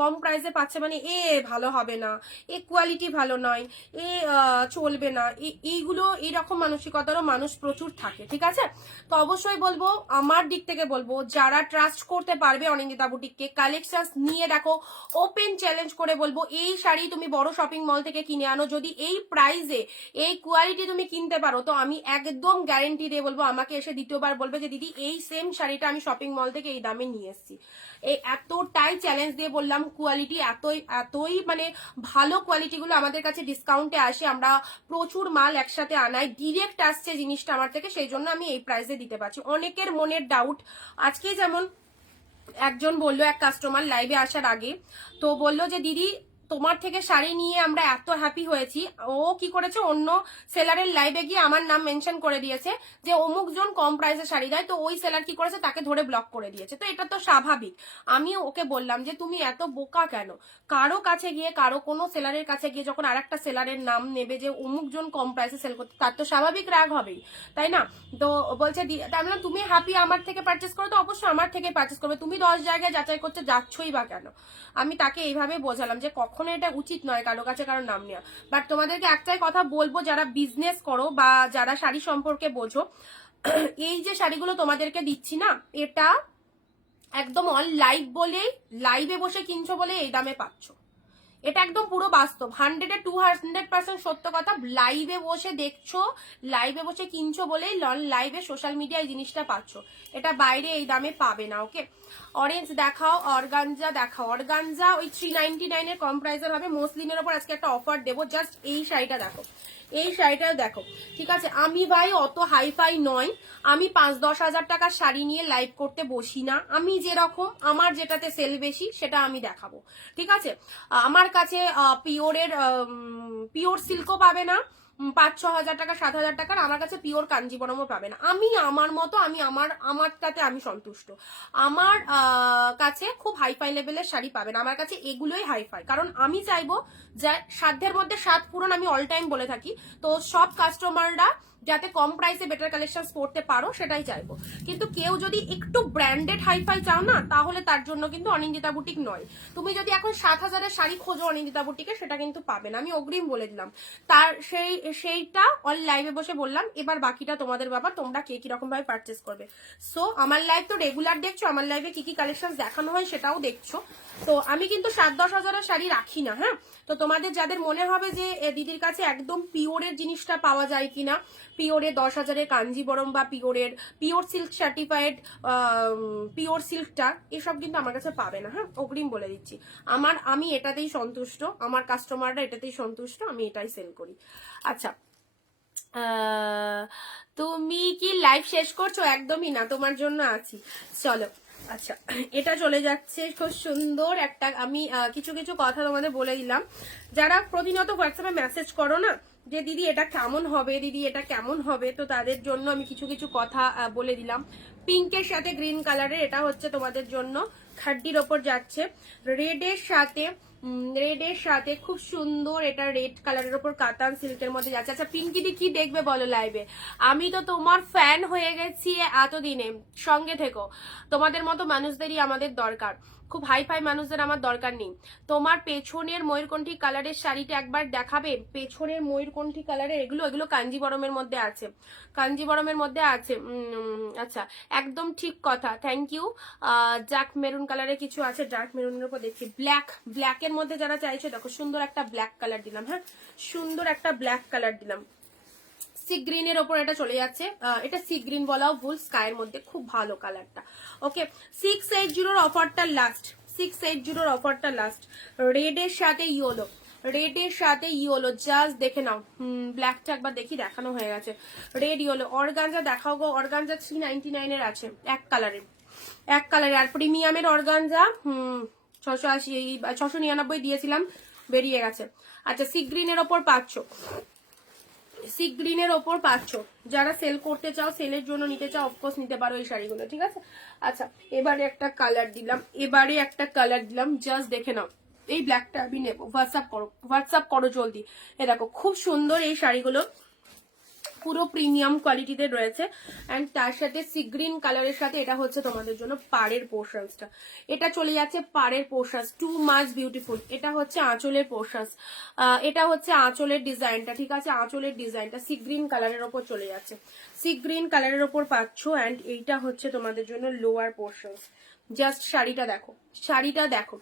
কম প্রাইসে পাচ্ছে মানে এ ভালো হবে না, এ কোয়ালিটি ভালো নয়, এ চলবে না, এইগুলো এইরকম মানসিকতারও মানুষ প্রচুর থাকে, ঠিক আছে? তো অবশ্যই বলবো, আমার দিক থেকে বলবো, যারা ট্রাস্ট করতে পারবে অনিন্দিতা বুটিককে, কালেকশন নিয়ে দেখো, ওপেন চ্যালেঞ্জ করে বলবো, এই শাড়ি তুমি বড় শপিং মল থেকে কিনে আনো, যদি এই প্রাইসে এই কোয়ালিটি তুমি কিনতে পারো, তো আমি একদম গ্যারেন্টি দিয়ে বলবো, আমাকে এসে দ্বিতীয়বার বলবে যে দিদি এই সেম শাড়িটা আমি শপিং মল থেকে এই দামে নিয়ে এসেছি। এই এতটাই চ্যালেঞ্জ দিয়ে বললাম, কোয়ালিটি এতই মানে ভালো কোয়ালিটিগুলো আমাদের কাছে ডিসকাউন্টে আসে, আমরা প্রচুর মাল একসাথে আনাই, ডিরেক্ট আসছে জিনিসটা আমার থেকে, সেই জন্য আমি এই প্রাইসে দিতে পারছি। অনেকের মনের ডাউট, আজকে যেমন একজন বললো, এক কাস্টমার লাইভে আসার আগে, তো বললো যে দিদি তোমার থেকে শাড়ি নিয়ে আমরা এত হ্যাপি হয়েছি, ও কি করেছে, অন্য সেলারের লাইভে গিয়ে আমার নাম মেনশন করে দিয়েছে যে অমুক জন কম প্রাইসে শাড়ি দেয়, তো ওই সেলার কি করেছে, তাকে ধরে ব্লক করে দিয়েছে। তো এটা তো স্বাভাবিক। আমি ওকে বললাম যে তুমি এত বোকা কেন, কারো কাছে গিয়ে, কারো কোনো সেলারের কাছে গিয়ে যখন আর একটা সেলারের নাম নেবে যে অমুক জন কম প্রাইসে সেল করতে, তার তো স্বাভাবিক রাগ হবেই, তাই না? তো বলছে তার মানে তুমি হ্যাপি আমার থেকে পারচেস করো, তো অবশ্যই আমার থেকে পারচেস করবে, তুমি 10 জায়গায় যাচাই করতে যাচ্ছই বা কেন? আমি তাকে এইভাবে বোঝালাম যে কখনো এটা উচিত নয় কারো কাছে কারোর নাম নেওয়া। বাট তোমাদেরকে একটাই কথা বলবো, যারা বিজনেস করো বা যারা শাড়ি সম্পর্কে বোঝো, এই যে শাড়িগুলো তোমাদেরকে দিচ্ছি না, এটা একদম অন লাইভ বলেই, লাইভে বসে কিনছো বলে এই দামে পাচ্ছ, এটা একদম পুরো বাস্তব, 100-200% সত্য কথা। লাইভে বসে দেখছো, লাইভে বসে কিনছো বলেই লাইভে সোশ্যাল মিডিয়ায় জিনিসটা পাচ্ছ, এটা বাইরে এই দামে পাবে না। ওকে, অরেঞ্জ দেখাও, অর্গানজা দেখাও। অর্গানজা ওই 399 এর কম প্রাইসের হবে, মসলিনের ওপর আজকে একটা অফার দেবো, জাস্ট এই শাড়িটা দেখো, এই শাড়িটা দেখো, ঠিক আছে? আমি ভাই অত হাইফাই নয়, আমি 5-10 হাজার টাকার শাড়ি নিয়ে লাইভ করতে বসি না, আমি যেরকম আমার যেটাতে সেল বেশি সেটা আমি দেখাবো, ঠিক আছে? আমার কাছে পিওর সিল্কও পাবে না 5-6 হাজার টাকা, 7 হাজার টাকার, আমার কাছে পিওর কাঞ্জিবরমও পাবে না। আমি আমার মতো, আমি আমারটাতে আমি সন্তুষ্ট। আমার কাছে খুব হাইফাই লেভেলের শাড়ি পাবে না, আমার কাছে এগুলোই হাইফাই, কারণ আমি চাইবো যে সাধ্যের মধ্যে স্বাদ পূরণ, আমি অল টাইম বলে থাকি, তো সব কাস্টমাররা যাতে কম প্রাইসে বেটার কালেকশন পড়তে পারো সেটাই চাইবো। কিন্তু কেউ যদি একটু ব্র্যান্ডেড হাইফাই চাও না, তাহলে তার জন্য কিন্তু অনিন্দিতা বুটিক নয়। তুমি যদি এখন 7,000-এর শাড়ি খোঁজো অনিন্দিতা বুটিকে, সেটা কিন্তু পাবে না, আমি অগ্রিম বলে দিলাম। তার সেইটা অল লাইভে বসে বললাম, এবার বাকিটা তোমাদের ব্যাপার, তোমরা কে কিরকম ভাবে পারচেস করবে। সো আমার লাইভ তো রেগুলার দেখছো, আমার লাইভে কি কি কালেকশন দেখানো হয় সেটাও দেখছো। তো আমি কিন্তু 7-10 হাজারের শাড়ি রাখি না, হ্যাঁ? তো তোমাদের যাদের মনে হবে যে দিদির কাছে একদম পিওরের জিনিসটা পাওয়া যায় কিনা, পিওরে 10 হাজারের কাঞ্জিবরম বা পিওর সিল্ক সার্টিফাইড পিওর সিল্কটা, এসব কিন্তু আমার কাছে পাবে না, হ্যাঁ? অগ্রিম বলে দিচ্ছি। আমি এটাতেই সন্তুষ্ট, আমার কাস্টমাররা এটাতেই সন্তুষ্ট, আমি এটাই সেল করি। আচ্ছা, তুমি কি লাইভ শেষ করছো? একদমই না, তোমার জন্য আছি, চলো। আচ্ছা, এটা চলে যাচ্ছে খুব সুন্দর একটা, আমি কিছু কিছু কথা তোমাদের বলে দিলাম। যারা প্রতিনিয়ত হোয়াটসঅ্যাপে মেসেজ করো না, যে দিদি এটা কেমন হবে, দিদি এটা কেমন হবে, তো তাদের জন্য আমি কিছু কিছু কথা বলে দিলাম। পিঙ্কের সাথে গ্রিন কালারের, এটা হচ্ছে তোমাদের জন্য খাড্ডির ওপর যাচ্ছে। রেডের সাথে খুব সুন্দর, এটা রেড কালারের ওপর কাতান সিল্কের মধ্যে যাচ্ছে। আচ্ছা পিঙ্কিদি কি দেখবে বলো লাইভে? আমি তো তোমার ফ্যান হয়ে গেছি এতদিনে, সঙ্গে থেকো। তোমাদের মতো মানুষদেরই আমাদের দরকার, খুব হাই ফাই মানুষদের আমার দরকার নেই। তোমার পেছনের ময়ূরকণ্ঠী কালারের শাড়িটা একবার দেখাবে? পেছনের ময়ূরকণ্ঠী কালারের এগুলো কাঞ্জিবরমের মধ্যে আছে, কাঞ্জিবরমের মধ্যে আছে। আচ্ছা একদম ঠিক কথা, থ্যাংক ইউ। ডার্ক মেরুন কালারের কিছু আছে, ডার্ক মেরুনের উপর দেখছি ব্ল্যাকের মধ্যে যারা চাইছে দেখো সুন্দর একটা ব্ল্যাক কালার দিলাম। হ্যাঁ সুন্দর একটা ব্ল্যাক কালার দিলাম। সি গ্রিনের ওপর এটা চলে যাচ্ছে, এটা সি গ্রিন বলাও ভুল, স্কাইয়ের মধ্যে খুব ভালো কালারটা। ওকে 680 অফারটা লাস্ট, 680 অফারটা লাস্ট। রেডের সাথে ইয়েলো, রেডের সাথে ইয়েলো জাস্ট দেখে নাও। ব্ল্যাকটা একবার দেখি, দেখানো হয়ে গেছে। রেড ইয়েলো অর্গানজা দেখাও গো, অর্গানজা 399 এর আছে, এক কালারের, এক কালারের। আর প্রিমিয়ামের অর্গানজা 699 দিয়েছিলাম, বেরিয়ে গেছে। আচ্ছা সি গ্রিনের ওপর পাচ্ছ, সি গ্রিনের ওপর পাচ্ছ, যারা সেল করতে চাও, সেলের জন্য নিতে চাও, অফকোর্স নিতে পারো এই শাড়িগুলো, ঠিক আছে। আচ্ছা এবারে একটা কালার দিলাম, এবারে একটা কালার দিলাম, জাস্ট দেখে নাও। এই ব্ল্যাকটা আমি নেবো, হোয়াটসঅ্যাপ করো জলদি। এ দেখো খুব সুন্দর এই শাড়িগুলো, পুরো প্রিমিয়াম কোয়ালিটিতে রয়েছে। অ্যান্ড তার সাথে সি গ্রিন কালারের সাথে এটা হচ্ছে তোমাদের জন্য পাড়ের পোর্শনসটা, এটা চলে যাচ্ছে পাড়ের পোর্শনস, টু মাচ বিউটিফুল। এটা হচ্ছে আঁচলের পোর্শনস, এটা হচ্ছে আঁচলের ডিজাইনটা, ঠিক আছে। আঁচলের ডিজাইনটা সি গ্রিন কালারের ওপর চলে যাচ্ছে, সি গ্রিন কালারের ওপর পাচ্ছ। অ্যান্ড এইটা হচ্ছে তোমাদের জন্য লোয়ার পোর্শনস। জাস্ট শাড়িটা দেখো, শাড়িটা দেখো,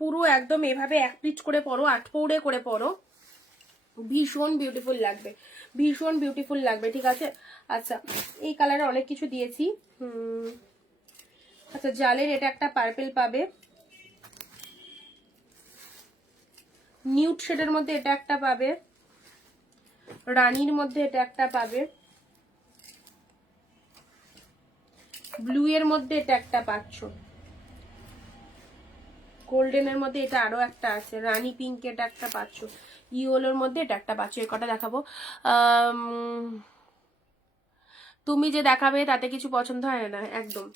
পুরো একদম এভাবে এক পিচ করে পরো, 8 পৌড়ে করে পরো, ভীষণ বিউটিফুল লাগবে, ভীষণ বিউটিফুল লাগবে, ঠিক আছে। আচ্ছা এই কালারে অনেক কিছু দিয়েছি। আচ্ছা জালের এটা একটা পার্পেল পাবে, নিউড শেডের মধ্যে এটা একটা পাবে, রানীর মধ্যে এটা একটা পাবে, ব্লু এর মধ্যে এটা একটা পাচ্ছ, গোল্ডেনের মধ্যে এটা আরো একটা আছে, রানী পিঙ্ক এটা একটা পাচ্ছ, ইয়েলোর মধ্যে এটা একটা পাচ্ছ। এই কটা দেখাবো। তুমি যে দেখাবে তাতে কিছু পছন্দ হয় না একদম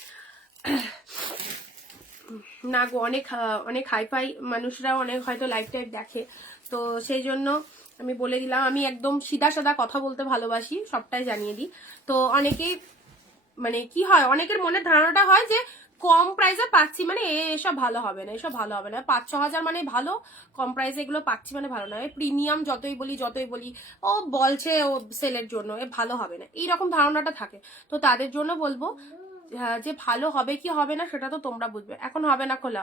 না গো, অনেক অনেক হাইফাই মানুষরা অনেক হয়তো লাইভ টাইভ দেখে, তো সেই জন্য আমি বলে দিলাম। আমি একদম সিধা সাদা কথা বলতে ভালোবাসি, সবটাই জানিয়ে দিই। তো অনেকেই মানে কি হয়, অনেকের মনে ধারণাটা হয় যে কম প্রাইসে পাচ্ছি মানে এসব ভালো হবে না, এসব ভালো হবে না, 5-6 হাজার মানে ভালো, কম প্রাইসে এগুলো পাচ্ছি মানে ভালো না। প্রিমিয়াম যতই বলি ও বলছে ও সেলের জন্য, এ ভালো হবে না, এইরকম ধারণাটা থাকে। তো তাদের জন্য বলবো যে ভালো হবে কি হবে না সেটা তো তোমরা বুঝবে, এখন হবে না খোলা।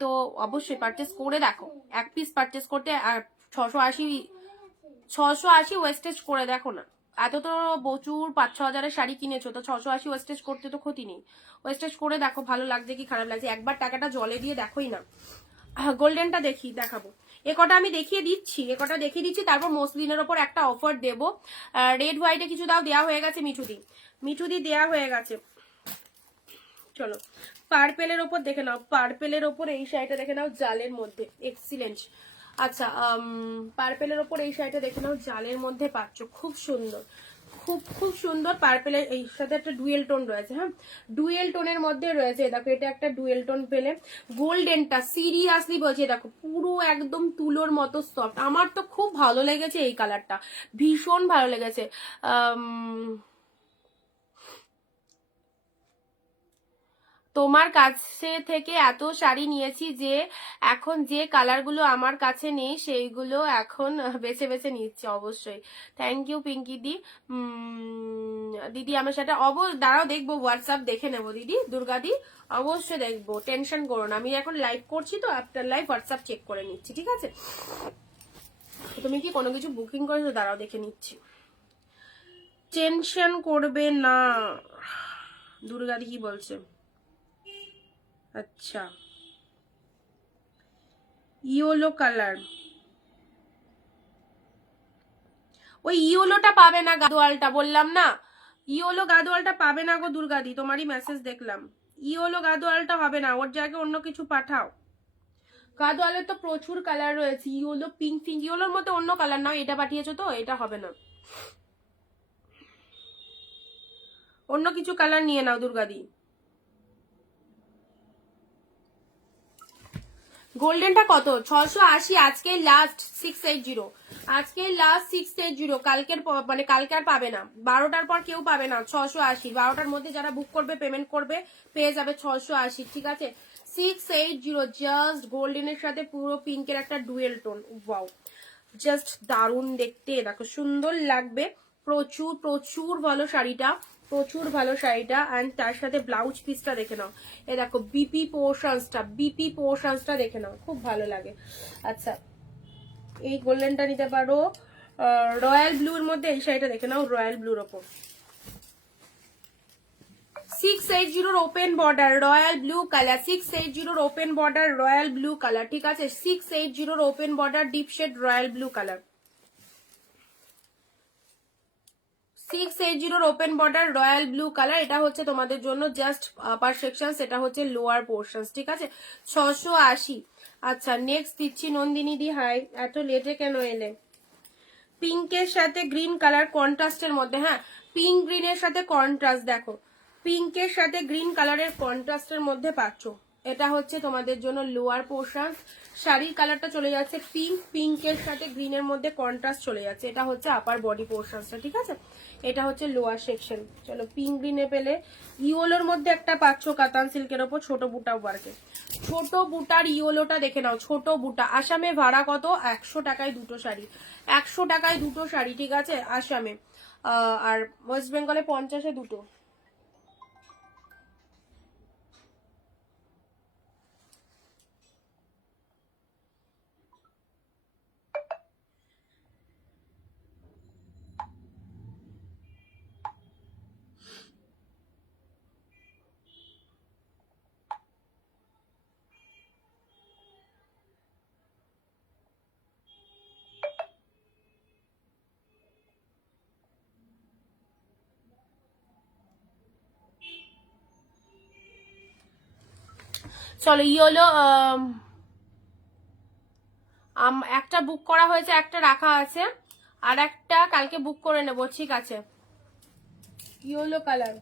তো অবশ্যই পারচেস করে দেখো, এক পিস পারচেস করতে 680 ওয়েস্টেজ করে দেখো না। এত তো প্রচুর 5-6 হাজারের শাড়ি কিনেছো, তো 680 ওয়েস্টেজ করতে তো ক্ষতি নেই, ওয়েস্টেজ করে দেখো ভালো লাগছে কি খারাপ লাগছে, একবার টাকাটা জলে দিয়ে দেখোই না। গোল্ডেনটা দেখাবো, এ কটা আমি দেখিয়ে দিচ্ছি, এ কটা দেখিয়ে দিচ্ছি, তারপর মসলিনের ওপর একটা অফার দেবো। রেড হোয়াইটে কিছু দাও, দেওয়া হয়ে গেছে, মিঠুদি দেওয়া হয়ে গেছে। চলো পার্পেলের ওপর দেখে নাও, পার্পেলের ওপর এই শাড়িটা দেখে নাও, জালের মধ্যে এক্সিলেন্ট। আচ্ছা পার্পেলের ওপর এই শাড়িটা দেখে নাও, জালের মধ্যে পাচ্ছ, খুব সুন্দর, খুব খুব সুন্দর। পার্পেলের এই সাথে একটা ডুয়েল টোন রয়েছে, হ্যাঁ ডুয়েল টোনের মধ্যে রয়েছে, দেখো এটা একটা ডুয়েল টোন পেলে। গোল্ডেনটা সিরিয়াসলি বলছি, দেখো পুরো একদম তুলোর মতো সফট, আমার তো খুব ভালো লেগেছে এই কালারটা, ভীষণ ভালো লেগেছে। তোমার কাছে থেকে এত শাড়ি নিয়েছি যে এখন যে কালারগুলো আমার কাছে নেই সেইগুলো এখন বেছে বেছে নিচ্ছি। অবশ্যই থ্যাংক ইউ পিঙ্কি দি। দিদি আমার সাথে দাঁড়াও দেখবো, হোয়াটসঅ্যাপ দেখে নেবো দিদি, দুর্গা দি অবশ্যই দেখবো, টেনশন করো না। আমি এখন লাইভ করছি তো, আফটার লাইভ হোয়াটসঅ্যাপ চেক করে নিচ্ছি, ঠিক আছে। তুমি কি কোনো কিছু বুকিং করেছো? দাঁড়াও দেখে নিচ্ছি, টেনশন করবে না। দুর্গা দি কি বলছে? আচ্ছা ইয়েলো কালার, ওই ইয়েলোটা পাবে না, গাদোয়ালটা বললাম না, ইয়েলো গাদোয়ালটা পাবে না গো দুর্গাদি, তোমারই মেসেজ দেখলাম, ইয়েলো গাদোয়ালটা হবে না, ওর জায়গায় অন্য কিছু পাঠাও। গাদোয়ালের তো প্রচুর কালার রয়েছে, ইয়েলো, পিঙ্ক, পিঙ্ক, ইয়েলোর মধ্যে অন্য কালার নয়, এটা পাঠিয়েছো তো, এটা হবে না, অন্য কিছু কালার নিয়ে নাও দুর্গাদি। গোল্ডেনটা কত? 680, আজকে লাস্ট 680, আজকে লাস্ট 680, কালকের মানে কালকে আর পাবে না, 12টার পর কেউ পাবে না 680, 12টার মধ্যে যারা বুক করবে পেমেন্ট করবে পেয়ে যাবে 680, ঠিক আছে? 680, জাস্ট গোল্ডেনের সাথে পুরো পিঙ্কের একটা ডুয়েল টোন, ওয়াও জাস্ট দারুণ দেখতে, দেখো সুন্দর লাগবে, প্রচুর প্রচুর ভালো শাড়িটা, প্রচুর ভালো শাড়িটা। অ্যান্ড তার সাথে ব্লাউজ পিসটা দেখে নাও, এ দেখো বিপি পোর্শনসটা দেখে নাও, খুব ভালো লাগে। আচ্ছা এই গোল্ডেনটা নিতে পারো, রয়্যাল ব্লুর মধ্যে এই শাড়িটা দেখে নাও, রয়্যাল ব্লুর ওপর 680 open border royal blue colour, 680 open border royal blue colour, ঠিক আছে? 680 open border deep shade royal blue colour, 680 open border royal blue colour, এটা হচ্ছে তোমাদের জন্য জাস্ট আপার সেকশন, এটা হচ্ছে লোয়ার পোর্শন, ঠিক আছে? 680। আচ্ছা নেক্সট দিচ্ছি নন্দিনী দি, হাই, এত লেটে কেন এলে? পিঙ্কের সাথে গ্রিন কালার কন্ট্রাস্টের মধ্যে, হ্যাঁ পিঙ্ক গ্রিনের সাথে কন্ট্রাস্ট, দেখো পিঙ্কের সাথে গ্রিন কালারের কন্ট্রাস্টের মধ্যে পাচ্ছ, এটা হচ্ছে তোমাদের জন্য লোয়ার পোর্শন, শাড়ির কালারটা চলে যাচ্ছে পিঙ্ক, পিঙ্কের সাথে গ্রিনের মধ্যে কন্ট্রাস্ট চলে যাচ্ছে, এটা হচ্ছে আপার বডি পোর্শনটা, ঠিক আছে? এটা হচ্ছে লোয়ার সেকশন। চলো পিঙ্ক গ্রিনে পেলে ইয়োলোর মধ্যে একটা পাচ্ছ কাতান সিল্কের ওপর ছোট বুটা ওয়ার্কে, ছোট বুটার ইয়োলোটা দেখে নাও, ছোট বুটা। আসামে ভাড়া কত? 100 টাকায় দুটো শাড়ি, 100 টাকায় দুটো শাড়ি, ঠিক আছে আসামে, আর ওয়েস্ট বেঙ্গলে 50-এ দুটো। চলো ইয়েলো একটা বুক করা হয়েছে, একটা রাখা আছে, আর একটা কালকে বুক করে নেবো, ঠিক আছে? Yellow colour,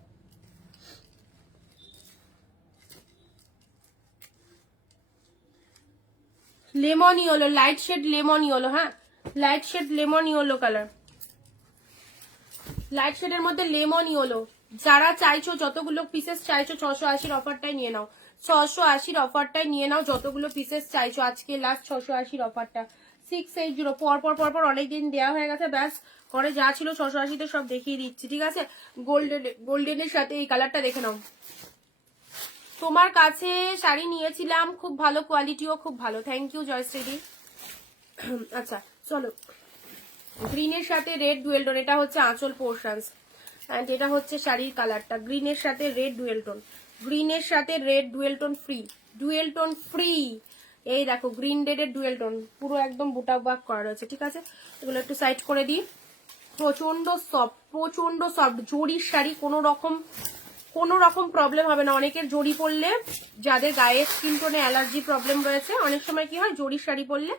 lemon yellow, light shade lemon yellow, হ্যাঁ light shade lemon yellow colour, light শেডের মধ্যে লেমন ইয়েলো। যারা চাইছো, যতগুলো পিসেস চাইছো 680 অফারটাই নিয়ে নাও, 680 অফারটাই নিয়ে নাও, যতগুলো পিসেস চাইছো আজকে লাস্ট 680 অফারটা। 680 পর অনেকদিন দেওয়া হয়ে গেছে, ব্যাস ঘরে যা ছিল 680-তে সব দেখিয়ে দিচ্ছি, ঠিক আছে? গোল্ডেনের সাথে এই কালারটা দেখে নাও। তোমার কাছে শাড়ি নিয়েছিলাম, খুব ভালো কোয়ালিটিও খুব ভালো, থ্যাংক ইউ জয়শ্রী। আচ্ছা চলো গ্রিনের সাথে রেড ডুয়েল টোন, এটা হচ্ছে আঁচল পোর্শনস, এন্ড এটা হচ্ছে শাড়ির কালারটা, গ্রিনের সাথে রেড ডুয়েল টোন, গ্রিনের সাথে red dual tone free, dual tone free, এই দেখো গ্রিন রেডের ডুয়েল টোন পুরো একদম বুটা বাক করা রয়েছে, ঠিক আছে? এগুলো একটু সাইড করে দিই। প্রচন্ড সফট জরির শাড়ি, কোনো রকম প্রবলেম হবে না। অনেকের জড়ি পরলে, যাদের গায়ে স্কিন টোনে অ্যালার্জি প্রবলেম রয়েছে, অনেক সময় কি হয় জরির শাড়ি পরলে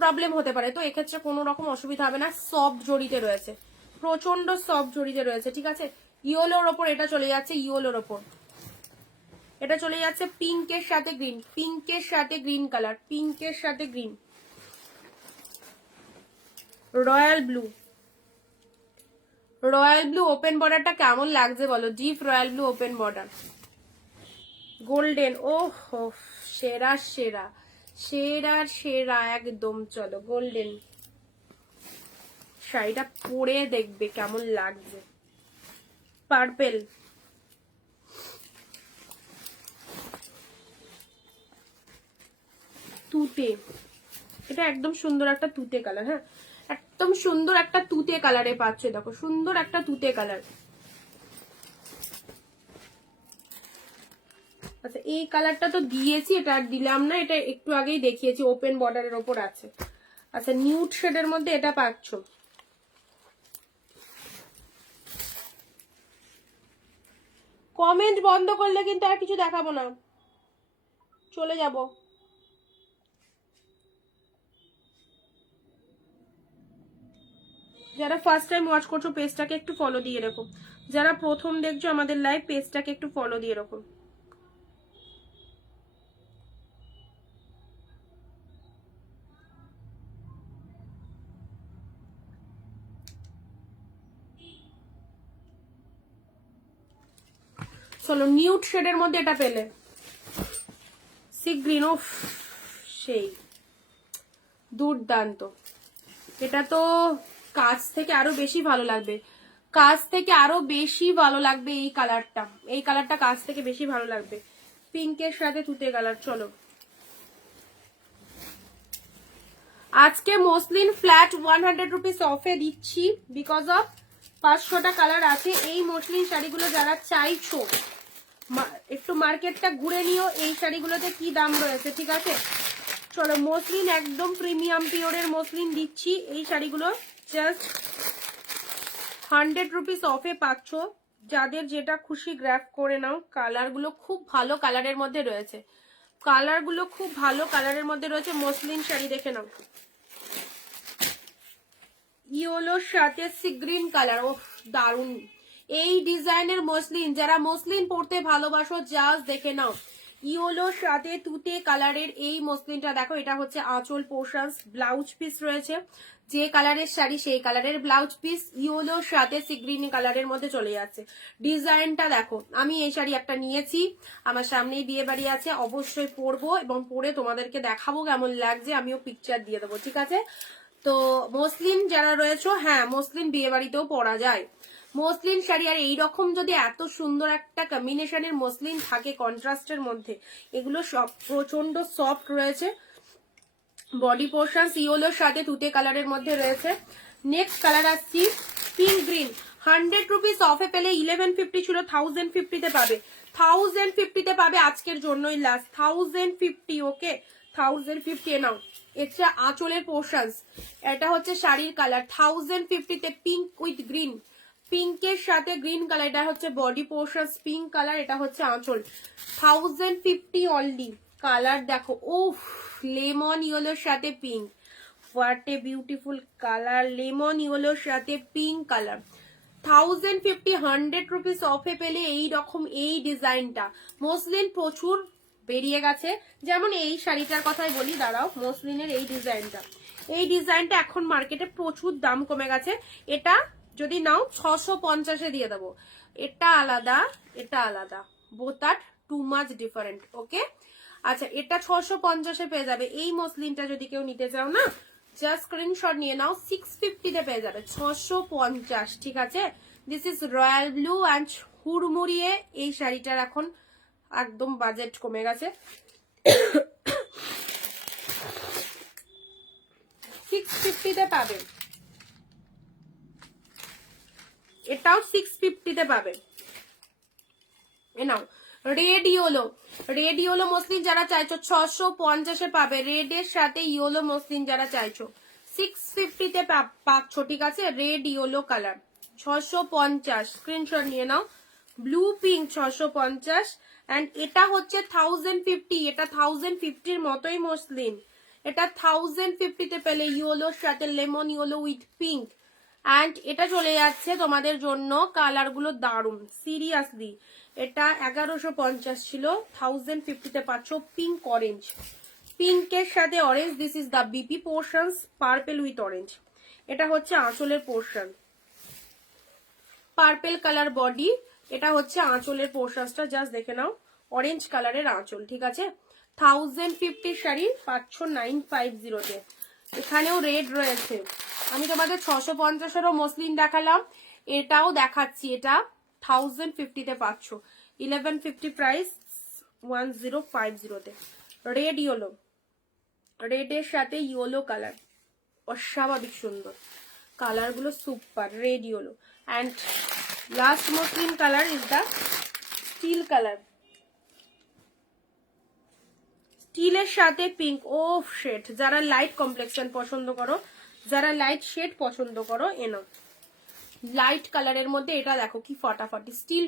প্রবলেম হতে পারে, তো এক্ষেত্রে কোনো রকম অসুবিধা হবে না, সফট জড়িতে রয়েছে, প্রচন্ড সফট জড়িতে রয়েছে, ঠিক আছে? ইয়েলোর ওপর এটা চলে যাচ্ছে, ইয়েলোর ওপর এটা চলে যাচ্ছে পিঙ্কের সাথে গ্রিন, পিঙ্কের সাথে গ্রিন কালার, পিঙ্কের সাথে green, royal blue, royal blue open বর্ডারটা কেমন লাগছে বলো? Deep royal blue open border, golden, ও সেরা সেরা সেরা সেরা একদম। চলো গোল্ডেন শাড়িটা পরে দেখবে কেমন লাগছে, পার্পেল, তুতে, এটা একদম সুন্দর একটা তুতে কালার, হ্যাঁ একদম সুন্দর একটা তুতে কালারে পাচ্ছ, দেখো সুন্দর একটা তুতে কালার। আচ্ছা এই কালারটা তো দিয়েছি, এটা আর দিলাম না, এটা একটু আগেই দেখিয়েছি, ওপেন বর্ডারের ওপর আছে। আচ্ছা নিউড শেডের মধ্যে এটা পাচ্ছ, কমেন্ট বন্ধ করলে কিন্তু আর কিছু দেখাবো না, চলে যাব। যারা ফার্স্ট টাইম ওয়াচ করছো পেজটাকে একটু ফলো দিয়ে রাখো, যারা প্রথম দেখছো আমাদের লাইভ পেজটাকে একটু ফলো দিয়ে রাখো। চলো নিউড শেডের মধ্যে এটা পেলে সি গ্রিন, ও সেই দুর্দান্ত। এটা তো কাছ থেকে আরো বেশি ভালো লাগবে, কাছ থেকে আরো বেশি ভালো লাগবে এই কালারটা, এই কালারটা কাছ থেকে বেশি ভালো লাগবে, পিঙ্কের সাথে তুতে কালার। চলো আজকে মসলিন ফ্ল্যাট 100 রুপিস অফে দিচ্ছি, বিকজ অফ 500টা কালার আছে। এই মসলিন শাড়িগুলো যারা চাইছো একটু মার্কেটটা ঘুরে নিও, এই শাড়িগুলোতে কি দাম রয়েছে, ঠিক আছে। চলো মসলিন একদম প্রিমিয়াম পিওরের মসলিন দিচ্ছি, এই শাড়িগুলো জাস্ট 100 রুপিস অফে পাচ্ছ। যাদের যেটা খুশি গ্র্যাব করে নাও। কালারগুলো খুব ভালো কালারের মধ্যে রয়েছে, কালারগুলো খুব ভালো কালারের মধ্যে রয়েছে। মসলিন শাড়ি দেখে নাও, ইয়েলোর সাথে সি গ্রিন কালার, ও দারুন। এই ডিজাইনের মসলিন, যারা মসলিন পরতে ভালোবাসো জাস্ট দেখে নাও। ইয়েলোর সাথে তুতে কালারের এই মসলিনটা দেখো, এটা হচ্ছে আঁচল পোর্শন, ব্লাউজ পিস রয়েছে যে কালারের শাড়ি সেই কালারের ব্লাউজ পিস, ইয়েলোর সাথে সি গ্রিন কালারের মধ্যে চলে যাচ্ছে। ডিজাইনটা দেখো, আমি এই শাড়ি একটা নিয়েছি, আমার সামনেই বিয়ে বাড়ি আছে, অবশ্যই পরবো এবং পরে তোমাদেরকে দেখাবো কেমন লাগছে, আমিও পিকচার দিয়ে দেবো, ঠিক আছে। তো মসলিন যারা রয়েছে, হ্যাঁ মসলিন বিয়ে বাড়িতেও পরা যায় মসলিন শাড়ি। আর এইরকম যদি এত সুন্দর একটা কম্বিনেশনের মসলিন থাকে কন্ট্রাস্টের মধ্যে, এগুলো সব প্রচন্ড সফট রয়েছে। বডি পোর্শন ইয়েলোর সাথে তুতে কালারের মধ্যে রয়েছে। নেক্সট কালার আসছি পিঙ্ক গ্রিন, 100 রুপিস অফে পেলে 1150 ছিল, 1050 পাবে, 1050 পাবে আজকের জন্যই লাস্ট, 1050। ওকে 1050 নাও। এটা আঁচলের পোর্শন, এটা হচ্ছে শাড়ির কালার, 1050 পিঙ্ক উইথ গ্রিন, পিঙ্কের সাথে গ্রিন কালার, এটা হচ্ছে বডি পোর্শন পিঙ্ক কালার, এটা হচ্ছে আঁচল, 1050 অনলি। কালার দেখো, উফ লেমন ইয়েলোর সাথে pink, what a beautiful colour, lemon ইয়েলোর সাথে পিঙ্ক কালার। 1050 100 রুপিস অফে পেলে এই রকম এই ডিজাইনটা। মসলিন প্রচুর বেরিয়ে গেছে, যেমন এই শাড়িটার কথাই বলি, দাঁড়াও, মসলিনের এই ডিজাইনটা এখন মার্কেটে প্রচুর দাম কমে গেছে। এটা যদি নাও 650-এ দিয়ে দেবো, এটা আলাদা এটা আলাদা, বোথ আর টু মাচ ডিফারেন্ট। ওকে আচ্ছা, এটা 650-এ পেয়ে যাবে। এই মসলিনটা যদি কেউ নিতে চাও না, জাস্ট স্ক্রিনশট নিয়ে নাও, 650-তে পেয়ে যাবে, 650, ঠিক আছে। This is royal blue and হুড়মুড়িয়ে এই শাড়িটার এখন একদম বাজেট কমে গেছে, 650-তে পাবে, এটাও 650-তে পাবে। এ নাও রেড ইয়েলো মসলিন যারা চাইছো 650-এ পাবে, রেড এর সাথে ইয়েলো মসলিন যারা চাইছো 650-তে পাচ্ছ, ঠিক আছে। রেড ইয়েলো কালার 650, স্ক্রিনশট নিয়ে নাও। ব্লু পিঙ্ক 650, এন্ড এটা হচ্ছে 1050, এটা 1050-র মতোই মসলিন, এটা 1050-তে পেলে ইয়েলোর সাথে lemon yellow with pink. And এটা চলে যাচ্ছে তোমাদের জন্য, কালার গুলো দারুন সিরিয়াসলি। এটা 1150 ছিল, 1050-তে পাচ্ছ পিঙ্ক অরেঞ্জ, পিঙ্কের সাথে orange, this is the BP portion, purple with orange. এটা হচ্ছে আঁচলের পোর্শন, পার্পেল কালার বডি, এটা হচ্ছে আঁচলের পোর্শনটা, জাস্ট দেখে নাও, অরেঞ্জ কালারের আঁচল, ঠিক আছে। 1050 শাড়ি পাচ্ছ 950-তে। এখানেও রেড রয়েছে, আমি তোমাদের 650-এরও মসলিন দেখালাম, এটাও দেখাচ্ছি, এটা 1050-তে পাচ্ছ, 1150 প্রাইস, 1050-তে। রেড ইয়েলো, রেড এর সাথে ইয়েলো কালার, অস্বাভাবিক সুন্দর কালারগুলো, super red yellow. And last muslin colour is the steel colour, স্টিলের সাথে পিঙ্ক, ও শেড, যারা লাইট কমপ্লেক্সন পছন্দ করো, যারা লাইট শেড পছন্দ করো, এনো লাইট কালারের মধ্যে এটা দেখো কি ফাটাফাটি, স্টিল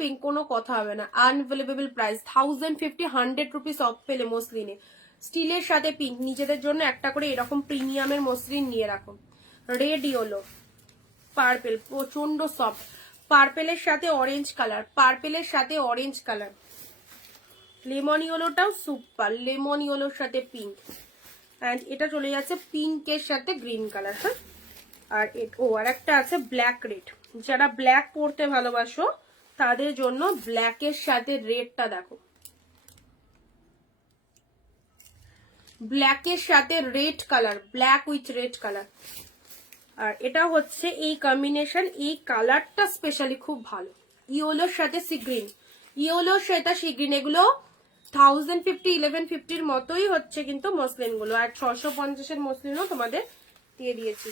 পিঙ্ক, কোনো কথা হবে না। আনভেলেবল প্রাইস 1050, 100 রুপিস অফ পেলে মসলিনে, স্টিলের সাথে পিঙ্ক। নিজেদের জন্য একটা করে এরকম প্রিমিয়ামের মসলিন নিয়ে রাখো, রেড ইয়েলো, পার্পেল, প্রচন্ড সফট, পার্পেলের সাথে অরেঞ্জ কালার, পার্পেলের সাথে অরেঞ্জ কালার, লেমন ইয়েলোটাও সুপার, লেমন ইয়েলোর সাথে পিঙ্ক, অ্যান্ড এটা চলে যাচ্ছে পিঙ্কের সাথে গ্রিন কালার। হ্যাঁ, আর আর একটা আছে ব্ল্যাক রেড, যারা ব্ল্যাক পরতে ভালোবাসো তাদের জন্য ব্ল্যাকের সাথে রেডটা দেখো, ব্ল্যাকের সাথে red colour, black with red colour. আর এটা হচ্ছে এই কম্বিনেশন, এই কালারটা স্পেশালি খুব ভালো, ইয়েলোর সাথে সি গ্রিন, ইয়েলোর সাথে সি গ্রিন, এগুলো 1050 1150-র মতোই হচ্ছে কিন্তু মসলিন গুলো, আর 650-এর মসলিনও তোমাদের দিয়ে দিয়েছি।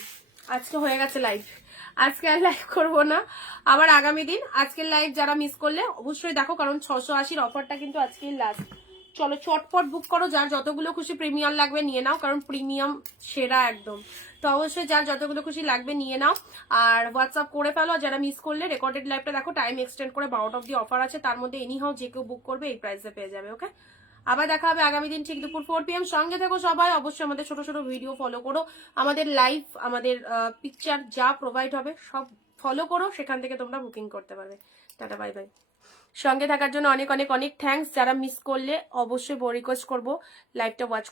আজকে হয়ে গেছে লাইভ, আজকে আর লাইভ করবো না, আবার আগামী দিন। আজকের লাইভ যারা মিস করলে অবশ্যই দেখো, কারণ 680-র অফারটা কিন্তু আজকেই লাস্ট। চলো চটপট বুক করো, যার যতগুলো খুশি প্রিমিয়াম লাগবে নিয়ে নাও, কারণ প্রিমিয়াম সেরা একদম। তো অবশ্যই যার যতগুলো খুশি লাগবে নিয়ে নাও, আর হোয়াটসঅ্যাপ করে ফেলো। যারা মিস করলে রেকর্ডেড লাইভটা দেখো, টাইম এক্সটেন্ড করে 12টা অব্দি অফার আছে, তার মধ্যে এনিহাও যে কেউ বুক করবে এই প্রাইসে পেয়ে যাবে। ওকে, আবার দেখা হবে আগামী দিন ঠিক দুপুর 4 PM। সঙ্গে থেকো সবাই, অবশ্যই আমাদের ছোট ছোট ভিডিও ফলো করো, আমাদের লাইভ, আমাদের পিকচার যা প্রোভাইড হবে সব ফলো করো, সেখান থেকে তোমরা বুকিং করতে পারবে। Tata, bye bye. সঙ্গে থাকার জন্য অনেক অনেক অনেক থ্যাঙ্কস। যারা মিস করলে অবশ্যই রিকোয়েস্ট করবো লাইভটা ওয়াচ